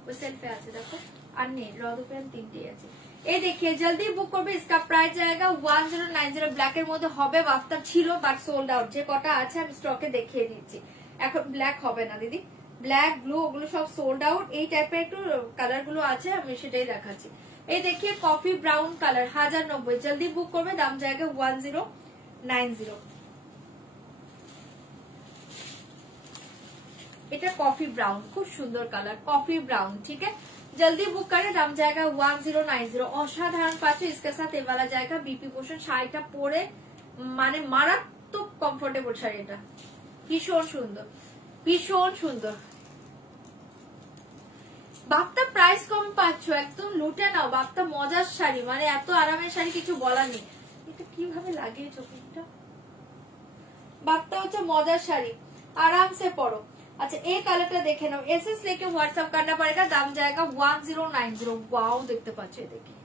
ওই সেলফে আছে দেখো, আর নেই রধুপিয়ান তিনটেই আছে। এই দেখিয়ে জলদি বুক করবে, इसका प्राइस जाएगा 1090। ব্ল্যাক এর মধ্যে হবে, বাফতা ছিল বাট সোল্ড আউট, যে কটা আছে আমি স্টকে দেখিয়ে দিচ্ছি। এখন ব্ল্যাক হবে না দিদি, ব্ল্যাক ব্লু ওগুলো সব সোল্ড আউট, এই টাইপের একটু কালার গুলো আছে, আমি সেটাই দেখাচ্ছি। এই দেখিয়ে কফি ব্রাউন কালার 1090, জলদি বুক করবে, দাম জায়গা 1090। এটা কফি ব্রাউন, খুব সুন্দর কালার, কফি ব্রাউন। ঠিক আছে, জলদি বুক করে, দাম জায়গা 1090। অসাধারণ পাচ্ছ, इसके साथ ये वाला जाएगा बीपी पोषण। শাড়িটা পরে মানে মারাত্মক কমফোর্টেবল শাড়ি, এটা ভীষণ সুন্দর, ভীষণ সুন্দর। বাপ্তা প্রাইস কম পাচ্ছ, একদম লুটে নাও। বাপ্তা মজার শাড়ি, মানে এত আরামের শাড়ি কিছু বলার নেই। এটা কিভাবে লাগিয়েছো পিনটা? বাপ্তা হচ্ছে মজার শাড়ি, आराम से पढ़ो। अच्छा, एक कलर देखे नाओ, एसएस लेके व्हाट्सएप करना पड़ेगा, दाम जाएगा 1090। वाओ देखते पाच्छो, देखिए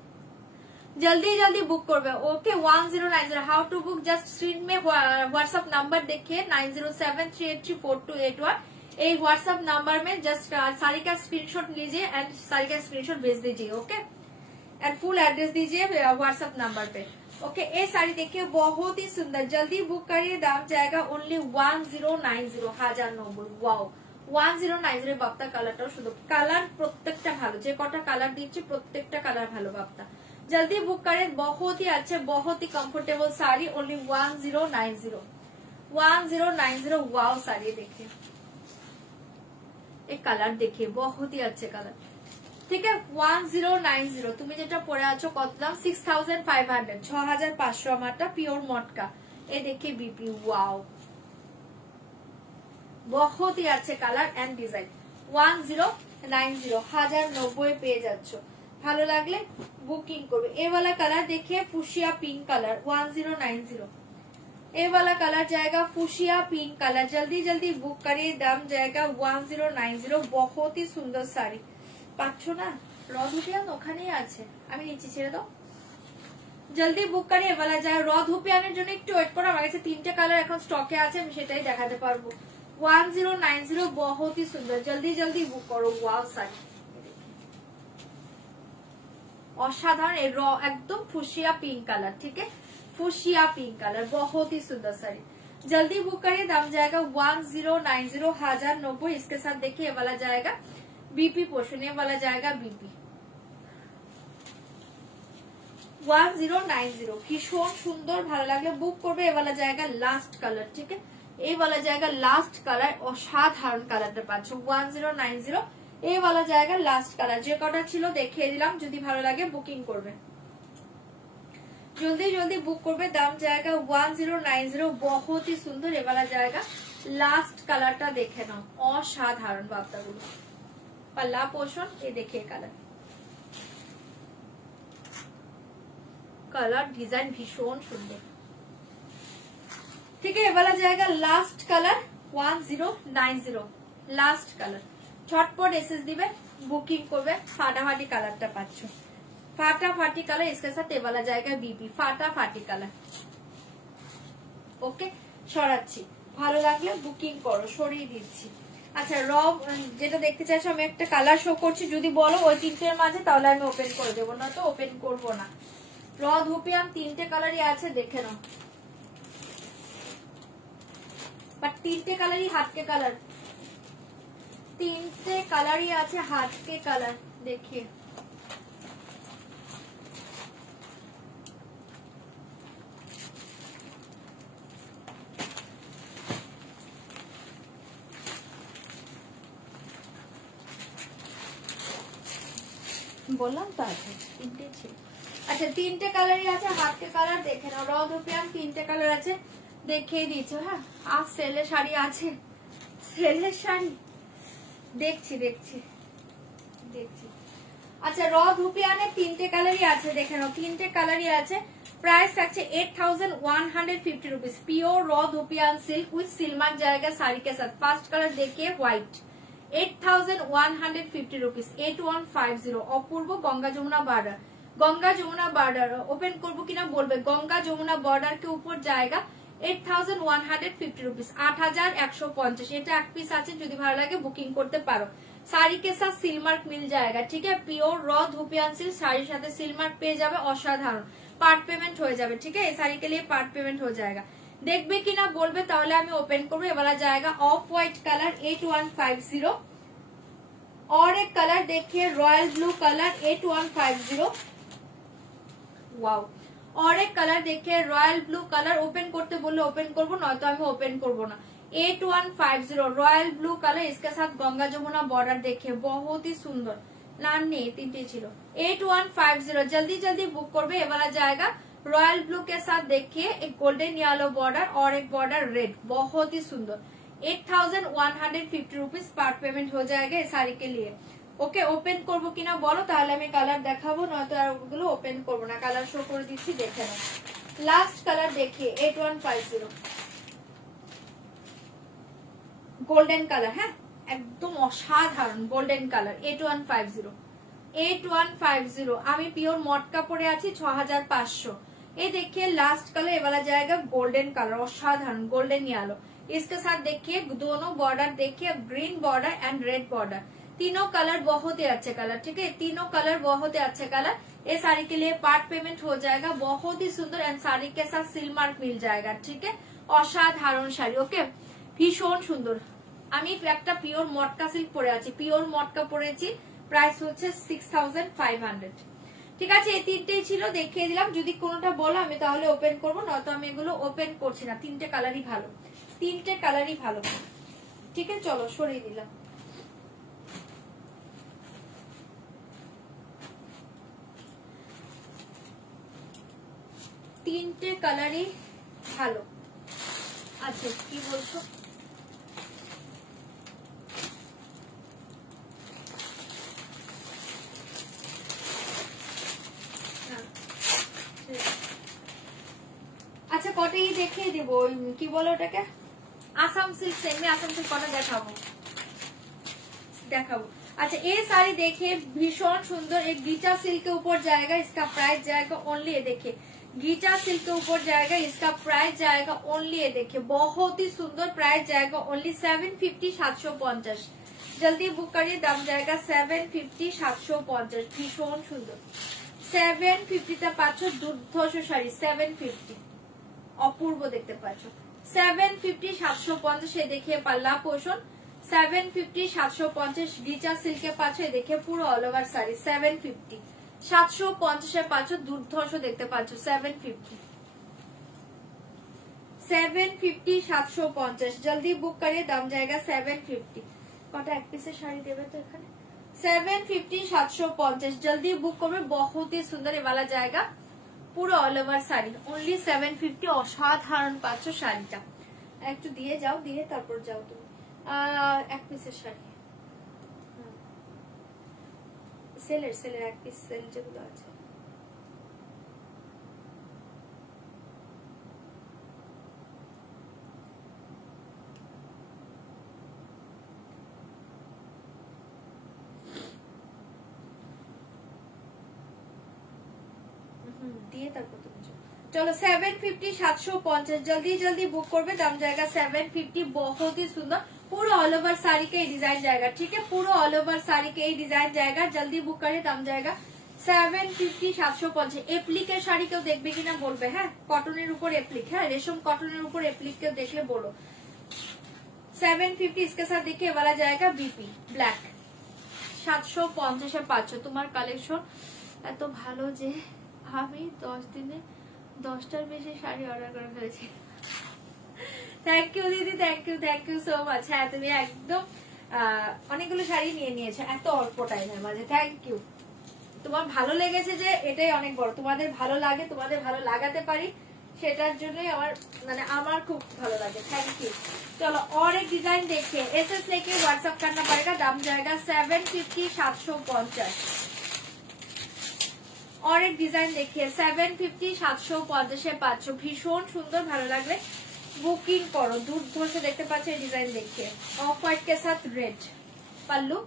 जल्दी जल्दी बुक करबे। Okay 1090। How to book, just screen में व्हाट्सएप नंबर देखिए 9073834281। এই व्हाट्सएप नंबर में जस्ट साड़ी का स्क्रीनशॉट लीजिए एंड साड़ी का स्क्रीनशॉट भेज दीजिए। ओके, एंड फुल एड्रेस दीजिए व्हाट्सएप नंबर पे। ओके, ये साड़ी देखिए बहुत ही सुंदर, जल्दी बुक करिए, दाम जाएगा ओनली 1090। 1090। वाओ 1090। বাপ্তা কালারটাও সুন্দর, কালার প্রত্যেকটা ভালো, যে কটা কালার দিচ্ছি প্রত্যেকটা কালার ভালো বাপ্তা। जल्दी बुक करें, बहुत ही अच्छे बहुत ही comfortable sari, only 1090। 1090। Wow sari देखिए, एक कलर देखिए बहुत ही अच्छे कलर। ठीक है, 1090। তুমি যেটা পরে আছো কত দাম? 6500, 6500 আমারটা পিওর মটকা। এই দেখে বিপি, ওয়াও बहुत ही अच्छे कलर एंड डिजाइन। 1090 1090 পেয়ে যাচ্ছ। ভালো লাগলে বুকিং করবে। এই वाला कलर देखिए, फुशिया पिंक कलर 1090। ये वाला कलर जाएगा फुशिया पिंक कलर, जल्दी जल्दी बुक करिए, दाम जाएगा 1090। बहुत ही सुंदर শাড়ি পাচ্ছ না, রধুপিয়ান ওখানেই আছে, আমি নিচে ছেড়ে দাও। জলদি বুক করিয়ে বলা যায়, রধুপিয়ানের জন্য একটু ওয়েট করো, আমার কাছে তিনটে কালার এখন স্টকে আছে, আমি সেটাই দেখাতে পারবো। 1090 बहुत ही सुंदर, जल्दी जल्दी बुक करो। वाओ শাড়ি অসাধারণ, एकदम फुशिया पिंक कलर। ठीक है, फुशिया पिंक कलर बहुत ही सुंदर साड़ी, जल्दी बुक करिए, दाम जाएगा 1090। 1090। इसके साथ देखिए ये वाला जाएगा बीपी पोर्शन, ये वाला जाएगा बीपी। 1090 ভীষণ সুন্দর, ভালো লাগলে বুক করবে। ये वाला जाएगा लास्ट कलर। ठीक है, ये वाला जाएगा लास्ट कलर, অসাধারণ কালারটা পাচ্ছ। 1090। ये वाला जाएगा लास्ट कलर, যে কটা ছিল দেখিয়ে দিলাম, যদি ভালো লাগে বুকিং করবে, जल्दी जल्दी बुक करबे, दाम जाएगा 1090। बहुत ही सुंदर, ये वाला जाएगा लास्ट कलरটা দেখে নাও, অসাধারণ বাপ্তাগুলো। पल्ला पोर्शन, ये देखिए कलर, कलर डिजाइन भीषण सुंदर। ठीक है, ये वाला जाएगा लास्ट कलर 1090 लास्ट कलर। झटपट एसएस दिबे, बुकिंग करबे, फाटाफाटी कलरটা পাচ্ছ, फाटाफाटी कलर। इसके साथ ये वाला जाएगा बीबी, फाटाफाटी कलर। ओके, সরাচ্ছি, ভালো লাগলে বুকিং করো, সরিয়ে দিচ্ছি। আচ্ছা র যেটা দেখতে চাইছো আমি একটা কালার শো করছি, যদি বলো ওই তিনটের মাঝে তাহলে আমি ওপেন করে দেবো, না তো ওপেন করবো না। র ধুপিয়ান তিনটে কালারই আছে, দেখে নাও, বাট তিনটে কালারই হাতকে কালার, তিনটে কালারই আছে হাতকে কালার। দেখিয়ে বললাম তো আছে তিনটে ছিল। আচ্ছা তিনটে কালারই আছে হাতকে কালার, দেখে নাও। র ধুপিয়ান তিনটে কালার আছে, দেখিয়ে দিয়েছো। হ্যাঁ আর সেলের শাড়ি আছে, সেলের শাড়ি দেখছি দেখছি দেখছি। আচ্ছা র ধুপিয়ানের তিনটে কালারই আছে, দেখে নাও, তিনটে কালারই আছে। প্রাইস থাকছে 8150 রুপিস। পিওর র ধুপিয়ান সিল্ক উইথ সিলমার জায়গা শাড়ি के साथ। ফার্স্ট কালার देखिए হোয়াইট, 8150 রুপিস। 8150। অপূর্ব Ganga Jamuna border, Ganga Jamuna border open করবো কিনা বলবে। গঙ্গা যমুনা বর্ডার के ऊपर জায়গা 8150 রুপিস, 8150। এটা এক পিস আছে, যদি ভালো লাগে বুকিং করতে পারো। শাড়ি के साथ সিলমার্ক মিল जाएगा, ঠিক है। পিওর র ধুপিয়ান সিল্ক শাড়ির সাথে সিলমার্ক পেয়ে যাবে, অসাধারণ। পার্ট পেমেন্ট হয়ে যাবে, ঠিক है। এই শাড়ি के लिए पार्ट पेमेंट हो जाएगा। দেখবে কিনা বলবে, তাহলে আমি ওপেন করবো। এবার জায়গা অফ হোয়াইট কালার 8150। और एक कलर देखिए रॉयल ब्लू कलर 8150। वाओ। और एक कलर देखिए रॉयल ब्लू कलर, ओपन करते बोलले ओपन करबो, नয়তো আমি ওপেন করবো না। 8150 रॉयल ब्लू कलर, इसके साथ गंगा जमुना बॉर्डर देखिए, बहुत ही सुंदर। लाल नहीं तीनटे छिलो। 8150 जल्दी जल्दी बुक करबे। এবার जाएगा रॉयल ब्लू के साथ देखिए एक गोल्डन येलो बॉर्डर और एक बॉर्डर रेड, बहुत ही सुंदर। 8150 रुपीज पार्ट पेमेंट हो जाएगा इस साड़ी के लिए। ওকে ওপেন করবো কিনা বলো, তাহলে আমি কালার দেখাবো, নয়তো আর ওগুলো ওপেন করবো না। কালার শো করে দিচ্ছি, দেখে নাও। লাস্ট কালার দেখিয়ে 8150 গোল্ডেন কালার, হ্যাঁ একদম অসাধারণ গোল্ডেন কালার। 8150 আমি পিওর মটকা পরে আছি 6500। ये देखिए लास्ट कलर, ये वाला जाएगा गोल्डन कलर, असाधारण गोल्डन येलो। इसके साथ देखिए दोनों बॉर्डर देखिए, green border and red border, तीनों कलर बहुत ही अच्छे कलर, ठीक है। तीनों कलर बहुत ही अच्छे कलर। ये साड़ी के लिए पार्ट पेमेंट हो जाएगा, बहुत ही सुंदर एंड साड़ी के साथ सिलमार्क मिल जाएगा, ठीक है। असाधारण शाड़ी, ओके भीषण सुंदर। আমি একটা পিওর মটকা সিল্ক পরে আছি, পিওর মটকা পরেছি, প্রাইস হচ্ছে 6500। ঠিক আছে, এই তিনটেই ছিল, দেখিয়ে দিলাম। যদি কোনোটা বলো আমি তাহলে ওপেন করবো, নয়তো আমি এগুলো ওপেন করছি না। তিনটে কালারই ভালো, তিনটে কালারই ভালো, ঠিক আছে। চলো সরিয়ে দিলাম। তিনটে কালারই ভালো। আচ্ছা কি বলছো? আচ্ছা কটাই দেখিয়ে দিব, কি বলো ওটাকে, Assam silk. Semi Assam silk কটা দেখাবো দেখাবো। अच्छा ये साड़ी देखिए भीषण सुंदर, एक गीचा सिल्क के ऊपर जाएगा, इसका प्राइस जाएगा ओनली, ये देखिए गीचा सिल्क के ऊपर जाएगा, इसका प्राइस जाएगा ओनली, ये देखिए बहुत ही सुंदर, प्राइस जाएगा ओनली 750 750। जल्दी बुक करिए, दाम जाएगा 750 750। भीषण सुंदर 750 पाচ্ছ দুর্ধর্ষ শাড়ি, 750 অপূর্ব দেখতে পাচ্ছ। 750 750 এ দেখিয়ে পাল্লা পোষণ, 750 750 গিচা সিল্কে পাচ্ছ। এ দেখে পুরো অল ওভার শাড়ি 750 750 এ পাচ্ছ, দুর্ধর্ষ দেখতে পাচ্ছ। 750 750 जल्दी बुक करिए, दाम जाएगा 750। কটা এক পিসের শাড়ি দেবে তো এখানে। 750 750 जल्दी बुक করবে, बहुत ही सुंदर ये वाला जाएगा, পুরো অল ওভার শাড়ি ओनली 750। অসাধারণ পাচ্ছ শাড়িটা। একটু দিয়ে যাও, দিয়ে তারপর যাও তুমি। এক পিসের শাড়ি, সেলের সেলের এক পিস সেল যেগুলো আছে। দিয়ে তারপর তুমি चलो 750 750 जल्दी जल्दी बुक करबे, दाम जाएगा 750। बहुत ही सुंदर पूरा ऑल ओवर साड़ी का डिजाइन जाएगा, ठीक है, पूरा ऑल ओवर साड़ी का डिजाइन जाएगा। जल्दी बुक करिए, दाम जाएगा 750 750। এপ্লিকের শাড়ি কেউ দেখবে কিনা বলবে, হ্যাঁ কটনের উপর এপ্লিক, হ্যাঁ রেশম কটনের উপর এপ্লিক কেউ দেখলে বলো। 750 इसके साथ देखिए वाला जाएगा बीपी ब्लैक 750 500। তোমার কালেকশন এত ভালো যে আমি 10 দিনে 10টার বেশি শাড়ি অর্ডার করে ফেলেছি। থ্যাংক ইউ দিদি, থ্যাংক ইউ সো মাচ। হ্যাঁ তুমি একদম অনেকগুলো শাড়ি নিয়ে নিয়েছো এত অল্প টাইমের মাঝে, থ্যাংক ইউ। তোমার ভালো লেগেছে যে এটাই অনেক বড়, তোমাদের ভালো লাগে, তোমাদের ভালো লাগাতে পারি সেটার জন্যই আমার খুব ভালো লাগে, থ্যাংक यू। चलो और एक डिजाइन देखिए, एसएस लेके व्हाट्सएप करना पड़ेगा, दाम जाएगा 750 750। और एक डिजाइन देखिए 750 750 500, ভীষণ সুন্দর, ভালো লাগলে বুকিং করো। দুর্ধর্ষ দেখতে পাচ্ছ এই ডিজাइन देखिए, ऑफ व्हाइट के साथ रेड पल्लू,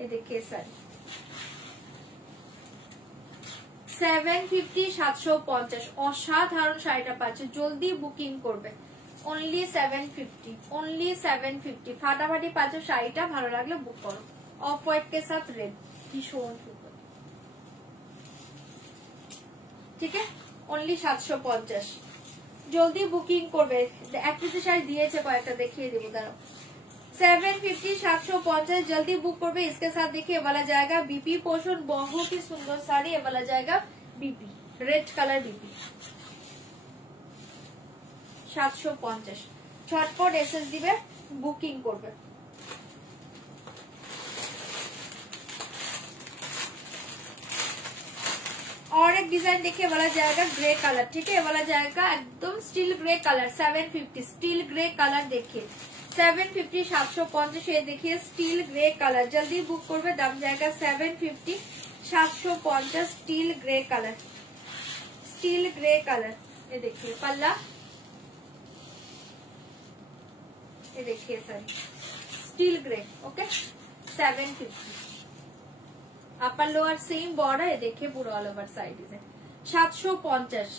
ये देखिए साड़ी 750 750 অসাধারণ শাড়িটা পাচ্ছে, জলদি বুকিং করবে। অনলি 750, অনলি 750 ফাটাফাটি পাচ্ছে শাড়িটা, ভালো লাগলে বুক করো। অফ হোয়াইট কে সাথ রেড, ভীষণ সুন্দর, ঠিক আছে, অনলি 750 জলদি বুকিং করবে। এক পিসের শাড়ি দিয়েছে কয়েকটা, দেখিয়ে দেবো দাঁড়াও। 750 750 जल्दी बुक करबे। इसके साथ देखिए वाला जाएगा बीपी पोर्शन, बहुत ही सुंदर साड़ी, ये वाला जाएगा बीपी रेड कलर बीपी 750। झटपट एसएस दिबे, बुकिंग करबे। और एक डिजाइन देखिए वाला जाएगा ग्रे कलर, ठीक है, वाला जाएगा एकदम steel grey colour 750 steel grey colour देखिए 750 750। ये देखिए स्टील ग्रे कलर, जल्दी बुक करबे, दाम जाएगा 750 750 steel grey colour, steel grey colour. ये देखिए पल्ला, ये देखिए sir steel grey, okay 750। Upper lower same border, ये देखिए पूरा ऑल ओवर साइड है 750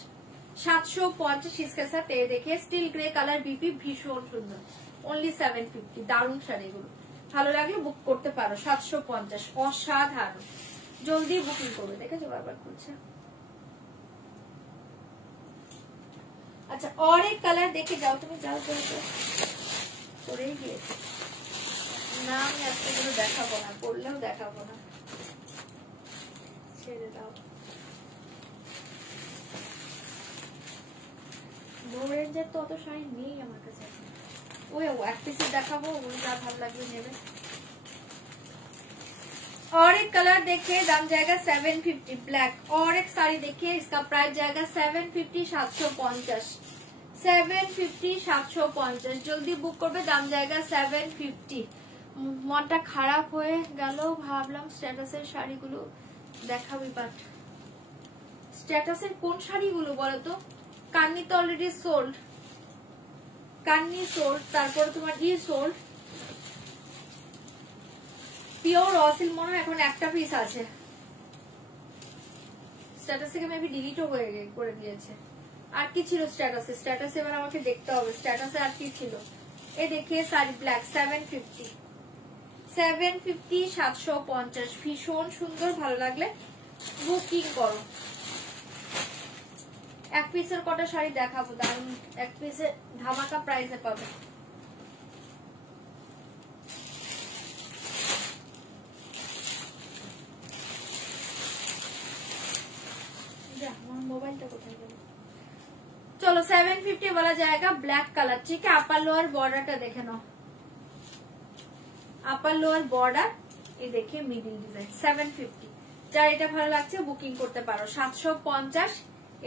750। इसके साथ ये देखिए स्टील ग्रे कलर बीपी, भीषण सुंदर, অনলি 750। দারুণ শাড়িগুলো, ভালো লাগলে বুক করতে পারো। 750 অসাধারণ, জলদি বুকিং করবে। দেখেছো বারবার খুলছে। আচ্ছা और एक कलर देखे जाओ, তুমি যাও করেই গিয়েছো না, আমি আজকে গুলো দেখাবো না, পড়লেও দেখাবো না, ছেড়ে দাও। লো রেঞ্জের তো অত শাড়ি নেই আমার কাছে, ওই এক পিসে দেখাবো, ওই যা ভালো লাগবে নেবে। और एक कलर देखिए, दाम जाएगा 750 ब्लैक। और एक साड़ी देखिए, इसका प्राइस जाएगा 750 750 750 750। जल्दी बुक करबे, दाम जाएगा 750। মনটা খারাপ হয়ে গেল, ভাবলাম স্ট্যাটাসের শাড়িগুলো দেখাবি, বাট স্ট্যাটাসের কোন শাড়িগুলো বলতো? কান্নি তো অলরেডি সোল্ড, কান্নি সোল্ড, তারপরে তোমার ই সোল্ড, পিওর অসিল মনে হয় এখন একটা পিস আছে, স্ট্যাটাস থেকে মেবি ডিলিটও করে দিয়েছে। আর কি ছিল স্ট্যাটাসে? স্ট্যাটাসে এবার আমাকে দেখতে হবে স্ট্যাটাসে আর কি ছিল। এ দেখিয়ে শাড়ি ব্ল্যাক 750 750 750, ভীষণ সুন্দর, ভালো লাগলে বুকিং করো। এক পিসের কটা শাড়ি দেখাবো, দারুন এক পিসে ধামাকা প্রাইসে পাবে। मोबाइल चलो 750 वाला जाएगा ब्लैक कलर, ठीक है। अपर लोअर बॉर्डर देखे नो, अपर लोअर बॉर्डर, ये देखिए मिडिल डिजाइन 750। যার এটা ভালো লাগছে বুকিং করতে পারো। 750।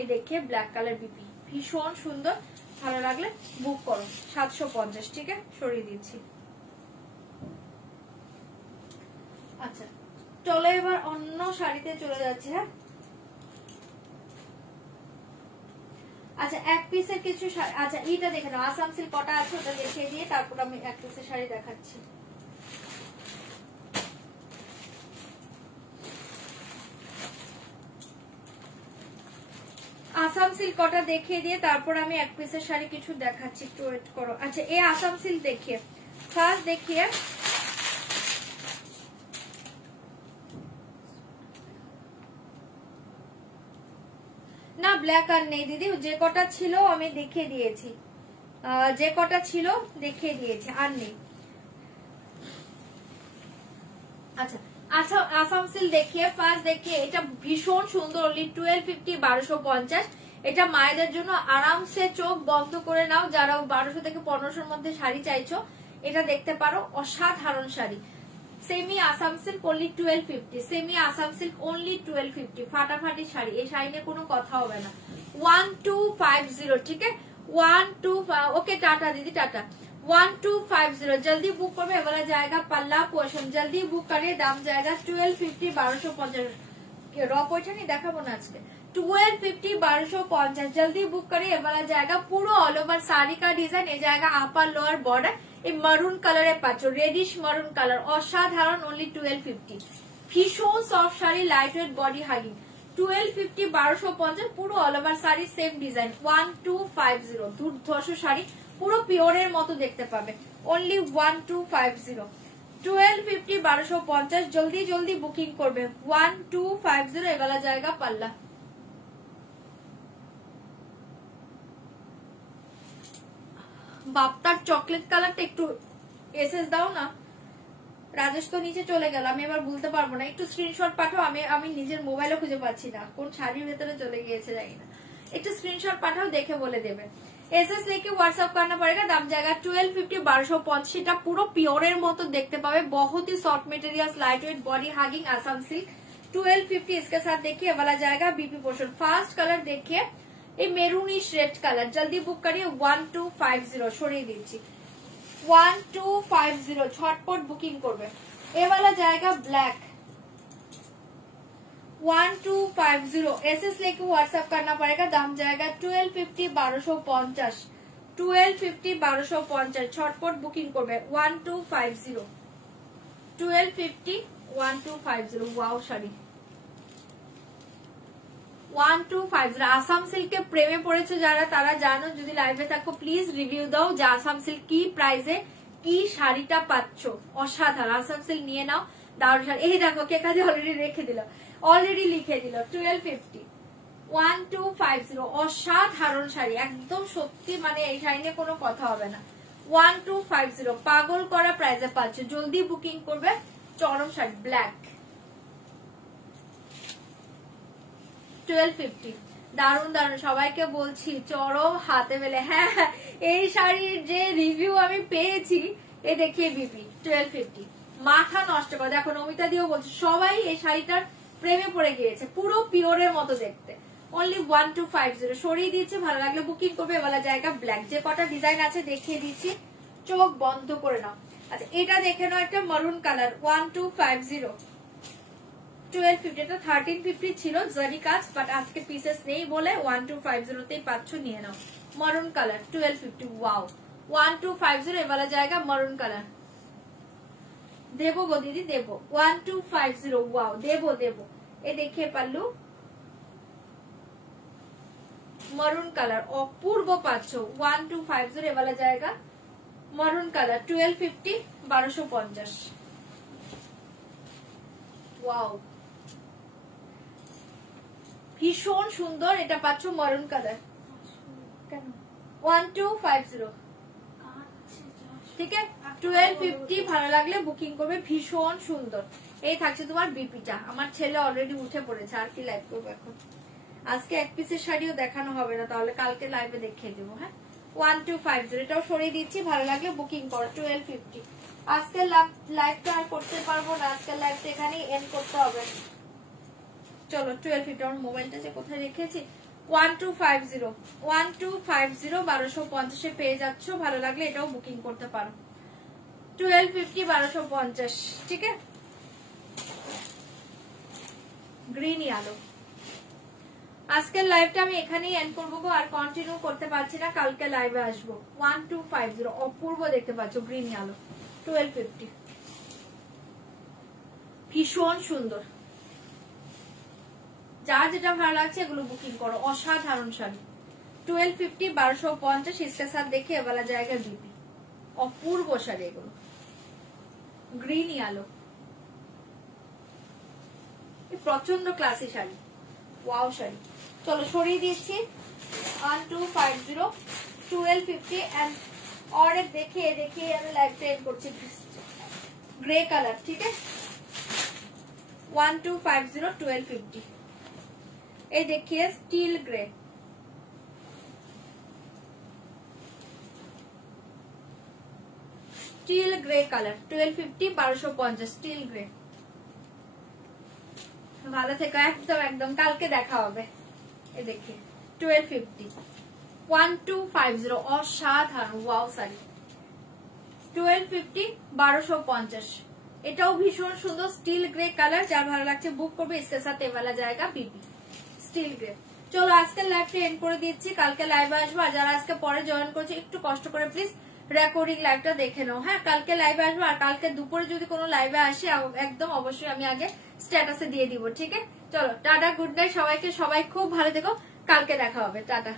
এই দেখে ব্ল্যাক কালার বিপি, ভীষণ সুন্দর, ভালো লাগলে বুক করো। 750, ঠিক আছে, সরিয়ে দিচ্ছি। আচ্ছা চলো এবার অন্য শাড়িতে চলে যাচ্ছে। হ্যাঁ আচ্ছা এক পিসের কিছু, আচ্ছা এইটা দেখে নাও, আসাম সিল্ক কটা আছে ওটা দেখিয়ে দিয়ে তারপর আমি এক পিসের শাড়ি দেখাচ্ছি। আসাম সিল্ক কটা দেখিয়ে দিয়ে তারপর আমি এক পিসের শাড়ি কিছু দেখাচ্ছি, একটু ওয়েট করো। আচ্ছা এই আসাম সিল্ক দেখিয়ে ফার্স্ট দেখিয়ে না, ব্ল্যাক আর নেই দিদি, যে কটা ছিল আমি দেখিয়ে দিয়েছি, যে কটা ছিল দেখিয়ে দিয়েছি, আর নেই। আচ্ছা আচ্ছা আসাম সিল্ক দেখিয়ে ফার্স্ট দেখিয়ে, এটা ভীষণ সুন্দর, অনলি 1250, 1250। এটা মায়েদের জন্য আরামসে চোখ বন্ধ করে নাও, যারা 1200 থেকে 1500 মধ্যে শাড়ি চাইছো এটা দেখতে পারো, অসাধারণ sari. Semi Assam silk only 1250, semi Assam silk only 1250, ফাটাফাটি শাড়ি, এই শাড়ি নিয়ে কোনো কথা হবে না। 1250, ঠিক আছে 12, ओके टाटा दीदी टाटा। 1250 जल्दी बुक करो, ये वाला जाएगा पल्ला पोर्शन, जल्दी बुक करिए, दाम जाएगा 1250, 1250। रॉ पोर्शन ही देखा बोना आज के 1250, 1250 जल्दी बुक करिए, ये वाला जाएगा पूरा ऑल ओवर साड़ी का डिजाइन, ये जाएगा अपर लोअर बॉर्डर, ये मरून कलर है पाचो, रेडिश मरून कलर, असाधारण ओनली 1250। भीषण soft sari, light weight body hugging, 1250, 1250 পুরো all over sari same design. 1250 দুর্ধর্ষ শাড়ি, পুরো পিওরের মতো দেখতে পাবে, অনলি 1250, 1250, 1250 জলদি জলদি বুকিং করবে। 1250 এগুলা জায়গা পাল্লা। বাপ্তার চকলেট কালারটা একটু এসএস দাও না, রাজেশ তো নিচে চলে গেল, আমি এবার বলতে পারবো না, একটু স্ক্রিনশট পাঠাও, আমি নিজের মোবাইলে খুঁজে পাচ্ছি না, কোন শাড়ির ভেতরে চলে গিয়েছে জানি না, একটু স্ক্রিনশট পাঠাও, দেখে বলে দেবে। एसएस लेके व्हाट्सएप करना पड़ेगा, दाम जाएगा 1250, 1250। এটা পুরো পিওরের মতো দেখতে পাবে, बहुत ही soft material, light weight body hugging Assam silk, 1250। इसके साथ देखिए वाला जाएगा बीपी पोर्शन। फास्ट कलर देखिए, ये मेरूनिश रेड कलर, जल्दी बुक करिए। 1250 সরিয়ে দিচ্ছি, 1250 ছটপট বুকিং করবে। এ वाला जाएगा ब्लैक, 1250 एसएस लेके व्हाट्सएप करना पड़ेगा, दाम जाएगा 1250, 1250, 1250, 1250 ছটপট বুকিং করবে। 1250, 1250, 1250 ওয়াও শাড়ি, 1250। আসাম সিল্কে প্রেমে পড়েছে যারা, তারা জানো, যদি লাইভে থাকো প্লিজ রিভিউ দাও যে আসাম সিল্ক কি প্রাইসে কি শাড়িটা পাচ্ছ, অসাধারণ। আসাম সিল্ক নিয়ে নাও, দারুণ শাড়ি। এই দেখো কে কাজে অলরেডি রেখে দিল, অলরেডি লিখে দিল 1250, 1250 অসাধারণ শাড়ি, একদম সত্যি, মানে এই শাড়ি নিয়ে কোনো কথা হবে না। 1250 পাগল করা প্রাইসে পাচ্ছ, জলদি বুকিং করবে। চরম শাড়ি ব্ল্যাক, 1250 দারুন দারুন, সবাইকে বলছি চরম হাতে মেলে। হ্যাঁ এই শাড়ির যে রিভিউ আমি পেয়েছি, এ দেখিয়ে বিপি 1250 মাথা নষ্ট করে। দেখো নমিতা দিও বলছে, সবাই এই শাড়িটার প্রেমে পড়ে গিয়েছে, পুরো পিওরের মতো দেখতে। অনলি 1250 সরিয়ে দিচ্ছে, ভালো লাগলে বুকিং করবে। এবার জায়গা ব্ল্যাক, যে কটা ডিজাইন আছে দেখিয়ে দিচ্ছি, চোখ বন্ধ করে নাও। আচ্ছা এটা দেখে নাও, একটা মারুন কালার, 1250, 1250। এটা 1350 ছিল জারি কাজ, বাট আজকে পিসেস নেই বলে 1250 তেই পাচ্ছ, নিয়ে নাও। মারুন কালার 1250, ওয়াও 1250। এবার জায়গা মারুন কালার দেবো গো দিদি, দেবো 1250, ওয়াও দেবো দেবো। এ দেখে পাল্লু মারুন কালার অপূর্ব পাচ্ছ, 1250। এবার জায়গা মারুন কালার 1250, 1250, ওয়াও ভীষণ সুন্দর। এটা পাচ্ছ মারুন কালার, কেন 1250, ঠিক আছে 1250। ভালো লাগলে বুকিং করবে, ভীষণ সুন্দর। এই থাকছে তোমার বিপিটা। আমার ছেলে অলরেডি উঠে পড়েছে, আর কি লাইভ করবো এখন, আজকে এক পিসের শাড়িও দেখানো হবে না, তাহলে কালকে লাইভে দেখিয়ে দেবো। হ্যাঁ 1250, এটাও সরিয়ে দিচ্ছি, ভালো লাগলে বুকিং করো। 1250। আজকে লাইভটা আর করতে পারবো না, আজকের লাইভটা এখানেই এন্ড করতে হবে। চলো 1250, আমার মোবাইলটা যে কোথায় রেখেছি। 1250, 1250, 1250 পেয়ে যাচ্ছ, ভালো লাগলে এটাও বুকিং করতে পারো। 1250, 1250, ঠিক আছে। Green yellow. আজকের লাইভটা আমি এখানেই এন্ড করবো, আর কন্টিনিউ করতে পারছি না, কালকে লাইভে আসবো। 1250 অপূর্ব দেখতে পাচ্ছ, গ্রিন ইয়ালো 1250, ভীষণ সুন্দর। যার যেটা ভালো লাগছে এগুলো বুকিং করো। অসাধারণ শাড়ি 1250 1250 इसके साथ देखिए ये वाला जाएगा बीपी। অপূর্ব শাড়ি এগুলো, গ্রিন ইয়ালো, প্রচন্ড ক্লাসি শাড়ি, ওয়াও শাড়ি। চলো সরিয়ে দিচ্ছি 1250 1250 এন্ড और एक देखिए देखिए আমি লাইভটা এন্ড করছি, গ্রে কালার, ঠিক আছে 1250 1250। এই देखिए steel grey, steel grey colour 1250 1250 steel grey. ভালো থেকো, একদম একদম কালকে দেখা হবে। এই দেখি 1250 1250 অসাধারণ ওয়াও শাড়ি 1250 1250। এটাও ভীষণ সুন্দর স্টিল গ্রে কালার, যার ভালো লাগছে বুক করবে। इसके साथ ये वाला जाएगा बीबी স্টিল গ্রে। চলো আজকে লাইভটা এন্ড করে দিচ্ছি, কালকে লাইভে আসবো। আর যারা আজকে পরে জয়েন করছে একটু কষ্ট করে প্লিজ রেকর্ডিং লাইভটা দেখে নাও। হ্যাঁ কালকে লাইভে আসবো, আর কালকে দুপুরে যদি কোনো লাইভে আসি একদম অবশ্যই আমি আগে স্ট্যাটাসে দিয়ে দিব, ঠিক আছে। চলো টাটা, গুড নাইট সবাইকে, সবাই খুব ভালো থেকো, কালকে দেখা হবে, টাটা।